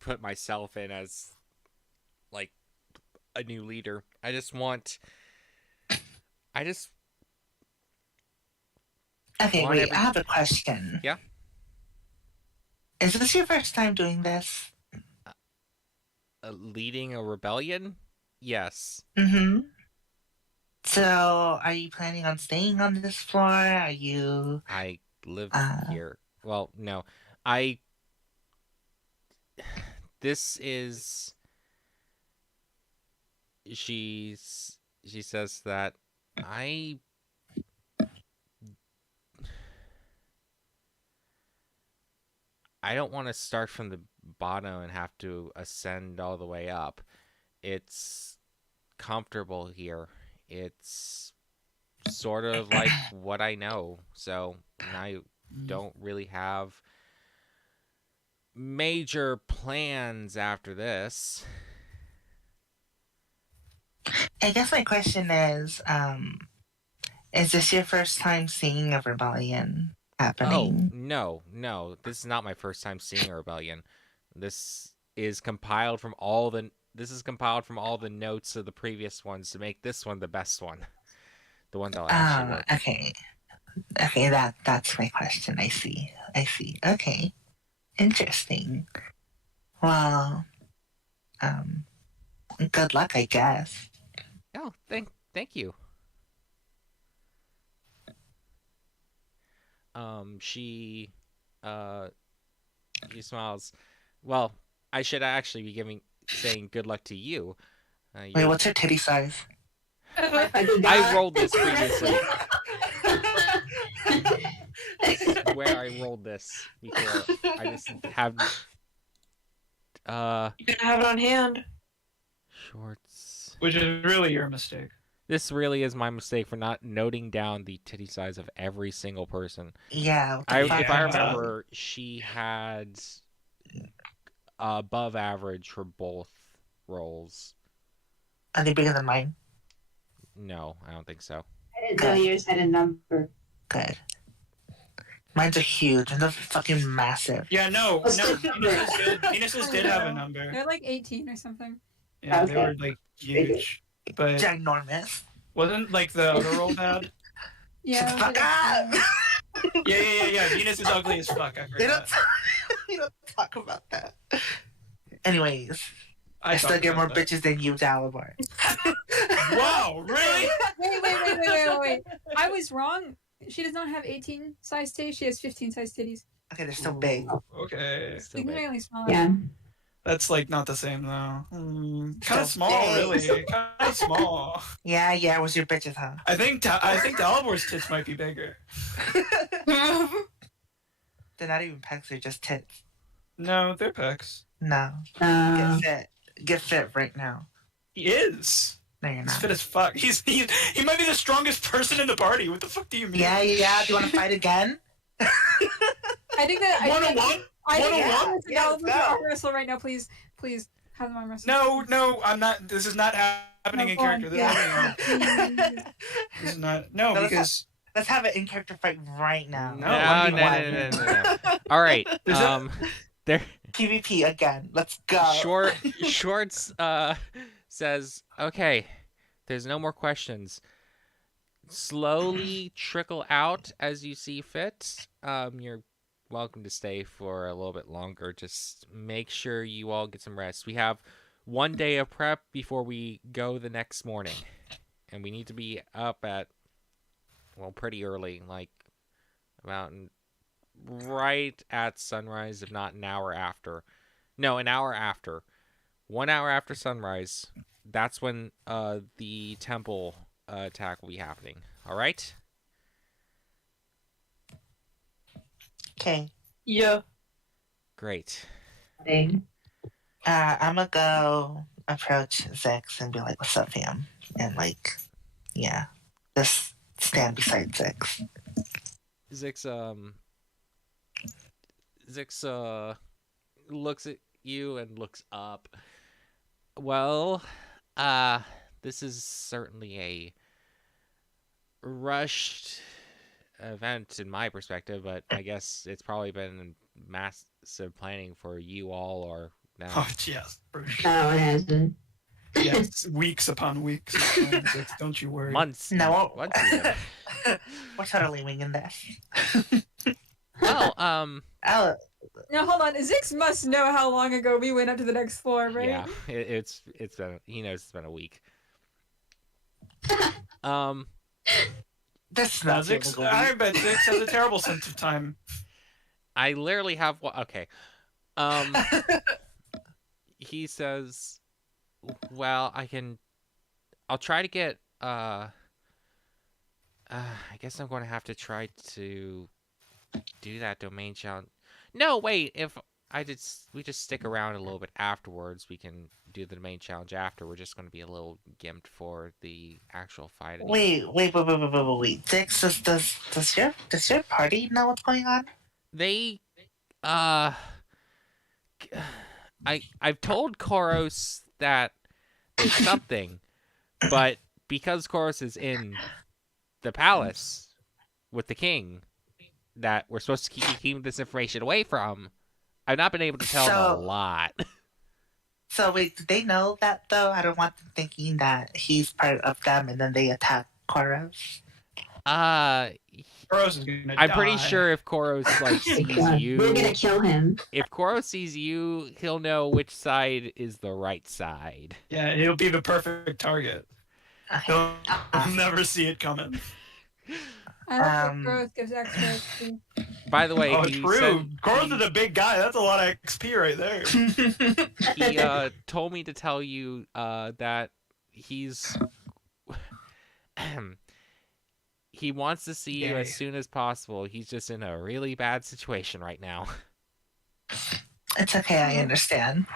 put myself in as like a new leader. I just Okay, want wait. I have a question. Yeah? Is this your first time doing this? Leading a rebellion. Yes. Mm-hmm. So, are you planning on staying on this floor? Are you? I live Uh, here. Well, no. I this is she says that I don't want to start from the bottom and have to ascend all the way up. It's comfortable here. It's sort of like what I know. So I don't really have major plans after this. I guess my question is this your first time seeing a rebellion Oh, happening? no. This is not my first time seeing a rebellion. This is compiled from all the notes of the previous ones to make this one the best one. The one that'll actually work. Okay. Okay, that's my question. I see. Okay. Interesting. Well, good luck, I guess. Oh, thank you. She smiles. Well, I should actually be saying good luck to you. Wait, what's your titty size? I rolled this previously. Where I rolled this before. I just have You gotta have it on hand. shorts. Which is really your mistake. This really is my mistake for not noting down the titty size of every single person. Yeah. What the fuck? If I remember, she had above average for both roles. Are they bigger than mine? No, I don't think so. I didn't know yours had a number. Good. Mine's are huge and they're fucking massive. Yeah, no. Venus's did have a number. They're like 18 or something. Yeah, Okay. they were like huge. But Ginormous. wasn't like the other roll bad? Yeah. Shut the fuck up! Yeah. Venus is ugly as fuck. I They don't, forgot. we don't talk about that. Anyways, I still talked get more about that. bitches than you, Dalibor. Wow, really? Wait. I was wrong. She does not have 18 size titties. She has 15 size titties. Okay, they're still big. Okay. Still big. Significantly smaller. Yeah. That's like not the same though. Kind Still of small, big. really. Kind of small. Yeah, it was your bitches, huh? I think Dalibor's tits might be bigger. They're not even pecs, they're just tits. No, they're pecs. No. Uh, Get fit. Get fit right now. He is. No, you're He's not. fit as fuck. He might be the strongest person in the party. What the fuck do you mean? Yeah. Do you want to fight again? I think that. 101? I think 101? Yeah, let's that go. arm wrestle right now, please have them arm wrestle. No, I'm not. This is not happening No, in go on. character. Yeah. This is not. No, No, because Let's have an in-character fight right now. No, No. All right. Is that- There. PvP again. Let's go. Shorts says, okay, there's no more questions. Slowly trickle out as you see fit. You're welcome to stay for a little bit longer. Just make sure you all get some rest. We have one day of prep before we go the next morning. And we need to be up at, well, pretty early, like about right at sunrise, if not an hour after. No, an hour after. 1 hour after sunrise. That's when the temple attack will be happening. All right? Okay. Yeah. Great. thing. I'm gonna go approach Zix and be like, "What's up, fam?" And like, yeah, just stand beside Zix. Zix looks at you and looks up. Well, this is certainly a rushed event in my perspective, but I guess it's probably been massive planning for you all or now. Oh, yes, for sure. No, it hasn't. Yes, weeks upon weeks. Don't you worry. Months. No, Months even. we're totally winging this. Well, Oh, Now hold on. Zix must know how long ago we went up to the next floor, right? yeah, it's been, he knows it's been a week. this is Now, not Zix, typical. I bet Zix has a terrible sense of time. I literally have one. Okay. He says, "Well, I'll try to get. I guess I'm going to have to try to do that domain challenge. No, wait. If we just stick around a little bit afterwards, we can do the domain challenge after. We're just going to be a little gimped for the actual fight. Wait. Zix, does your party know what's going on? They, I've told Koros that there's something, but because Koros is in the palace with the king that we're supposed to keep this information away from, I've not been able to tell them a lot. So wait, did they know that though? I don't want them thinking that he's part of them and then they attack Koros. Koros is gonna I'm die. pretty sure if Koros like sees God, you, we're gonna kill him. if Koros sees you, he'll know which side is the right side. Yeah, he'll be the perfect target. He'll never see it coming. I don't think growth gives extra XP. By the way, Oh, he true. said Koros is a big guy. That's a lot of XP right there. he told me to tell you that he's he wants to see you as soon as possible. He's just in a really bad situation right now. It's okay, I understand.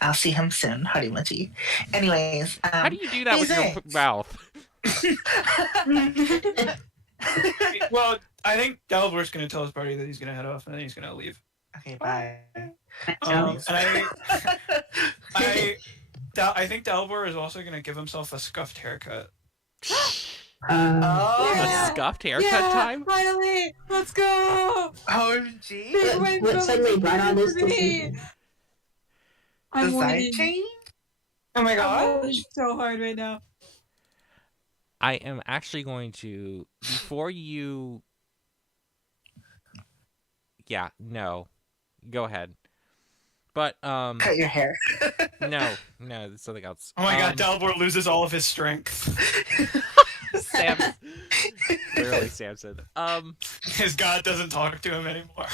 I'll see him soon, Hardy Munchie. Anyways, How do you do that with your Zix. mouth? Well, I think Dalvor's going to tell his party that he's going to head off and then he's going to leave. Okay, bye. And I think Dalvor is also going to give himself a scuffed haircut. A scuffed haircut time? Finally! Let's go! OMG. What suddenly brought on this decision? I'm The side winning. chain? Oh my I'm god. winning so hard right now. I am actually going to, before you... Yeah, no. Go ahead. But, Cut your hair. no, it's something else. Oh my god, Dalvor loses all of his strength. Sam, literally Samson. His god doesn't talk to him anymore.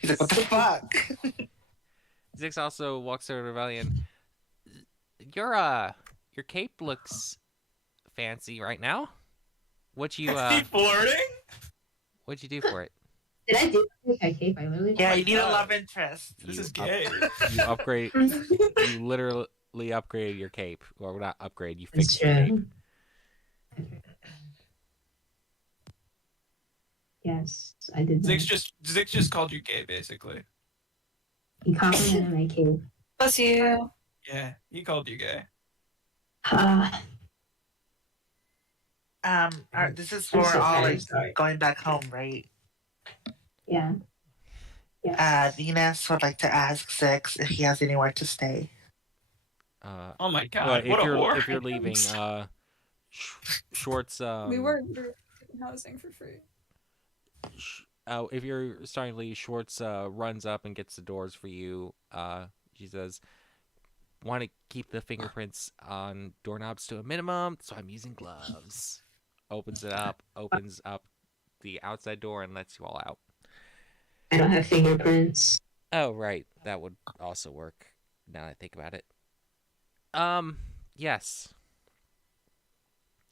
He's like, what the fuck? Zix also walks over to Rebellion. Your cape looks fancy right now. What'd you Is he flirting? what'd you do for it? Did I do my cape? I literally. Yeah, you need a God. love interest. This You is gay. You upgrade. You literally upgraded your cape, or not upgrade. You It's fixed your cape. true. Yes, I did that. Zix just called you gay, basically. He complimented my cape. Bless you. Yeah, he called you gay. This is I'm for so all very like sorry. going back home, right? Yeah. Yeah. Venus would like to ask Zix if he has anywhere to stay. Oh my god, But what a whore. if you're leaving, Schwartz. we weren't housing for free. If you're starting to leave, Schwartz runs up and gets the doors for you. She says, "Want to keep the fingerprints on doorknobs to a minimum, so I'm using gloves." Opens up the outside door, and lets you all out. I don't have fingerprints. Oh, right, that would also work. Now that I think about it. Yes.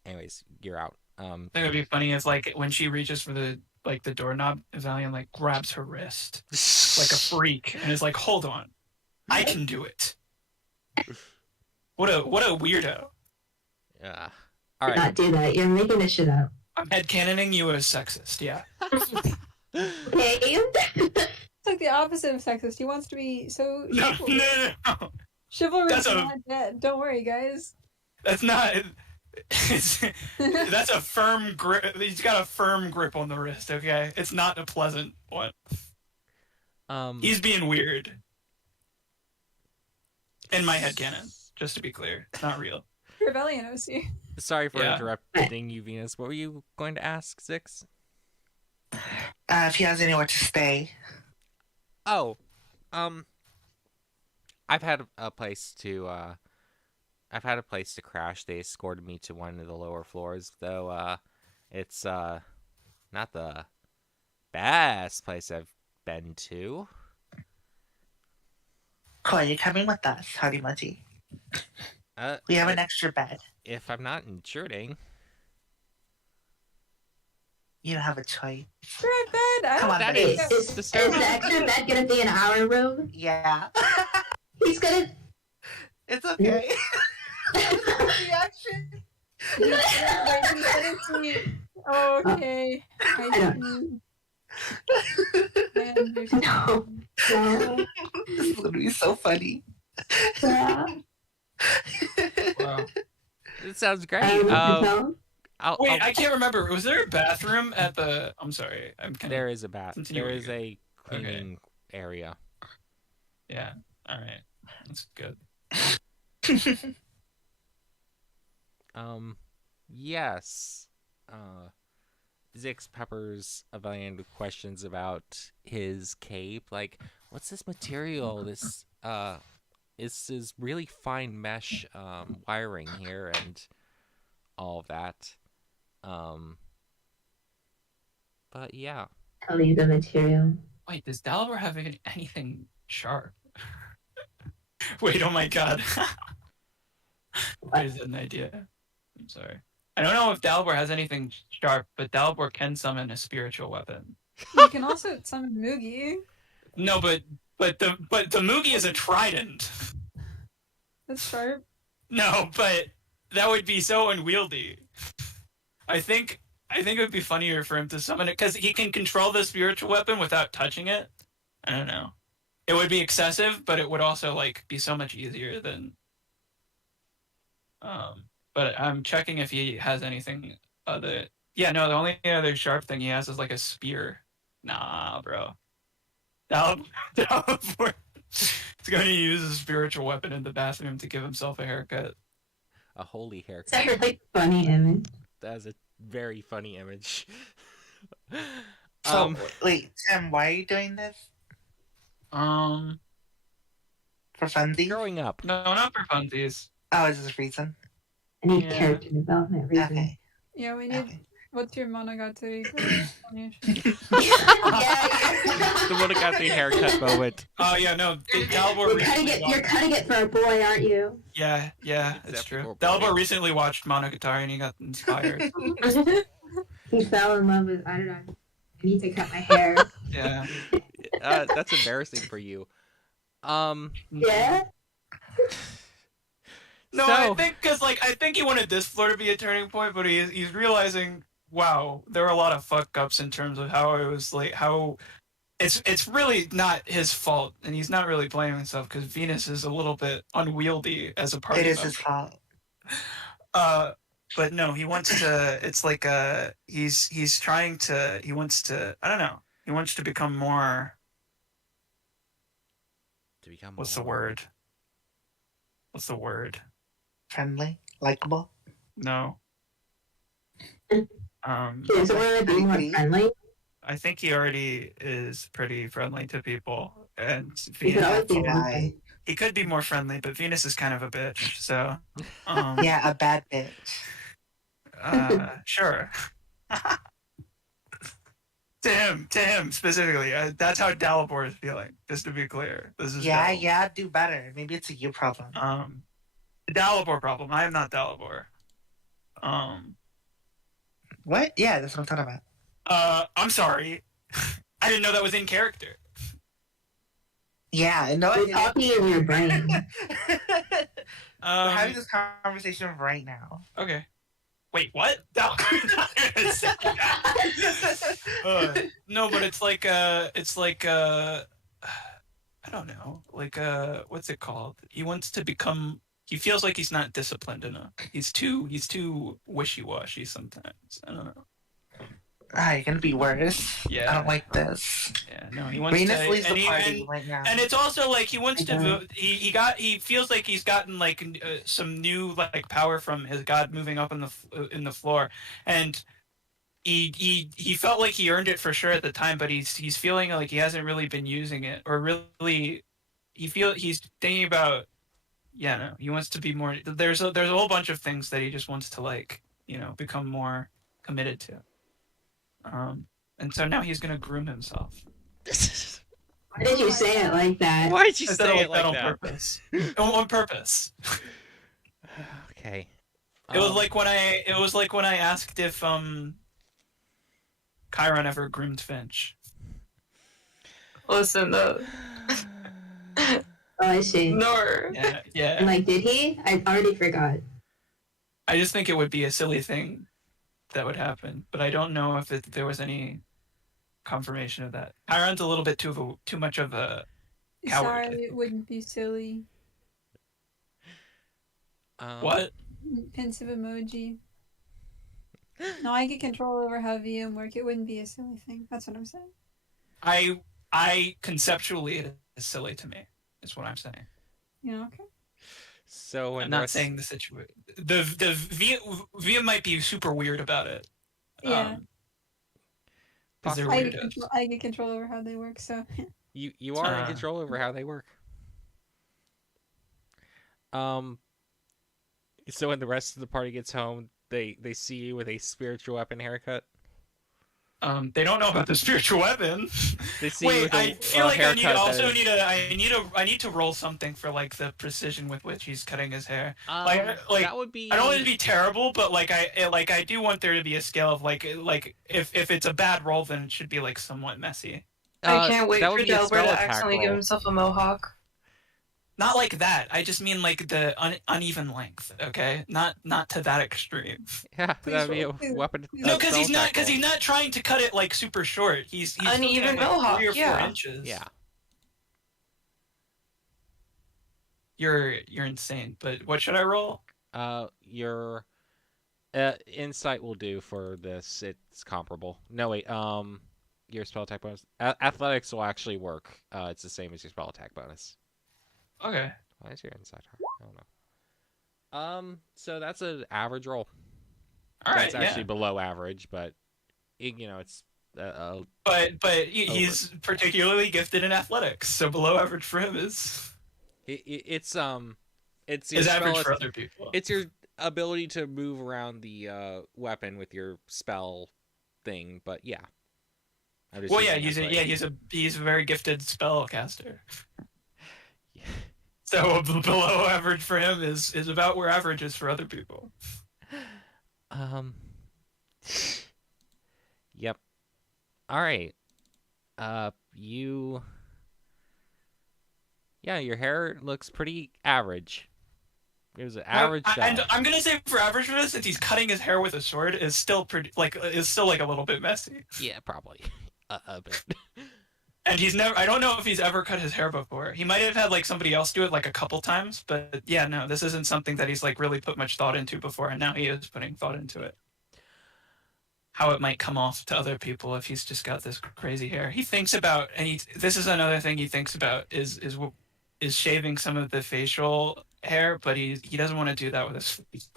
Anyways, you're out. I think it'd be funny is like when she reaches for the doorknob, Valiant like grabs her wrist like a freak and is like, "Hold on, I can do it. What a weirdo. Yeah. All Do right. not do that. You're making this shit up. I'm headcanoning you as sexist, yeah. Okay. It's like the opposite of sexist. He wants to be so No. chivalrous That's is a- not dead. Don't worry, guys. That's not... that's a firm grip. He's got a firm grip on the wrist, okay? It's not a pleasant one. He's being weird. In my headcanon, just to be clear. It's not real. Rebellion OC. Sorry for Yeah. interrupting you, Venus. What were you going to ask, Zix? If he has anywhere to stay. Oh, I've had a place to crash. They escorted me to one of the lower floors, though. It's not the best place I've been to. Cool, you're coming with us, Howdy Muddy. We have an extra bed. If I'm not intruding. You don't have a choice. Right bed. I Come don't on, That babe. is Is the extra bed gonna be in our room? Yeah. He's gonna. It's okay. Reaction. Okay. I don't- No. No. This is gonna be so funny. Yeah. Wow. It sounds great. No. Wait, I can't remember. Was there a bathroom at the... I'm sorry. I'm kind There is a bath. Continue There with is your- a cleaning area. Yeah. All right. That's good. Yes. Zix peppers Avelian with questions about his cape. Like, what's this material? This is really fine mesh wiring here and all of that. But yeah. Tell you the material. Wait, does Dalibor have anything sharp? Wait, oh my god. I just had an idea. I'm sorry. I don't know if Dalibor has anything sharp, but Dalibor can summon a spiritual weapon. You can also summon Moogie. No, but the Mugi is a trident. That's sharp. No, but that would be so unwieldy. I think it would be funnier for him to summon it because he can control the spiritual weapon without touching it. I don't know. It would be excessive, but it would also like be so much easier than. But I'm checking if he has anything other. Yeah, no. The only other sharp thing he has is like a spear. Nah, bro. Dalibor is going to use a spiritual weapon in the bathroom to give himself a haircut. A holy Is haircut. that really funny image? That is a very funny image. So, wait, Tim, why are you doing this? Um, For funsies? Growing up. no, not for funsies. Oh, is this a reason? I need Yeah. character development reason. Okay. Yeah, we need. Okay. What's your Monogatari? The one that got the haircut moment. Oh yeah, no. Dalibor You're recently cutting it for a boy, aren't you? Yeah, it's Except true. for Dalibor boy. recently watched Monogatari and he got inspired. He fell in love with. I don't know. I need to cut my hair. Yeah. That's embarrassing for you. Yeah. No, So- I think he wanted this floor to be a turning point, but he's realizing, wow, there were a lot of fuck ups in terms of how it was like how it's really not his fault, and he's not really blaming himself because Venus is a little bit unwieldy as a party It is member. his fault. But no, he wants to. It's like he's trying to. He wants to. I don't know. He wants to become more. To become What's the more- word? What's the word? Friendly? Likeable? No. He doesn't want to be more friendly. I think he already is pretty friendly to people, and He could always Venus, be Why? friendly. he could be more friendly, but Venus is kind of a bitch. So, Yeah, a bad bitch. Sure. To him specifically. That's how Dalibor is feeling. Just to be clear, this is Dalibor. Yeah, do better. Maybe it's a you problem. The Dalibor problem. I am not Dalibor. What? Yeah, that's what I'm talking about. I'm sorry. I didn't know that was in character. Yeah, no, We're talking in your brain. We're having this conversation right now. Okay. Wait, what? No, I'm not gonna say that. No, but it's like I don't know, like what's it called? He wants to become. He feels like he's not disciplined enough. He's too wishy washy sometimes. I don't know. Ah, you're gonna be worse. Yeah. I don't like this. Yeah, no, he wants Venus to. leaves the And, party right now. and it's also like he wants to. Okay. He feels like he's gotten like some new like power from his god moving up in the floor, and he felt like he earned it for sure at the time, but he's feeling like he hasn't really been using it, or really he's thinking about. Yeah, no, he wants to be more. There's a whole bunch of things that he just wants to like become more committed to. And so now he's gonna groom himself. Why did you say it like that? Why did you I said say it it like on that? purpose. On purpose. Okay. It was like when I asked if Chiron ever groomed Finch. Listen, Oh, I see. no. Yeah, And yeah. like, did he? I already forgot. I just think it would be a silly thing that would happen, but I don't know if there was any confirmation of that. Chiron's a little bit too much of a coward. Sorry, it wouldn't be silly. What? Pensive emoji. No, I get control over how VM work. It wouldn't be a silly thing. That's what I'm saying. I conceptually it is silly to me. Is what I'm saying. Yeah, okay. So I'm not saying the situation. The VM might be super weird about it. Yeah. Because they're I weirdos. get control over how they work, so You are in control over how they work. So when the rest of the party gets home, they see you with a spiritual weapon haircut. They don't know about the spiritual weapon. They see you Wait, with a I feel like I haircut need to roll something for like the precision with which he's cutting his hair. that would be. I don't want it to be terrible, but I do want there to be a scale of like if it's a bad roll, then it should be like somewhat messy. I can't wait that for would be a Delbert spell to attack accidentally give roll. himself a mohawk. Not like that. I just mean like the uneven length. Okay, not to that extreme. Yeah, that'd be a please- weapon. No, because he's not spell attack roll. trying to cut it like super short. He's still Uneven cutting, like, mohawk, 3 or 4 yeah. inches. Yeah. You're insane. But what should I roll? Your insight will do for this. It's comparable. No wait. Your spell attack bonus. Athletics will actually work. It's the same as your spell attack bonus. Okay. Why is your insight hard? I don't know. So that's an average roll. All right. That's actually below average, but it's But he's particularly gifted in athletics, so below average for him is it's your is average spell- for other people. It's your ability to move around the weapon with your spell thing, but yeah. I'm just Well, yeah, using athletic. he's a very gifted spellcaster. So below average for him is about where average is for other people. Yep. All right. You. Yeah, your hair looks pretty average. It was an average job. And I'm gonna say for average for this, since he's cutting his hair with a sword, is still like a little bit messy. Yeah, probably a bit. And I don't know if he's ever cut his hair before. He might have had like somebody else do it like a couple times, but yeah, no, this isn't something that he's like really put much thought into before, and now he is putting thought into it. How it might come off to other people if he's just got this crazy hair. He thinks about, and this is another thing he thinks about is shaving some of the facial hair, but he doesn't want to do that with his face.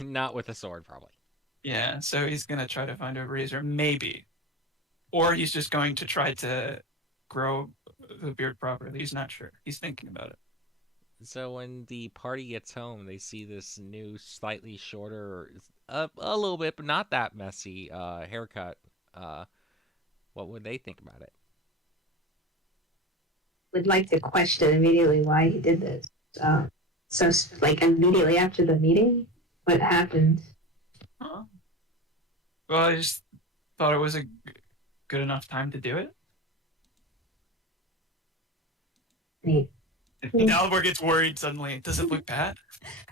Not with a sword, probably. Yeah, so he's gonna try to find a razor, maybe. Or he's just going to try to grow the beard properly. He's not sure. He's thinking about it. So when the party gets home, they see this new, slightly shorter, a little bit, but not that messy haircut. What would they think about it? Would like to question immediately why he did this. So like immediately after the meeting, what happened? Huh? Well, I just thought it was a good enough time to do it. Neat. Dalibor gets worried suddenly. Does it look bad?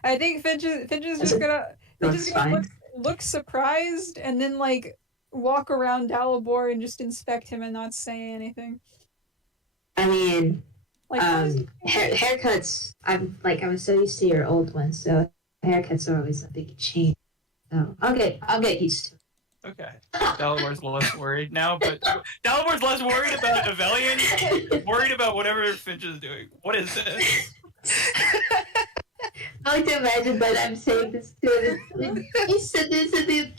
I think Finch is just gonna Looks fine. look surprised and then like walk around Dalibor and just inspect him and not say anything. I mean, Like how is he haircuts. I was so used to your old ones, so haircuts are always a big change. So I'll get used to it. Okay. Dalibor's less worried now, but Dalibor's less worried about Avelian, worried about whatever Finch is doing. What is this? I like to imagine that I'm saying this to him. You said this, and the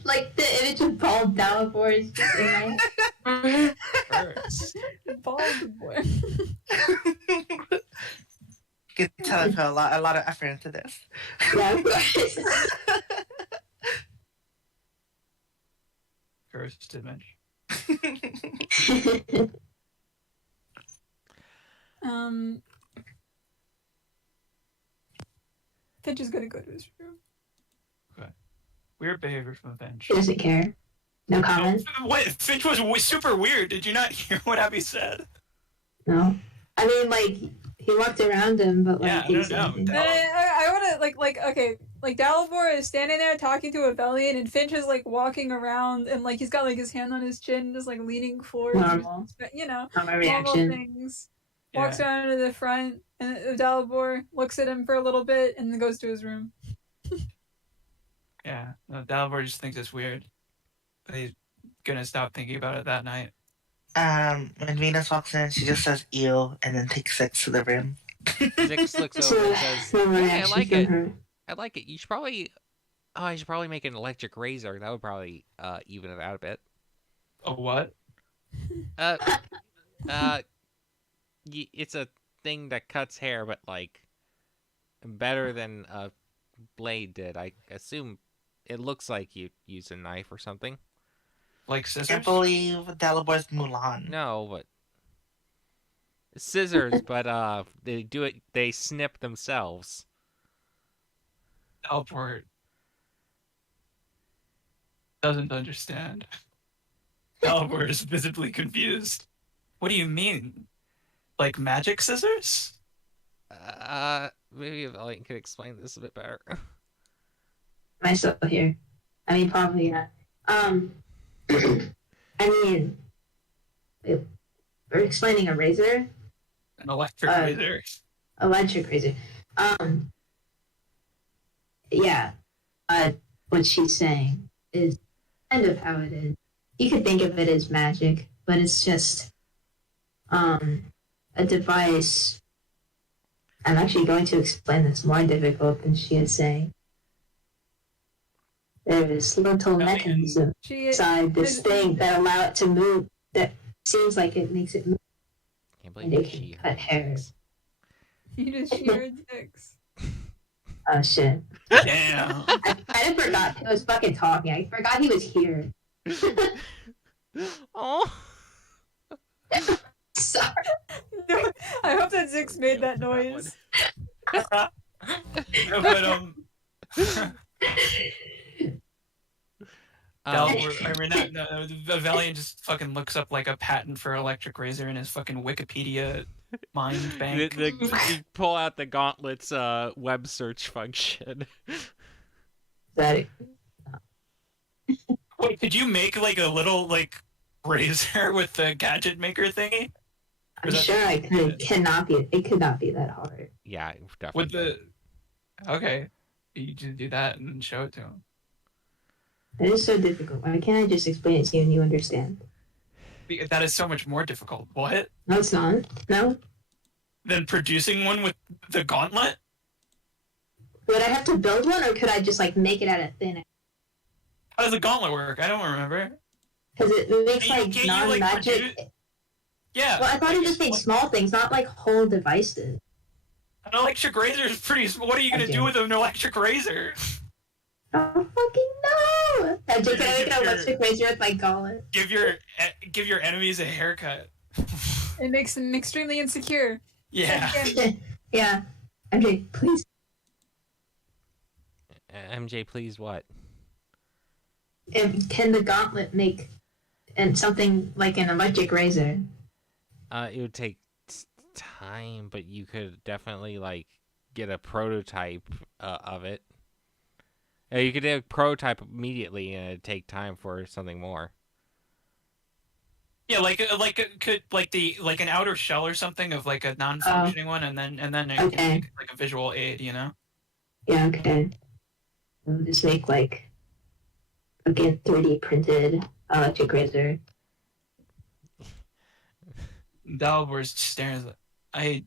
image of bald Dalibor is just in my head. Hurts. bald boy? You can tell I put a lot of effort into this. Yeah, of course. Cursed image. Finch is gonna go to his room. Weird behavior from Finch. He doesn't care. No comment. Wait, Finch was super weird. Did you not hear what Abby said? No. I mean, he walked around him, but Yeah, he I didn't say don't know. anything. I want to okay, Dalibor is standing there talking to Avelian, and Finch is like walking around, and like he's got like his hand on his chin, just like leaning forward. Normal. You know, Normal normal reaction. things. Walks around to the front, and Dalibor looks at him for a little bit, and then goes to his room. Yeah, no, Dalibor just thinks it's weird. But he's gonna stop thinking about it that night. When Venus walks in, she just says "ew" and then takes 6 to the rim. Zix looks over and says, Normal "Hey, I reaction like from it. her. I like it. You should probably, I should probably make an electric razor. That would probably even it out a bit." A what? Uh, it's a thing that cuts hair, but like better than a blade did. I assume it looks like you use a knife or something. Like I scissors? can't believe Dalibor's Mulan. No, but scissors. But they do it. They snip themselves. Dalibor doesn't understand. Dalibor is visibly confused. What do you mean? Like magic scissors? Maybe Valiant could explain this a bit better. Am I still here? I mean, probably not. I mean, we're explaining a razor, An electric razor? electric razor. Yeah. What she's saying is kind of how it is. You could think of it as magic, but it's just a device. I'm actually going to explain this more difficult than she is saying. There's little mechanism She inside this thing that allow it to move. That seems like it makes it move, Can't and believe it can she cut hair. You just sheared Zix. Oh shit! Damn. I kind of forgot he was fucking talking. I forgot he was here. Oh. Sorry. No, I hope that Zix made that noise. No, but Dalibor, I mean, no, Valiant just fucking looks up like a patent for electric razor in his fucking Wikipedia mind bank. You pull out the Gauntlet's web search function. That Wait, could you make like a little like razor with the gadget maker thingy? Or I'm is that- sure I could. It could not be that hard. Yeah, definitely. With the okay, you just do that and then show it to him. It is so difficult. Why can't I just explain it to you and you understand? That is so much more difficult. What? No, it's not. No. Than producing one with the gauntlet? Would I have to build one, or could I just like make it out of thin air? How does the gauntlet work? I don't remember. Because it makes Can't like you, like, non-magic. produce- Yeah. Well, I thought it just made small things, not like whole devices. An electric razor is pretty. What are you gonna do with an electric razor? Oh fucking no! I'm just gonna make an electric razor with my gauntlet. Give your enemies a haircut. It makes them extremely insecure. Yeah. Yeah. Okay, please. MJ, please, what? Can the gauntlet make and something like an electric razor? It would take time, but you could definitely like get a prototype of it. You could do a prototype immediately, and it'd take time for something more. Yeah, could like an outer shell or something of like a non-functioning one, and then it can Okay. make like a visual aid, you know. Yeah, okay. We'll just make like a 3D printed electric razor. Dalibor's staring at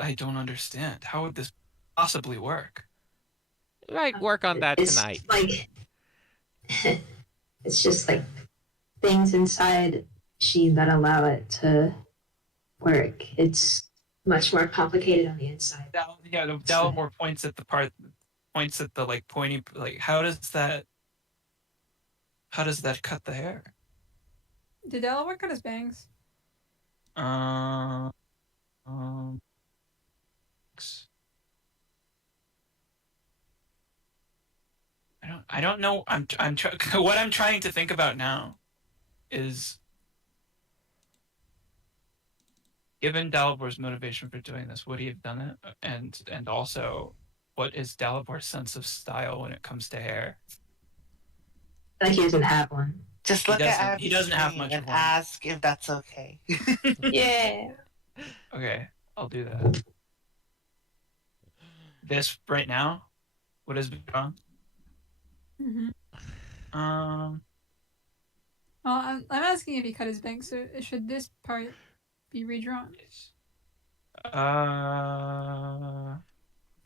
I don't understand. How would this possibly work? We might work on that It's tonight. like it's just like things inside the machine that allow it to work. It's much more complicated on the inside. Dalibor points at the like pointy, like how does that cut the hair? Did Delaware cut his bangs? Um, I don't know. What I'm trying to think about now is, given Dalibor's motivation for doing this, would he have done it? And also, what is Dalibor's sense of style when it comes to hair? I feel like he doesn't have one. Just look at Abby's he doesn't have screen much and of one. ask if that's okay. Yeah. Okay, I'll do that. This right now, what has been drawn? Mm-hmm. Um, Well, I'm asking if he cut his bangs, so should this part be redrawn?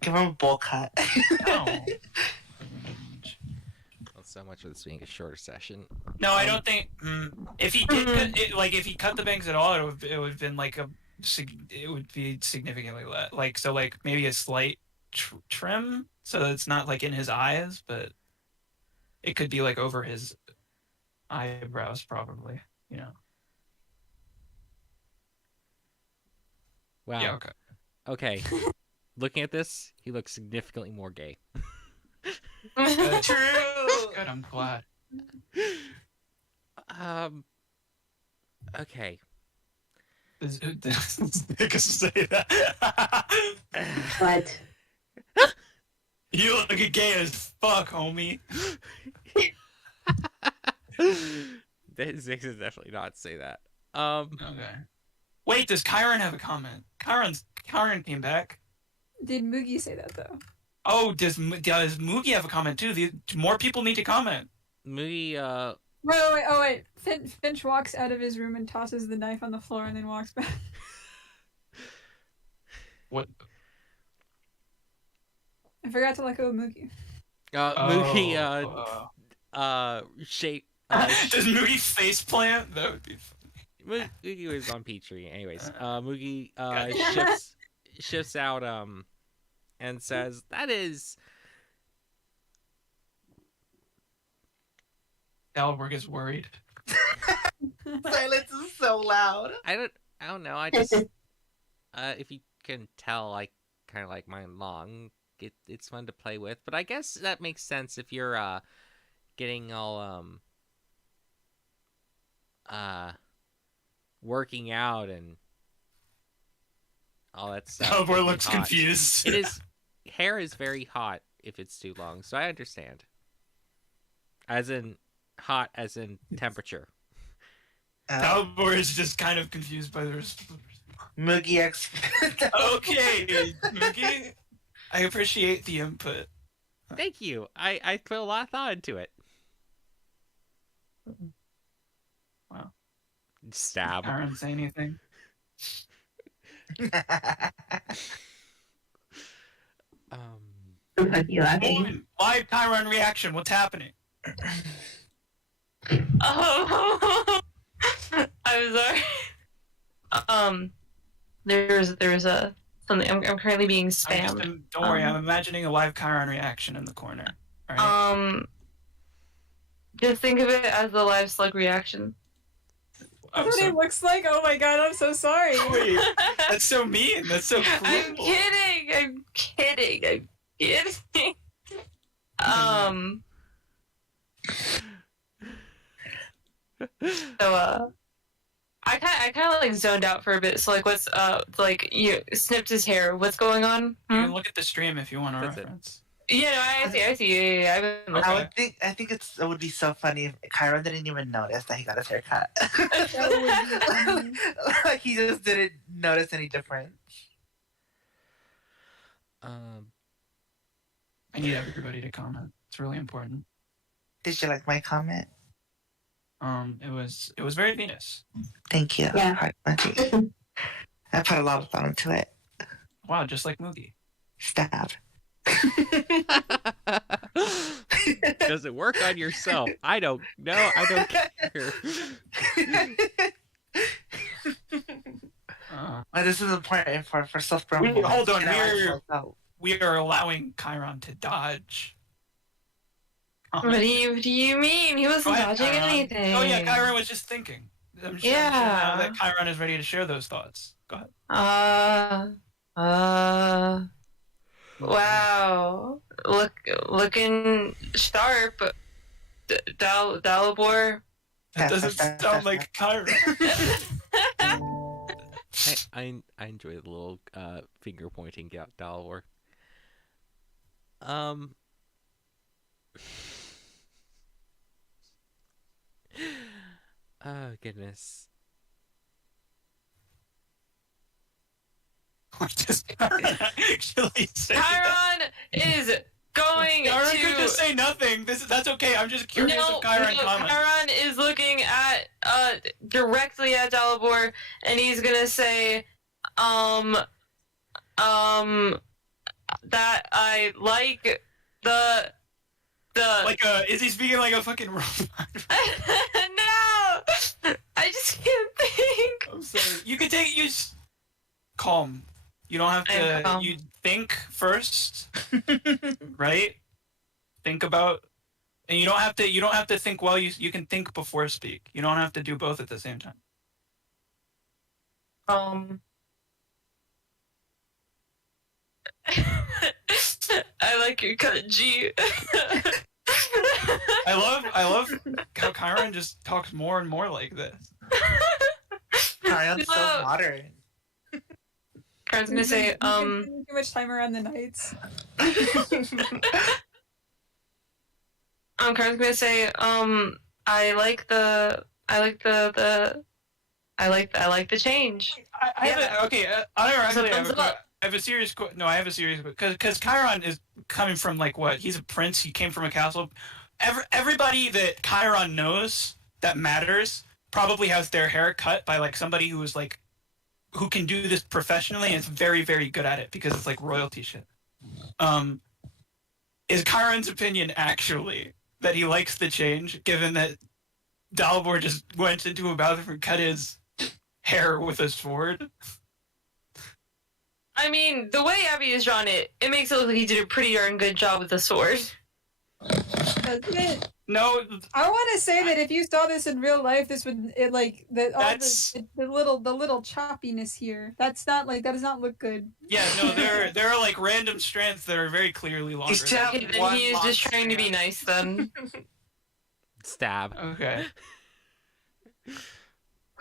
Give him a bowl cut. No. Well, so much for this being a shorter session. No, I don't think. If he did, if he cut the bangs at all, it would have been like it would be significantly less. Like maybe a slight trim, so that it's not like in his eyes, but it could be like over his eyebrows, probably. You know. Wow. Yeah. Okay. Okay. Looking at this, he looks significantly more gay. True. Good. I'm glad. Okay. Nick say that. But You look gay as fuck, homie. Zix does definitely not say that. Okay. Wait, does Kyron have a comment? Kyron came back. Did Moogie say that though? Oh, does Moogie have a comment too? More people need to comment. Moogie, Wait. Finch walks out of his room and tosses the knife on the floor and then walks back. What? I forgot to let go of Moogie. Moogie, shape, Does Moogie face plant? That would be funny. Moogie was on Petrie. Anyways, Moogie, Gotcha. shifts out, and says, that is... Dalberg is worried. Silence is so loud. I don't know. I just, if you can tell, I kind of like mine long. It's fun to play with, but I guess that makes sense if you're getting all working out and all that stuff. Dalberg It'd be looks hot. confused. It is hair is very hot if it's too long, so I understand. As in hot, as in temperature. Dalberg is just kind of confused by the response. Moogie Okay, Moogie. I appreciate the input. Thank you. I put a lot of thought into it. Wow. Stab. Kyron say anything? you laughing? Live Kyron reaction. What's happening? Oh, I'm sorry. There's a something. I'm currently being spammed. Don't worry. I'm imagining a live Kyron reaction in the corner. All right? Just think of it as the live slug reaction. That's what it looks like? Oh my god, I'm so sorry. Wait, that's so mean. That's so cruel. I'm kidding. So I kind of like zoned out for a bit. So like, what's like you snipped his hair? What's going on? You can look at the stream if you want a That's it. reference. Yeah, no, I see. Yeah, I've been looking. Okay. I think it would be so funny if Chiron didn't even notice that he got his hair cut. That would be funny. Like he just didn't notice any difference. I need everybody to comment. It's really important. Did you like my comment? It was very Venus. Thank you. Yeah. Heart emoji. I put a lot of thought into it. Wow, just like Moogie. Stab. Does it work on yourself? I don't know. I don't care. Well, this is important for self-promotion. Hold on, we are allowing Chiron to dodge. What do you mean? He wasn't dodging anything. Oh yeah, Chiron was just thinking. I'm sure now that Chiron is ready to share those thoughts. Go ahead. Wow. Looking sharp. Dalibor. That doesn't sound like Chiron. I enjoy the little finger pointing out Dalwar. Oh goodness. What does Chiron actually say? Chiron is going Chiron to. could just say nothing. That's okay. I'm just curious if Chiron comments. Chiron is looking at directly at Dalibor, and he's gonna say, that I like the. Like is he speaking like a fucking robot? No, I just can't think. I'm sorry. You can take calm. You don't have to. You think first, right? Think about, and you don't have to. You don't have to think while you can think before speak. You don't have to do both at the same time. I like your cut, G. I love how Chiron just talks more and more like this. Chirons so modern. Chiron's gonna say, Too much time around the nights. Chiron's gonna say, I like the change. I have a serious because Chiron is coming from like what? He's a prince. He came from a castle. Everybody that Chiron knows that matters probably has their hair cut by like somebody who is like who can do this professionally and is very, very good at it because it's like royalty shit. Is Chiron's opinion actually that he likes the change, given that Dalibor just went into a bathroom and cut his hair with a sword? I mean, the way Abby has drawn it, it makes it look like he did a pretty darn good job with the sword. That's it. No, I want to say that if you saw this in real life, this would the little choppiness here. That does not look good. Yeah, no, there are like random strands that are very clearly longer. Okay, then he is just trying to be nice then. Stab. Okay.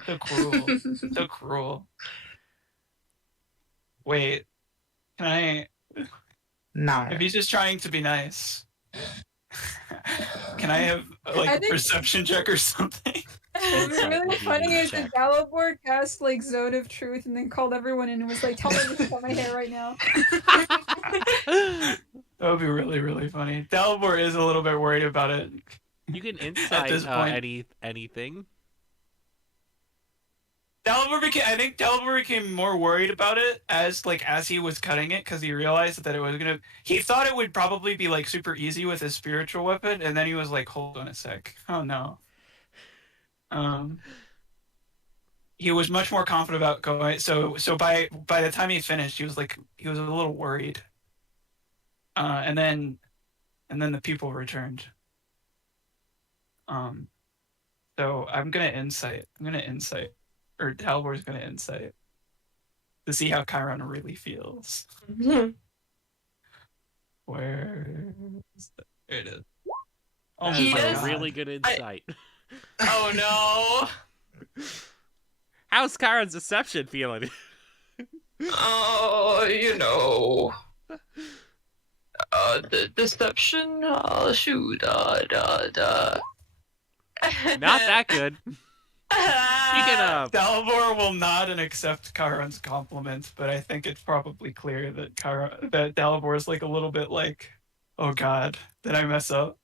So cruel. So cruel. Wait. Can I... No. If he's just trying to be nice, can I have a perception check or something? What's really funny is that Dalibor cast like Zone of Truth and then called everyone in and was like, "Tell me this about my hair right now." That would be really, really funny. Dalibor is a little bit worried about it. You can insight anything. I think Dalibor became more worried about it as he was cutting it because he realized that it was gonna. He thought it would probably be like super easy with his spiritual weapon, and then he was like, "Hold on a sec. Oh no." He was much more confident about going. So by the time he finished, he was a little worried. And then the people returned. So I'm gonna insight. Or Dalibor's gonna insight to see how Chiron really feels. Where is it? There it is. Oh, He That's does- a really good insight. Oh no! How's Kyron's deception feeling? Oh, the deception. Shoot. Not that good. Speaking of, Dalibor will nod and accept Chiron's compliment, but I think it's probably clear that Dalibor is like a little bit like, oh god, did I mess up?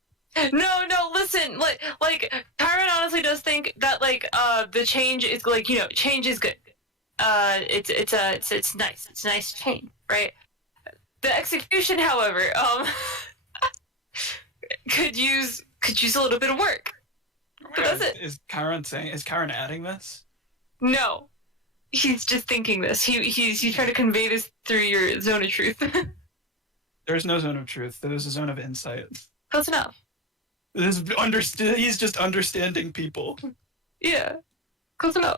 No, listen, like Chiron honestly does think that the change is change is good. It's nice. It's a nice change, right? The execution, however, could use a little bit of work. But that's it. Is Chiron adding this? No, he's just thinking this. He's trying to convey this through your zone of truth. There's no zone of truth. There's a zone of insight. Close enough. He's just understanding people. Yeah, close enough.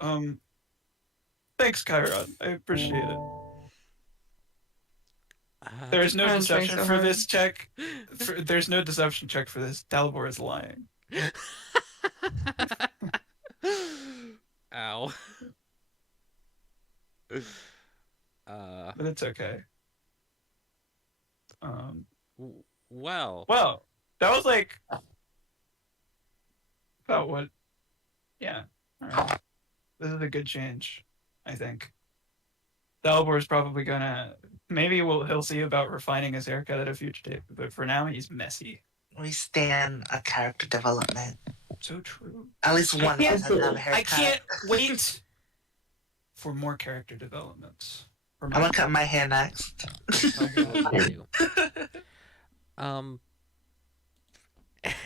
Thanks, Chiron. I appreciate it. There's no Chiron's trying deception so for hard. this check. There's no deception check for this. Dalibor is lying. ow. But it's okay. Well, that was like about what. Yeah. All right. This is a good change, I think. Dalibor is probably gonna. Maybe he'll see about refining his haircut at a future date, but for now he's messy. We stand a character development. So true. At least one of us has to have a haircut. I can't wait for more character developments. I'm gonna cut my hair next.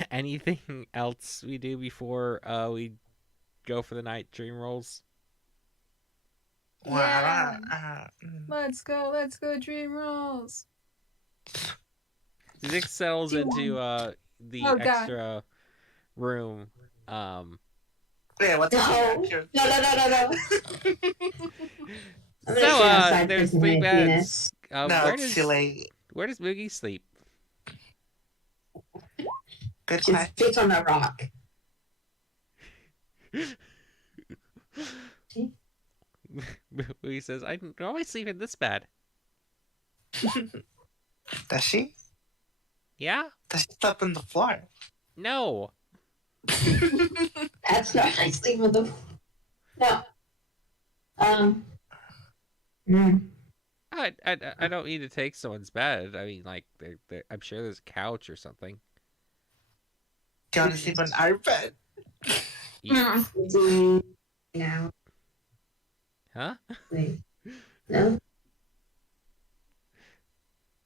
Anything else we do before we go for the night dream rolls? Yeah. Let's go dream rolls. Nick settles into the Oh, God. extra room. Yeah, what's No. the No. I'm gonna So, sit outside there's for three tonight, beds. Venus. No, it's too late. Where does Moogie sleep? Good Just question. sits on a rock. See? Moogie says, "I normally sleep in this bed." Does she? Yeah? Does she sleep on the floor? No. That's not I sleep on the. No. I don't need to take someone's bed. I mean, like, I'm sure there's a couch or something. Do you want to sleep on our bed? Now. Huh? Wait. No.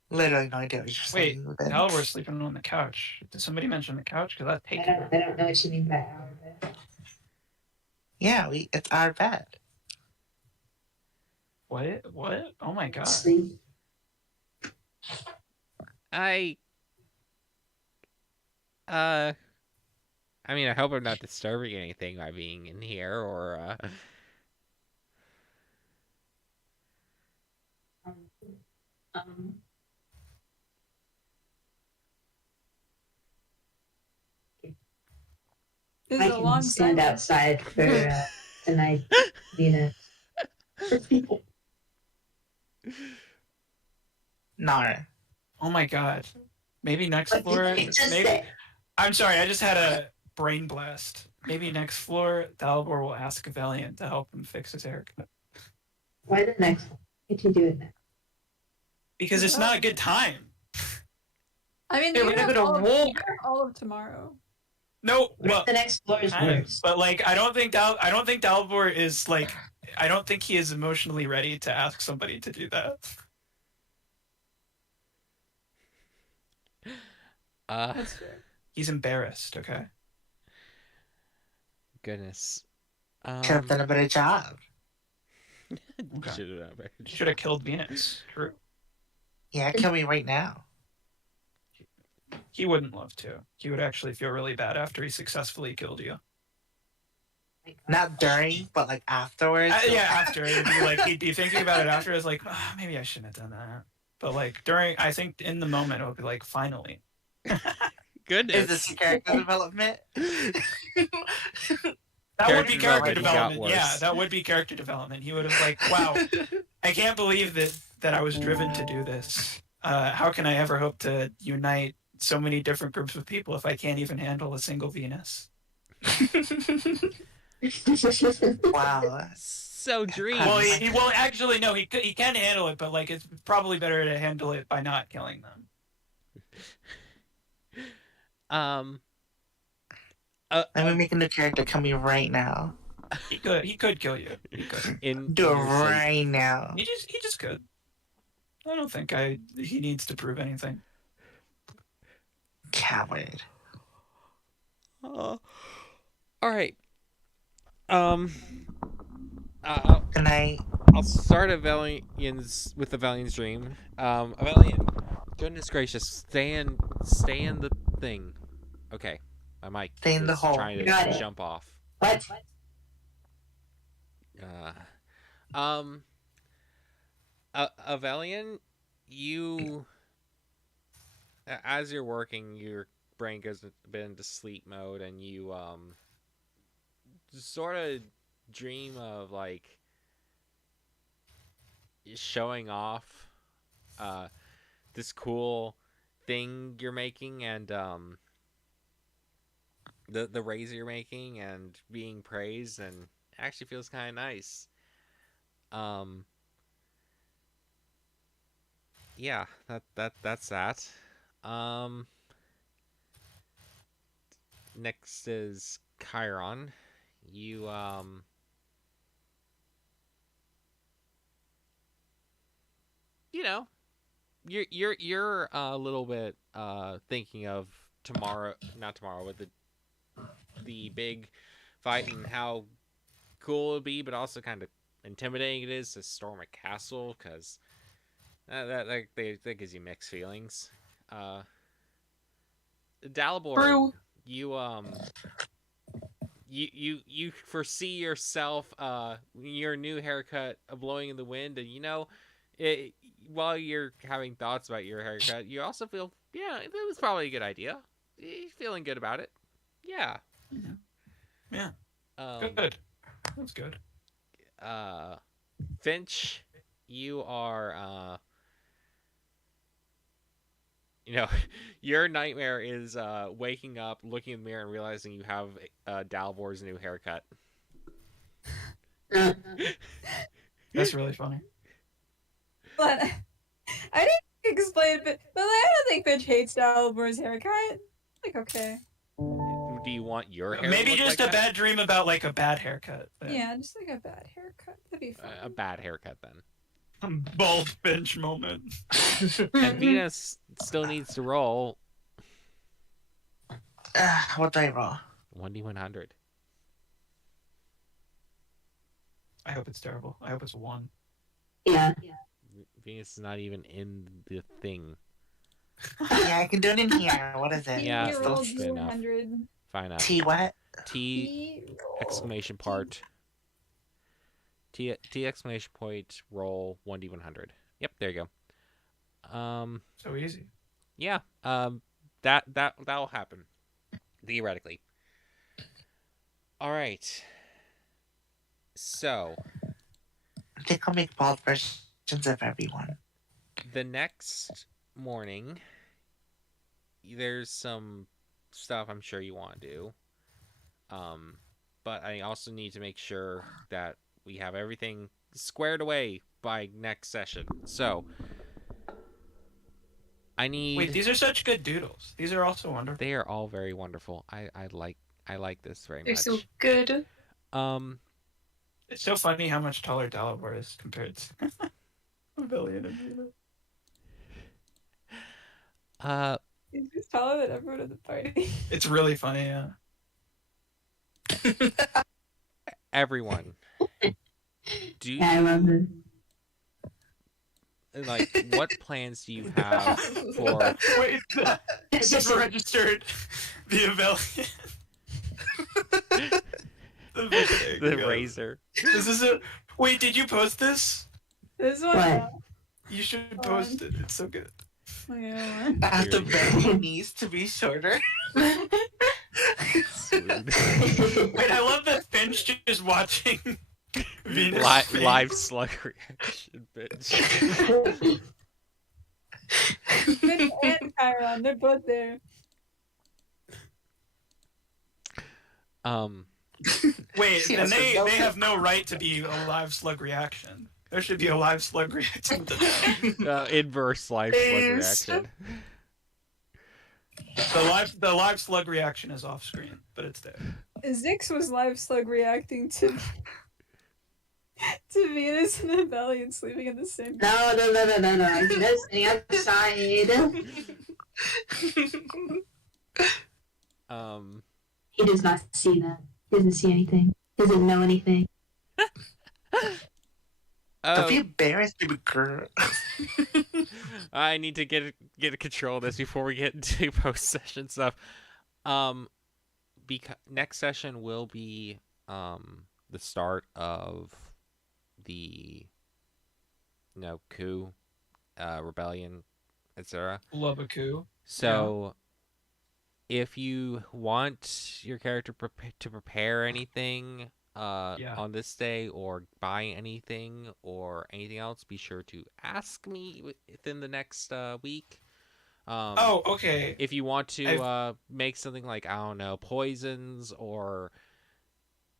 Literally no idea what you're Wait, saying. Dalibor's sleeping on the couch. Did somebody mention the couch? Because that's I taken. don't know what you mean by our bed. Yeah, it's our bed. What? Oh my god. Sleep. I mean, I hope I'm not disturbing anything by being in here, or This I is a long can stand silence. outside for tonight, Venus. No. Oh my god. Maybe next What floor. did you just Maybe. say? I'm sorry. I just had a brain blast. Maybe next floor, Dalibor will ask Valiant to help him fix his haircut. Why the next one? Why can't you do it now? Because it's not a good time. I mean, Hey, you we're have gonna all of, walk. you have all of tomorrow. No, well, The next floor is kind of, worse. but like I don't think Dalibor is like I don't think he is emotionally ready to ask somebody to do that. That's fair. He's embarrassed. Okay. goodness. Could have done a better job. Okay. Should've- Should have killed Venus. True. Yeah, kill me right now. He wouldn't love to. He would actually feel really bad after he successfully killed you. Not during, but like afterwards. Yeah, after he'd be thinking about it after. It's like, oh, maybe I shouldn't have done that. But like during, I think in the moment it would be like, finally. Goodness. Is this character development? That would be character development got development. Yeah, worse. that would be character development. He would have like, wow, I can't believe that I was driven to do this. How can I ever hope to unite so many different groups of people if I can't even handle a single Venus? Wow. So Dream. Well, actually, no, he can handle it, but like, it's probably better to handle it by not killing them. Let me make a new character coming right now. He could kill you. He could. Do it right now. He just could. I don't think he needs to prove anything. Coward. All right. Good night. I'll start with the Valiant's dream. Valiant, goodness gracious, stay in the thing. Okay, my mic Stay in the is hole. trying to Got it. jump off. What? Valiant, you, as you're working, your brain goes a bit into sleep mode, and you sort of dream of like showing off this cool thing you're making, and the razor you're making, and being praised, and it actually feels kind of nice. Yeah, that's that. Next is Chiron. You you know, you're a little bit thinking of not tomorrow, but the big fight, and how cool it would be, but also kind of intimidating it is to storm a castle, because that gives you mixed feelings. Dalibor, True. you foresee yourself your new haircut blowing in the wind, and while you're having thoughts about your haircut, you also feel, yeah, it was probably a good idea. You're feeling good about it. Yeah. Yeah. Good. That's good. Finch, you are your nightmare is waking up, looking in the mirror, and realizing you have Dalibor's new haircut. That's really funny. But I didn't explain it, but I don't think Finch hates Dalibor's haircut. Like, okay. Do you want your hair? Maybe to look just like a that? bad dream about like a bad haircut. Yeah, just like a bad haircut. That'd be fun. A bad haircut then. Bald Finch moment. And Venus still needs to roll What do I roll? 1d100. I hope it's terrible. I hope it's 1. Yeah. Venus is not even in the thing. Yeah, I can do it in here. What is it? Yeah, He that's rolled good enough. 100. Fine enough. T what? T He rolled- exclamation part. T exclamation point roll 1d100. Yep, there you go. So easy. Yeah. That'll happen. Theoretically. All right. So, I think I'll make bald versions of everyone. the next morning, there's some stuff I'm sure you want to do. But I also need to make sure that we have everything squared away by next session. So, I need. Wait, these are such good doodles. These are also wonderful. They are all very wonderful. I like this very They're much. so good. It's so funny how much taller Dalibor is compared to Villian and Vina. He's taller than everyone at the party. It's really funny, yeah. Everyone, do Yeah, I remember. like what plans do you have for? Wait, it's just registered via Villian. The razor. This is a. Wait, did you post this? This one. What? You should post it. It's so good. Yeah. I have to Here you bend my knees to be shorter. swoon. Wait, I love that Finch is watching Venus. Fink. Live slug reaction, bitch. Finch and Chiron, they're both there. Wait, She then has her they melted. have no right to be a live slug reaction. There should be a live slug reaction to that. Inverse live slug Is- reaction. The live slug reaction is off screen, but it's there. Zix was live slug reacting to Venus and Abelian sleeping in the same bed. No. I'm just sitting outside. He does not see that. He doesn't see anything. He doesn't know anything. Don't be Oh, embarrassed, baby girl. I need to get control of this before we get into post session stuff. Because next session will be the start of the coup, rebellion, etc. Love a coup. So if you want your character to prepare anything on this day, or buy anything or anything else, be sure to ask me within the next week. Oh, okay. If you want to make something like, I don't know, poisons or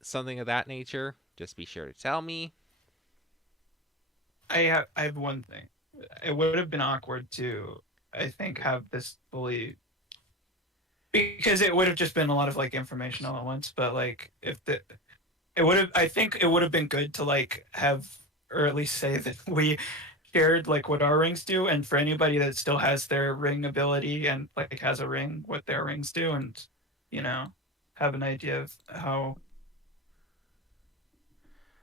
something of that nature, just be sure to tell me. I have one thing. It would have been awkward to, I think, have this fully, because it would have just been a lot of like information all at once. But like, I think it would have been good to like have, or at least say that we shared like what our rings do, and for anybody that still has their ring ability and like has a ring, what their rings do, and have an idea of how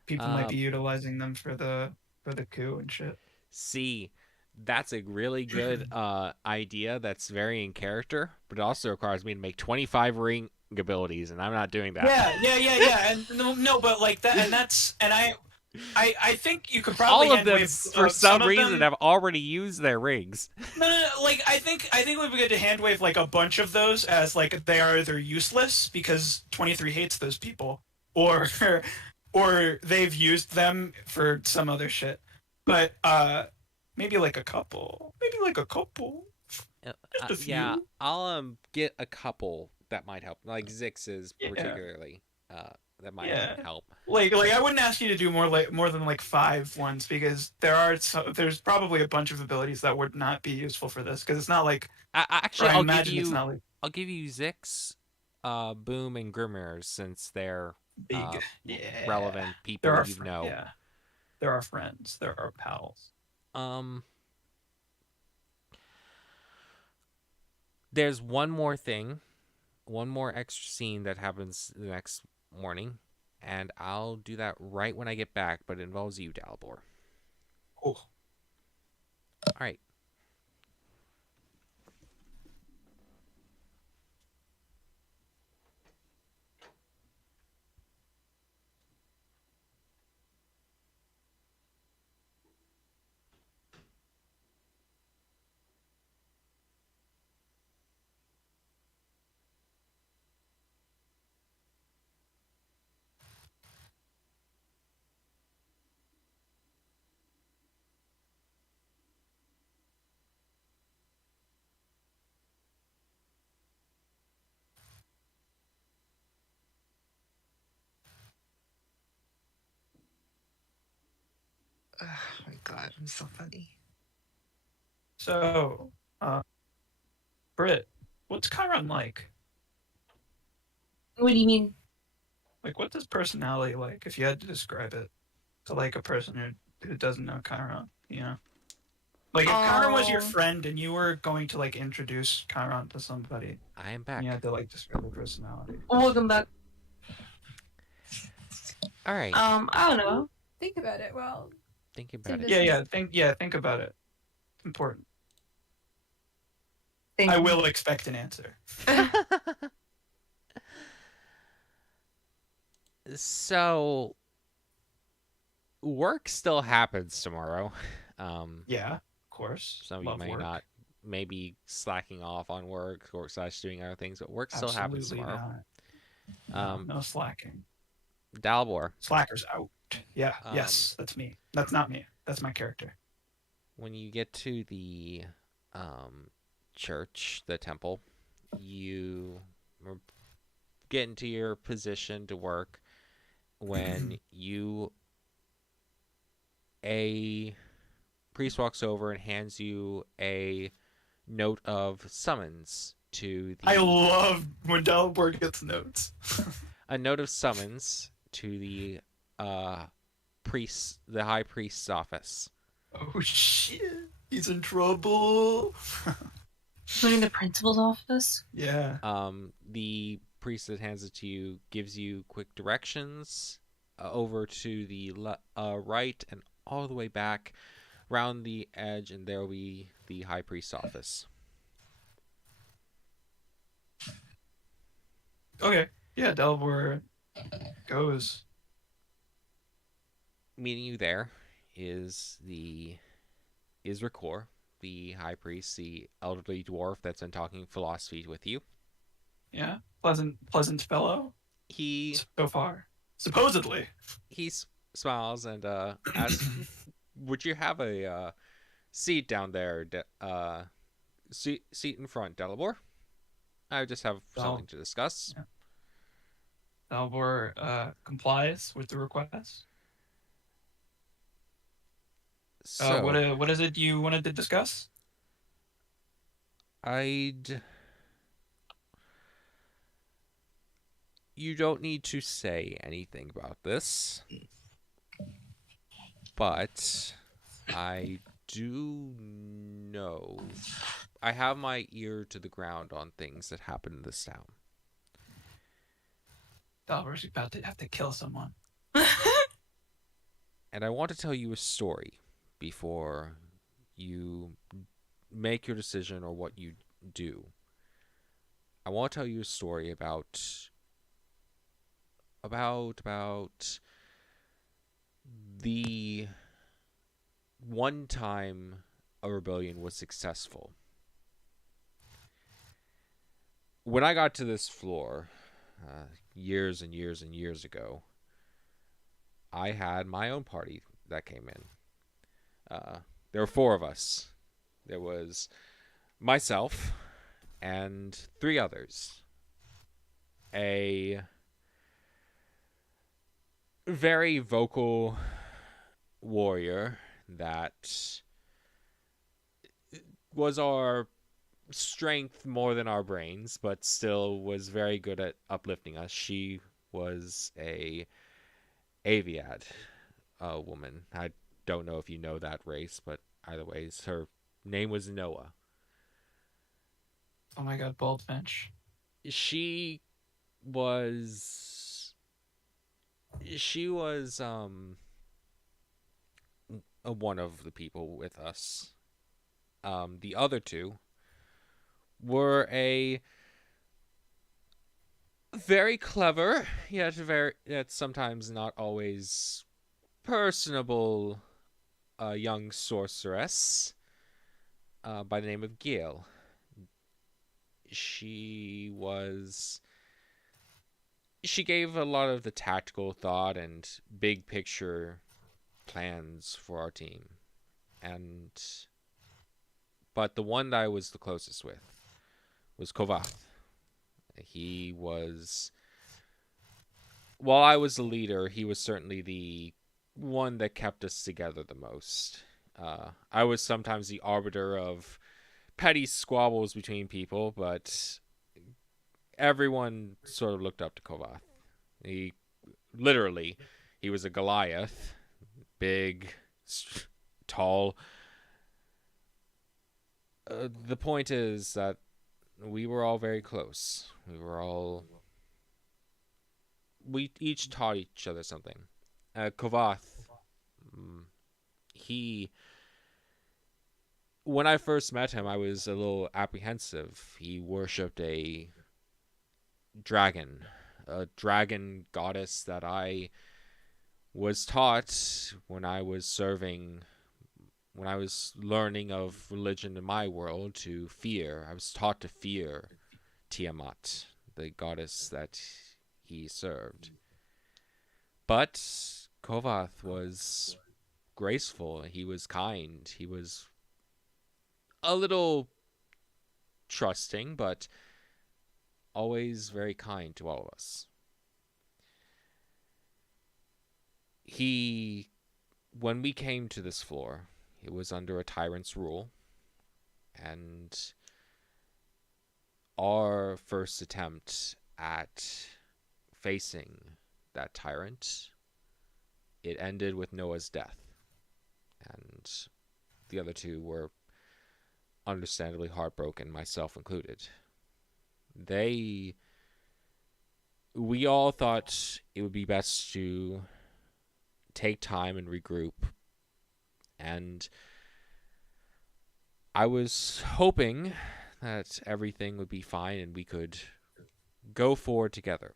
people might be utilizing them for the coup and shit. See, that's a really good idea that's very in character, but it also requires me to make 25 ring abilities, and I'm not doing that. Yeah. And no, but like that, and I think you could probably All of them, handwave, for some of reason, them. have already used their rings. No. Like I think it would be good to handwave like a bunch of those as like they are either useless because 23 hates those people, or they've used them for some other shit. But maybe like a couple. Just a few. Yeah, I'll get a couple that might help, like Zix's particularly. That might help. Like I wouldn't ask you to do more than like 5 ones, because there's probably a bunch of abilities that would not be useful for this, because it's not like Actually, I'll give you Zix, Boom, and Grimmir's, since they're big relevant people you know. Yeah, they're our friends. They're our pals. There's one more thing, one more extra scene that happens the next morning, and I'll do that right when I get back, but it involves you, Dalibor. Oh. All right. Oh my god, I'm so funny. So, Britt, what's Chiron like? What do you mean? Like, what's his personality like, if you had to describe it to like a person who doesn't know Chiron, Like, if Chiron was your friend and you were going to like introduce Chiron to somebody, I am back. you had to like describe the personality. Welcome back. All right. I don't know. Think about it. Well, Think about it. Think about it. It's important. Thank I you. will expect an answer. So, work still happens tomorrow. Yeah, of course. Some of you Love may work. not, maybe slacking off on work or / doing other things, but work still happens Absolutely tomorrow. not. No slacking. Dalbor, Slackers out. Yeah. Um, Yes, that's me. That's not me. That's my character. when you get to the church, the temple, you get into your position to work when a priest walks over and hands you a note of summons to I the love when Dalborg gets notes. a note of summons to the the high priest's office. Oh shit! He's in trouble. Including the principal's office. Yeah. The priest that hands it to you gives you quick directions over to the right and all the way back round the edge, and there will be the high priest's office. Okay. Yeah, Dalbor goes. Meeting you there is Ricor, the high priest, the elderly dwarf that's been talking philosophy with you. Yeah. Pleasant fellow. He So far. Supposedly. smiles and asks, "Would you have a seat down there? Seat in front, Delabor? I just have something to discuss." Yeah. Dalbor complies with the request. So what is it you wanted to discuss? You don't need to say anything about this, but I do know. I have my ear to the ground on things that happen in this town. Dalbor's about to have to kill someone. And I want to tell you a story before you make your decision or what you do. I want to tell you a story about the one time a rebellion was successful. When I got to this floor, years and years and years ago, I had my own party that came in. There were 4 of us. There was myself and 3 others. A very vocal warrior that was our strength more than our brains, but still was very good at uplifting us. She was a Aviad woman. I don't know if you know that race, but either ways, her name was Noah. Oh my god, Boldfinch. She was one of the people with us. The other 2 were a very clever, yet sometimes not always personable young sorceress by the name of Gail. She gave a lot of the tactical thought and big picture plans for our team. But the one that I was the closest with was Kovath. He was, while I was the leader, he was certainly the one that kept us together the most. I was sometimes the arbiter of petty squabbles between people, but everyone sort of looked up to Kovath. He was a Goliath, big, tall. The point is that we were all very close. We each taught each other something. Kovath, when I first met him, I was a little apprehensive. He worshipped a dragon goddess that I was taught when I was learning of religion in my world to fear. I was taught to fear Tiamat, the goddess that he served. But Kovath was graceful, he was kind, he was a little trusting, but always very kind to all of us. When we came to this floor, it was under a tyrant's rule, and our first attempt at facing that tyrant, it ended with Noah's death, and the other two were understandably heartbroken, myself included. We all thought it would be best to take time and regroup, and I was hoping that everything would be fine and we could go forward together.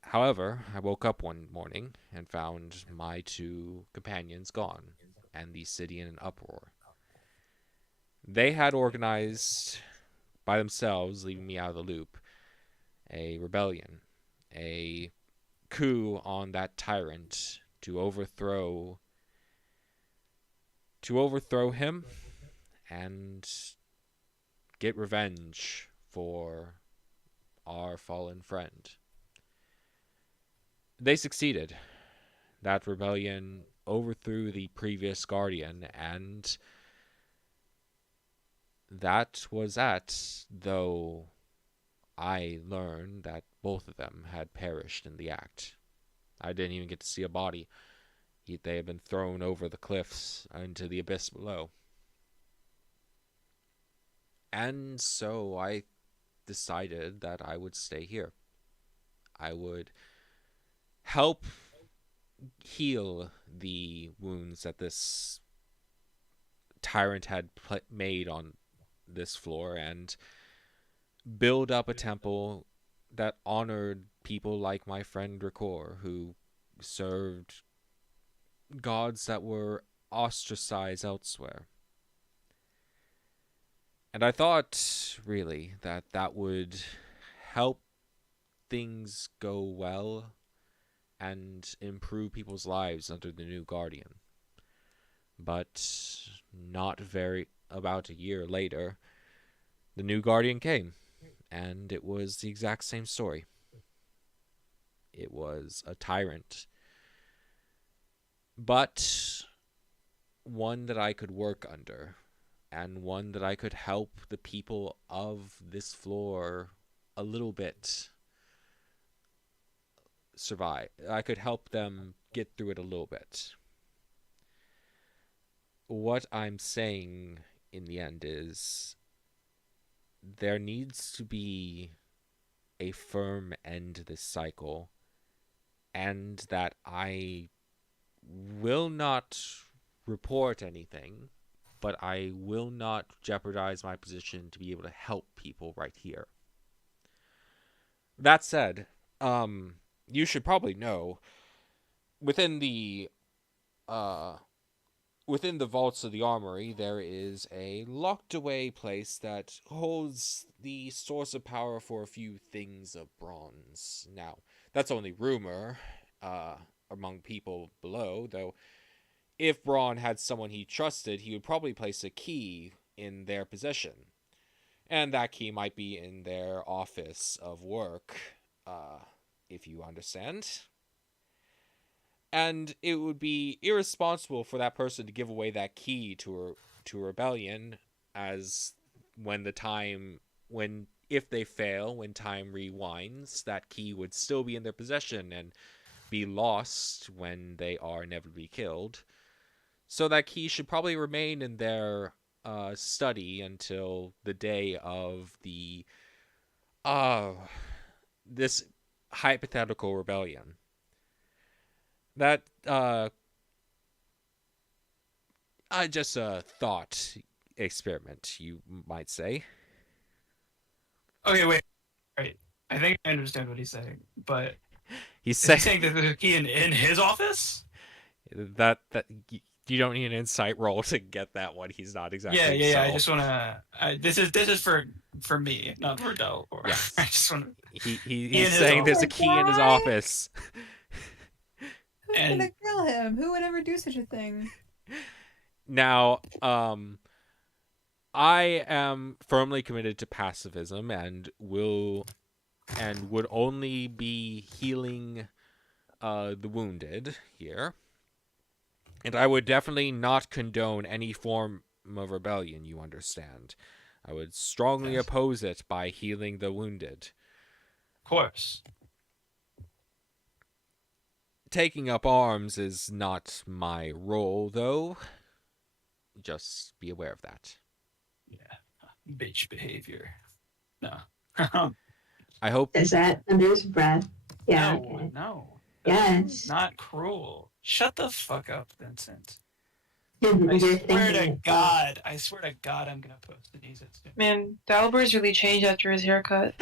However, I woke up one morning and found my two companions gone and the city in an uproar. They had organized by themselves, leaving me out of the loop, a rebellion, a coup on that tyrant to overthrow him and get revenge for our fallen friend. They succeeded. That rebellion overthrew the previous guardian, and that was though I learned that both of them had perished in the act. I didn't even get to see a body. They had been thrown over the cliffs into the abyss below. And so I decided that I would stay here. I would help heal the wounds that this tyrant had made on this floor and build up a temple that honored people like my friend Ricor, who served gods that were ostracized elsewhere. And I thought, really, that would help things go well and improve people's lives under the new guardian. But about a year later, the new guardian came, and it was the exact same story. It was a tyrant, but one that I could work under, and one that I could help the people of this floor a little bit survive. I could help them get through it a little bit. What I'm saying in the end is there needs to be a firm end to this cycle, and that I will not report anything, but I will not jeopardize my position to be able to help people right here. That said, you should probably know, within the vaults of the armory, there is a locked-away place that holds the source of power for a few things of bronze. Now, that's only rumor among people below, though if Braun had someone he trusted, he would probably place a key in their possession. And that key might be in their office of work, if you understand. And it would be irresponsible for that person to give away that key to a rebellion, as if they fail, when time rewinds, that key would still be in their possession and be lost when they are inevitably killed. So that key should probably remain in their study until the day of this hypothetical rebellion. That just a thought experiment, you might say. Okay, wait. Right. I think I understand what he's saying, but He's is he saying that there's a key in his office? that You don't need an insight roll to get that one. He's not exactly. Yeah. I subtle. just wanna. This is for me, not for Dalibor. Yes. I just wanna. He's his saying there's a office. key in his office. Who's And- gonna kill him? Who would ever do such a thing? Now, I am firmly committed to pacifism and would only be healing the wounded here. And I would definitely not condone any form of rebellion, you understand. I would strongly Yes. oppose it by healing the wounded. Of course. Taking up arms is not my role, though. Just be aware of that. Bitch behavior. No. I hope Is that under his breath? Yeah. No. Okay. No. Yes. Not cruel. Shut the fuck up, Vincent. You're I swear thinking to it. God. I swear to God, I'm gonna post Denise soon. Man, Dalibor's really changed after his haircut.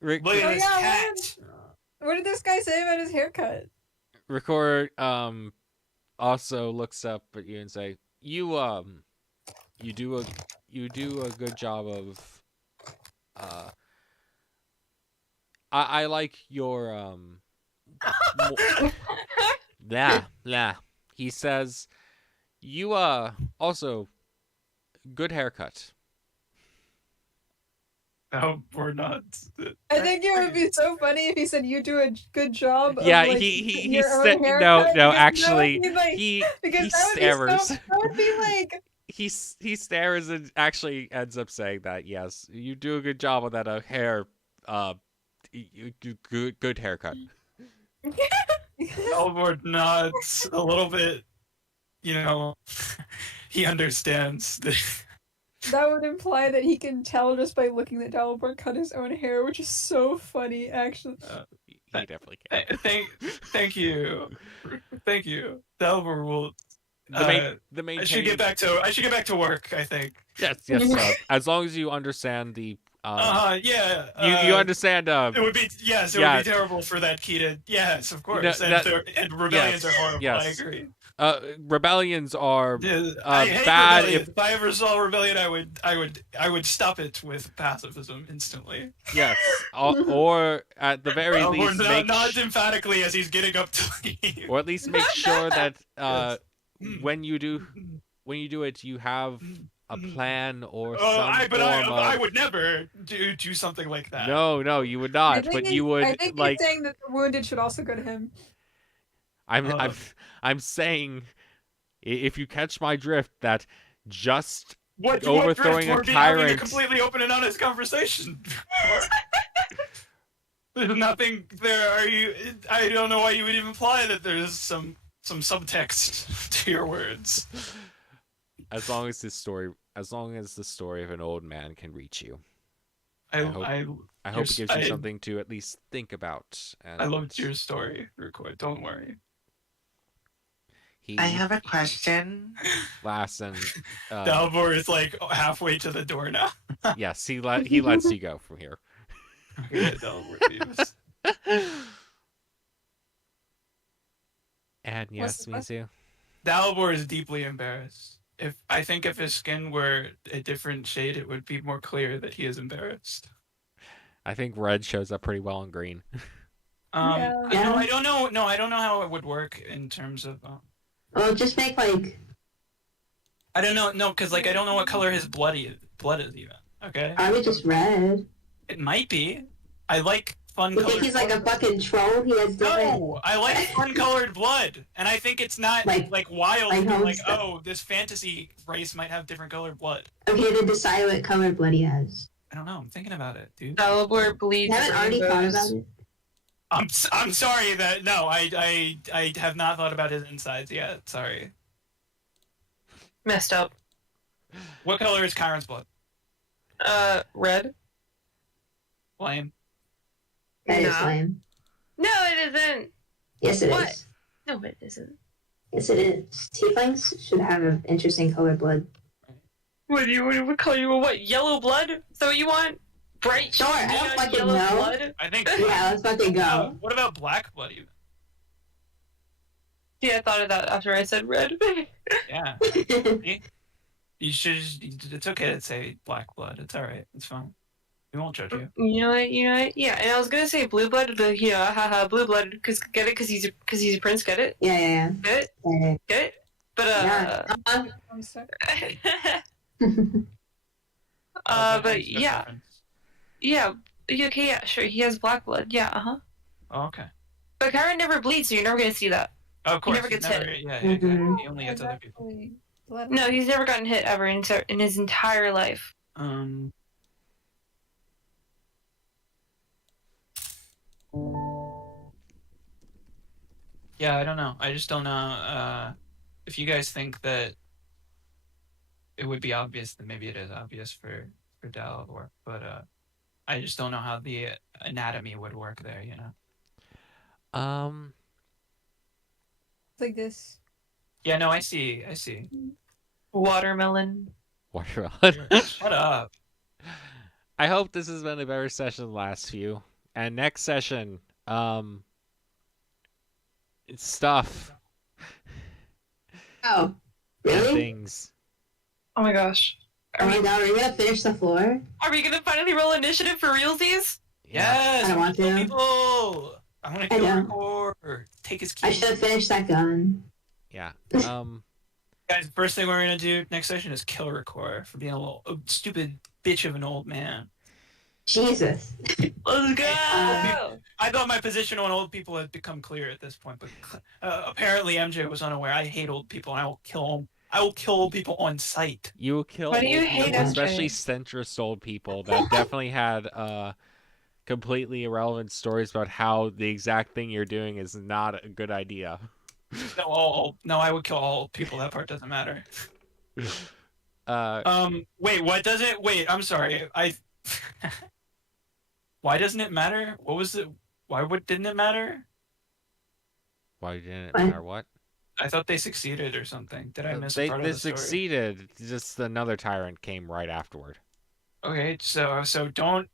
Rick, Look at Oh, this yeah, cat. What did this guy say about his haircut? Record also looks up at you and say, you do a good job of I like your yeah. He says you also good haircut. No, we're not. I think it would be so funny if he said you do a good job. Yeah, of, like, he your own said haircut, no, because that would actually be, like, he because that would stammers. Be that would be like He stares and actually ends up saying that yes, you do a good job on that hair good haircut. Dalibor nods a little bit. You know, he understands. that would imply that he can tell just by looking that Dalibor cut his own hair, which is so funny, actually. He definitely can. Thank you, thank you. Dalibor will. The main I should get back to work. I think. Yes. As long as you understand the Yeah. you understand It would be it would be terrible for that key to. Yes, of course. And rebellions are horrible. yes. I agree. Rebellions are I hate bad rebellion. If I ever saw rebellion, I would stop it with pacifism instantly. yes, or at the very Or least not emphatically as he's getting up to leave. or at least make sure that Yes. when you do it, you have a plan or some I would never do something like that. No, you would I not. think But he- you would I think like. he's saying that the wounded should also go to him. I'm saying, if you catch my drift, that just What overthrowing drift? a We're having a tyrant. completely open and honest conversation. There's nothing there. I don't know why you would even imply that there's some subtext to your words. as long as the story of an old man can reach you. I hope it gives you something to at least think about. And I loved your story, Record. Don't worry. He I have a question. laughs and Dalibor is like halfway to the door now. yes, he lets you go from here. Okay, Dalibor leaves. And yes, Mizu. Dalibor is deeply embarrassed. I think if his skin were a different shade, it would be more clear that he is embarrassed. I think red shows up pretty well on green. Yeah. I don't know. No, I don't know how it would work in terms of. Well, just make like. I don't know. No, because I don't know what color his blood is even. Okay. Probably just red. It might be. I like fun You colored. think he's like a fucking troll? He has different. No, I like fun colored blood, and I think it's not Like wild. like Like, Homestead. oh, this fantasy race might have different colored blood. Okay, then decide what color blood he has. I don't know. I'm thinking about it, dude. Dalibor bleeds You haven't already thought rainbows. about it? I'm sorry that no, I have not thought about his insides yet. Sorry. Messed up. What color is Chiron's blood? Red. Lame. That is Nah. lame. No, it isn't. Yes, it is. What? No, it isn't. Yes, it is. Tieflings should have an interesting color blood. What color you want? What? Yellow blood? Is that what you want? Bright Sure, I don't neon fucking yellow know. blood? I think. Yeah, let's fucking go. What about black blood even? Yeah, I thought of that after I said red. Yeah. You should. It's okay to say black blood. It's all right. It's fine. We won't judge you. You know what? Yeah. And I was gonna say blue blood, but haha, blue blood. Get it? Cause he's a prince. Get it? Yeah. Get it? Yeah. Get it? But I'm sorry. but yeah. Yeah. Okay. Yeah. Sure. He has black blood. Yeah. Oh, okay. But Kyron never bleeds, so you're never gonna see that. Oh, of course. never gets hit. Yeah. Mhm. He only hits other people. No, he's never gotten hit ever in his entire life. Yeah, I don't know. I just don't know. If you guys think that it would be obvious, then maybe it is obvious for Dalibor. But I just don't know how the anatomy would work there. You know. It's like this. Yeah. No, I see. Watermelon. Watermelon. Shut up. I hope this has been a better session than the last few. And next session, it's stuff. Oh, and really? things. Oh my gosh. Oh my god, are we gonna finish the floor? Are we gonna finally roll initiative for realsies? Yes. I don't want kill to. people. I want to I kill know. Record. Take his I key. should have finished that gun. Yeah. Guys, the first thing we're gonna do next session is kill Record for being a little stupid bitch of an old man. Jesus. Let's go! I thought my position on old people had become clear at this point, but apparently MJ was unaware. I hate old people, and I will kill them. I will kill old people on sight. You will kill Why do you old hate people, MJ? especially centrist old people that definitely had completely irrelevant stories about how the exact thing you're doing is not a good idea. No, I would kill all old people. That part doesn't matter. Wait, what does it? Wait, I'm sorry. Why doesn't it matter? What was it? Didn't it matter? Why didn't it matter? What? I thought they succeeded or something. Did I miss a part of They the story? succeeded. Just another tyrant came right afterward. Okay, so don't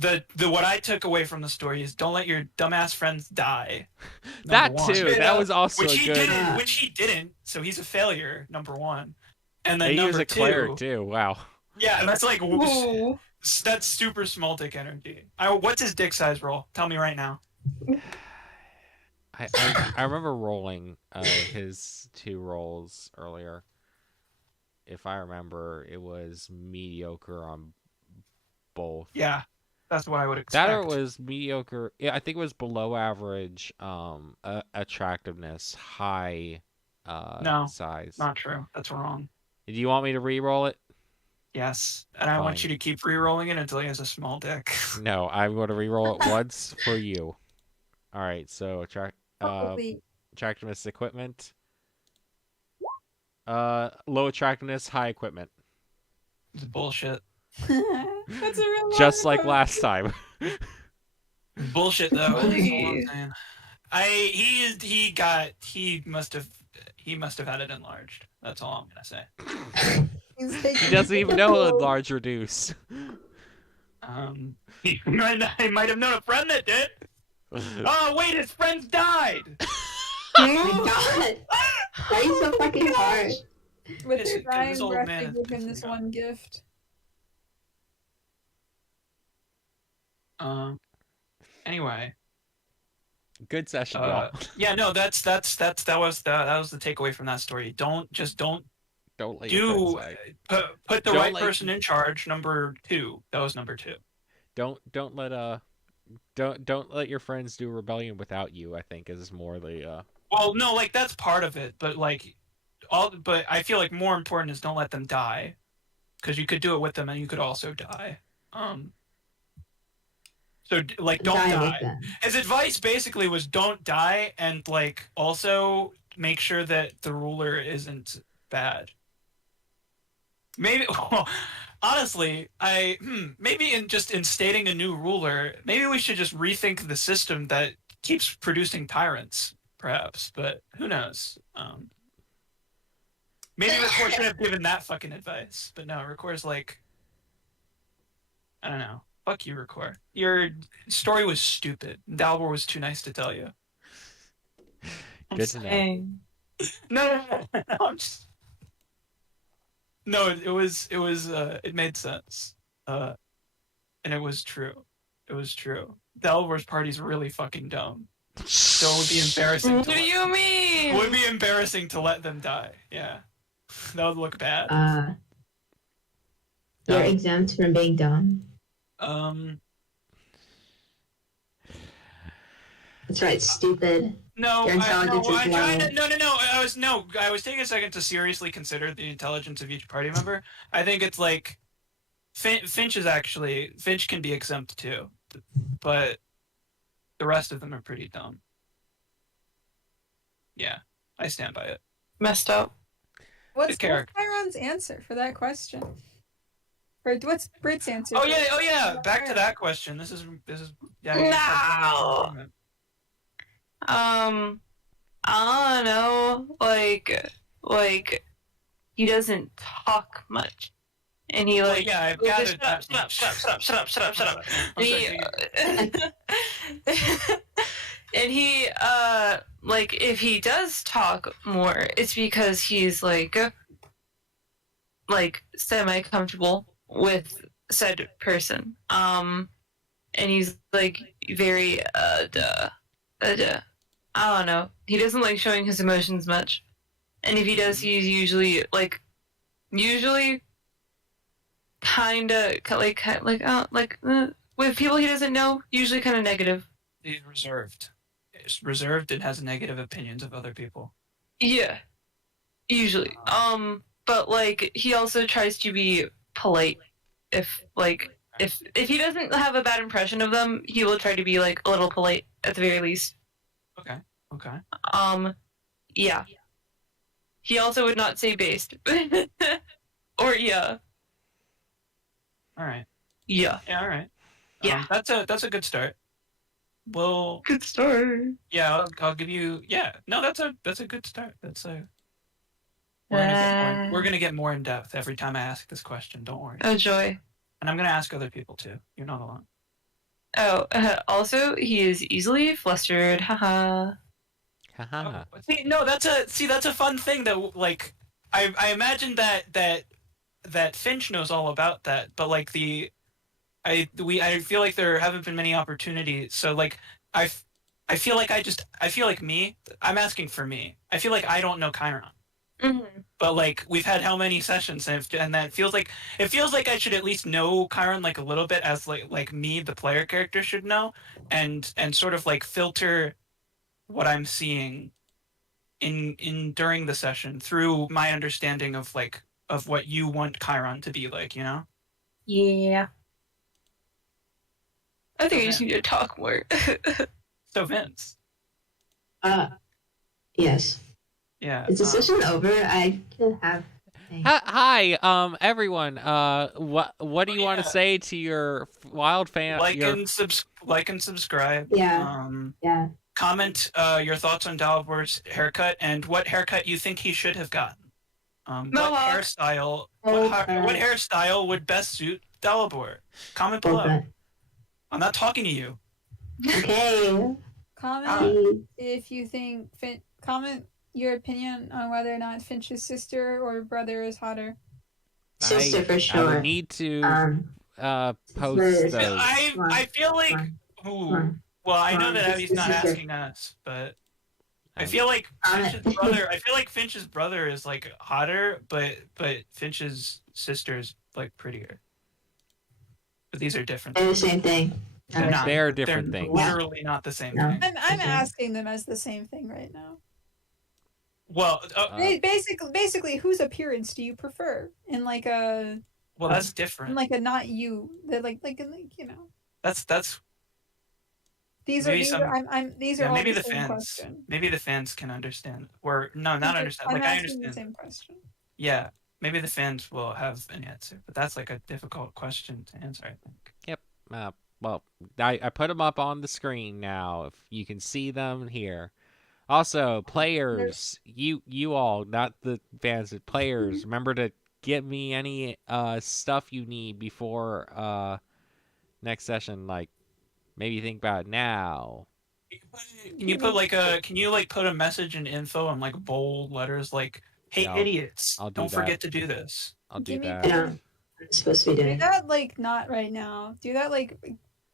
what I took away from the story is don't let your dumbass friends die. That Number one. too. That was also which he good. didn't. Which he didn't. So he's a failure. Number one. And then He was number a cleric two. too. Wow. Yeah, that's like Ooh. that's super small dick energy. What's his dick size roll? Tell me right now. I remember rolling his 2 rolls earlier. If I remember, it was mediocre on both. Yeah, that's what I would expect. That or it was mediocre. Yeah, I think it was below average attractiveness, high No, size. Not true. That's wrong. Do you want me to re-roll it? Yes, and I want Fine. you to keep re-rolling it until he has a small dick. No, I'm going to re-roll it once for you. All right, so Holy. attractiveness equipment. Low attractiveness, high equipment. It's bullshit. That's a real Just like watermelon. last time. Bullshit though. That's all I'm Holy. saying. He must have had it enlarged. That's all I'm gonna say. He's He taking doesn't even know control. enlarge reduce. He might have known a friend that did. Oh wait, his friends died. Oh my god. Why are you so fucking hard? With This- their dying this old breath, man they is give him pissing this me off. one gift. Anyway. Good session, y'all. Yeah, no, that was the takeaway from that story. Don't Don't let your friends die. put the Don't right let- person in charge. Number 2. That was number 2. Don't let your friends do rebellion without you. I think is more the Well, no, like that's part of it, but but I feel like more important is don't let them die, because you could do it with them and you could also die. So like don't Die with die. them. His advice basically was don't die, and like also make sure that the ruler isn't bad. Maybe honestly, maybe in stating a new ruler, maybe we should just rethink the system that keeps producing tyrants, perhaps. But who knows? Maybe Record should have given that fucking advice. But no, Record's like, I don't know. Fuck you, Record. Your story was stupid. Dalbor was too nice to tell you. Good to know. Dang. No, I'm just... No, it made sense. And it was true. It was true. The Elvor's party's really fucking dumb. So it would be embarrassing What to do let you mean? It would be embarrassing to let them die. Yeah. That would look bad. You're exempt from being dumb. That's right, stupid. No, Your intelligence is I'm trying to, low. no. I was taking a second to seriously consider the intelligence of each party member. I think it's like Finch can be exempt too, but the rest of them are pretty dumb. Yeah, I stand by it. Messed up. What's character. Chiron's answer for that question? Or what's Brit's answer? Oh for yeah. that? Back to that question. This is yeah. No. I don't know. Like he doesn't talk much, and he like. yeah, I've Oh, gathered shut that. up. I'm He, sorry. and he like if he does talk more, it's because he's like semi comfortable with said person. And he's like very I don't know. He doesn't like showing his emotions much, and if he does, he's usually with people he doesn't know, usually kind of negative. He's reserved. He's reserved and has negative opinions of other people. Yeah, usually. But like he also tries to be polite. If he doesn't have a bad impression of them, he will try to be like a little polite at the very least. Okay. Yeah. He also would not say based. Or yeah. All right. Yeah. Yeah. All right. Yeah. That's a good start. Well, Good start. yeah, I'll give you. Yeah, no, that's a good start. We're gonna get more in depth every time I ask this question. Don't worry. Oh joy. And I'm gonna ask other people too. You're not alone. Oh, also he is easily flustered. Haha. Haha. See, no, that's a fun thing that like I imagine that Finch knows all about that, but like I feel like there haven't been many opportunities. So like I feel like me. I'm asking for me. I feel like I don't know Chiron. Mm-hmm. But like we've had how many sessions, and that feels like I should at least know Chiron like a little bit, as like me, the player character, should know, and sort of like filter what I'm seeing in during the session through my understanding of what you want Chiron to be like, you know? Yeah. I think I just need to talk more. So Vince. Yes. Yeah. Is the session over? I could have. Hi, everyone. What do you want to yeah. say to your wild fan? Like and subscribe. Yeah. Yeah. Comment your thoughts on Dalibor's haircut and what haircut you think he should have gotten. What hairstyle? What hairstyle would best suit Dalibor? Comment below. Okay. I'm not talking to you. Okay. Comment if you think comment your opinion on whether or not Finch's sister or brother is hotter. Sister for I sure. would need to post sister. those. I feel like. Ooh. Well, I know that Abby's not asking us, but I feel like Finch's brother. I feel like Finch's brother is like hotter, but Finch's sister is like prettier. But these are different. They're the same thing. They're not. They're different they're things. Literally not the same No. thing. I'm asking them as the same thing right now. Well, Basically, whose appearance do you prefer? In like a well, that's different. in like a not you. That like you know. That's These maybe are these some- are these are all maybe the the same fans. question. Maybe the fans can understand. Or no, not understand. I'm Like I asking the understand. same question. Yeah, maybe the fans will have an answer, but that's like a difficult question to answer, I think. Yep. Well, I put them up on the screen now. If you can see them here. Also, players, you all, not the fans, but players, remember to give me any stuff you need before next session. Like maybe think about it now. Can you put like a? Can you like put a message in info in like bold letters like, "Hey Yeah, idiots, I'll do don't that. forget to do this." I'll do Give me that. I know. I'm supposed to be Do doing. that like not right now. Do that like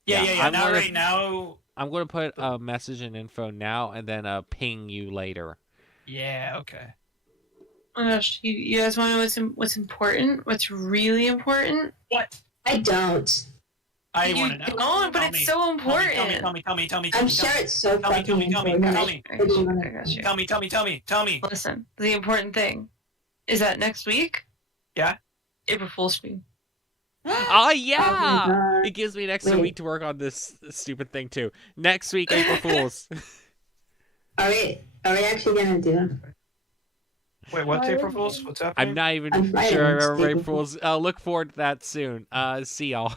Yeah. I'm Not gonna- right now. I'm going to put a message in info now and then ping you later. Yeah. Okay. Oh my gosh, you guys want to know what's important? What's really important? What? I don't. I You want to know. don't, but Tell it's me. so important. Tell me. I'm sure it's so Tell me, fucking tell me, important. tell me. I got you, I got you. Tell me. Listen, the important thing is that next week. Yeah? April Fool's stream. Oh, yeah! Oh my God. It gives me an extra Wait. week to work on this stupid thing, too. Next week, April Fools. Are we actually gonna do it? Wait, what's Why April would Fool's? you? What's happening? I'm not even I'm Friday, sure I it's remember April April Fools. Look forward to that soon. See y'all.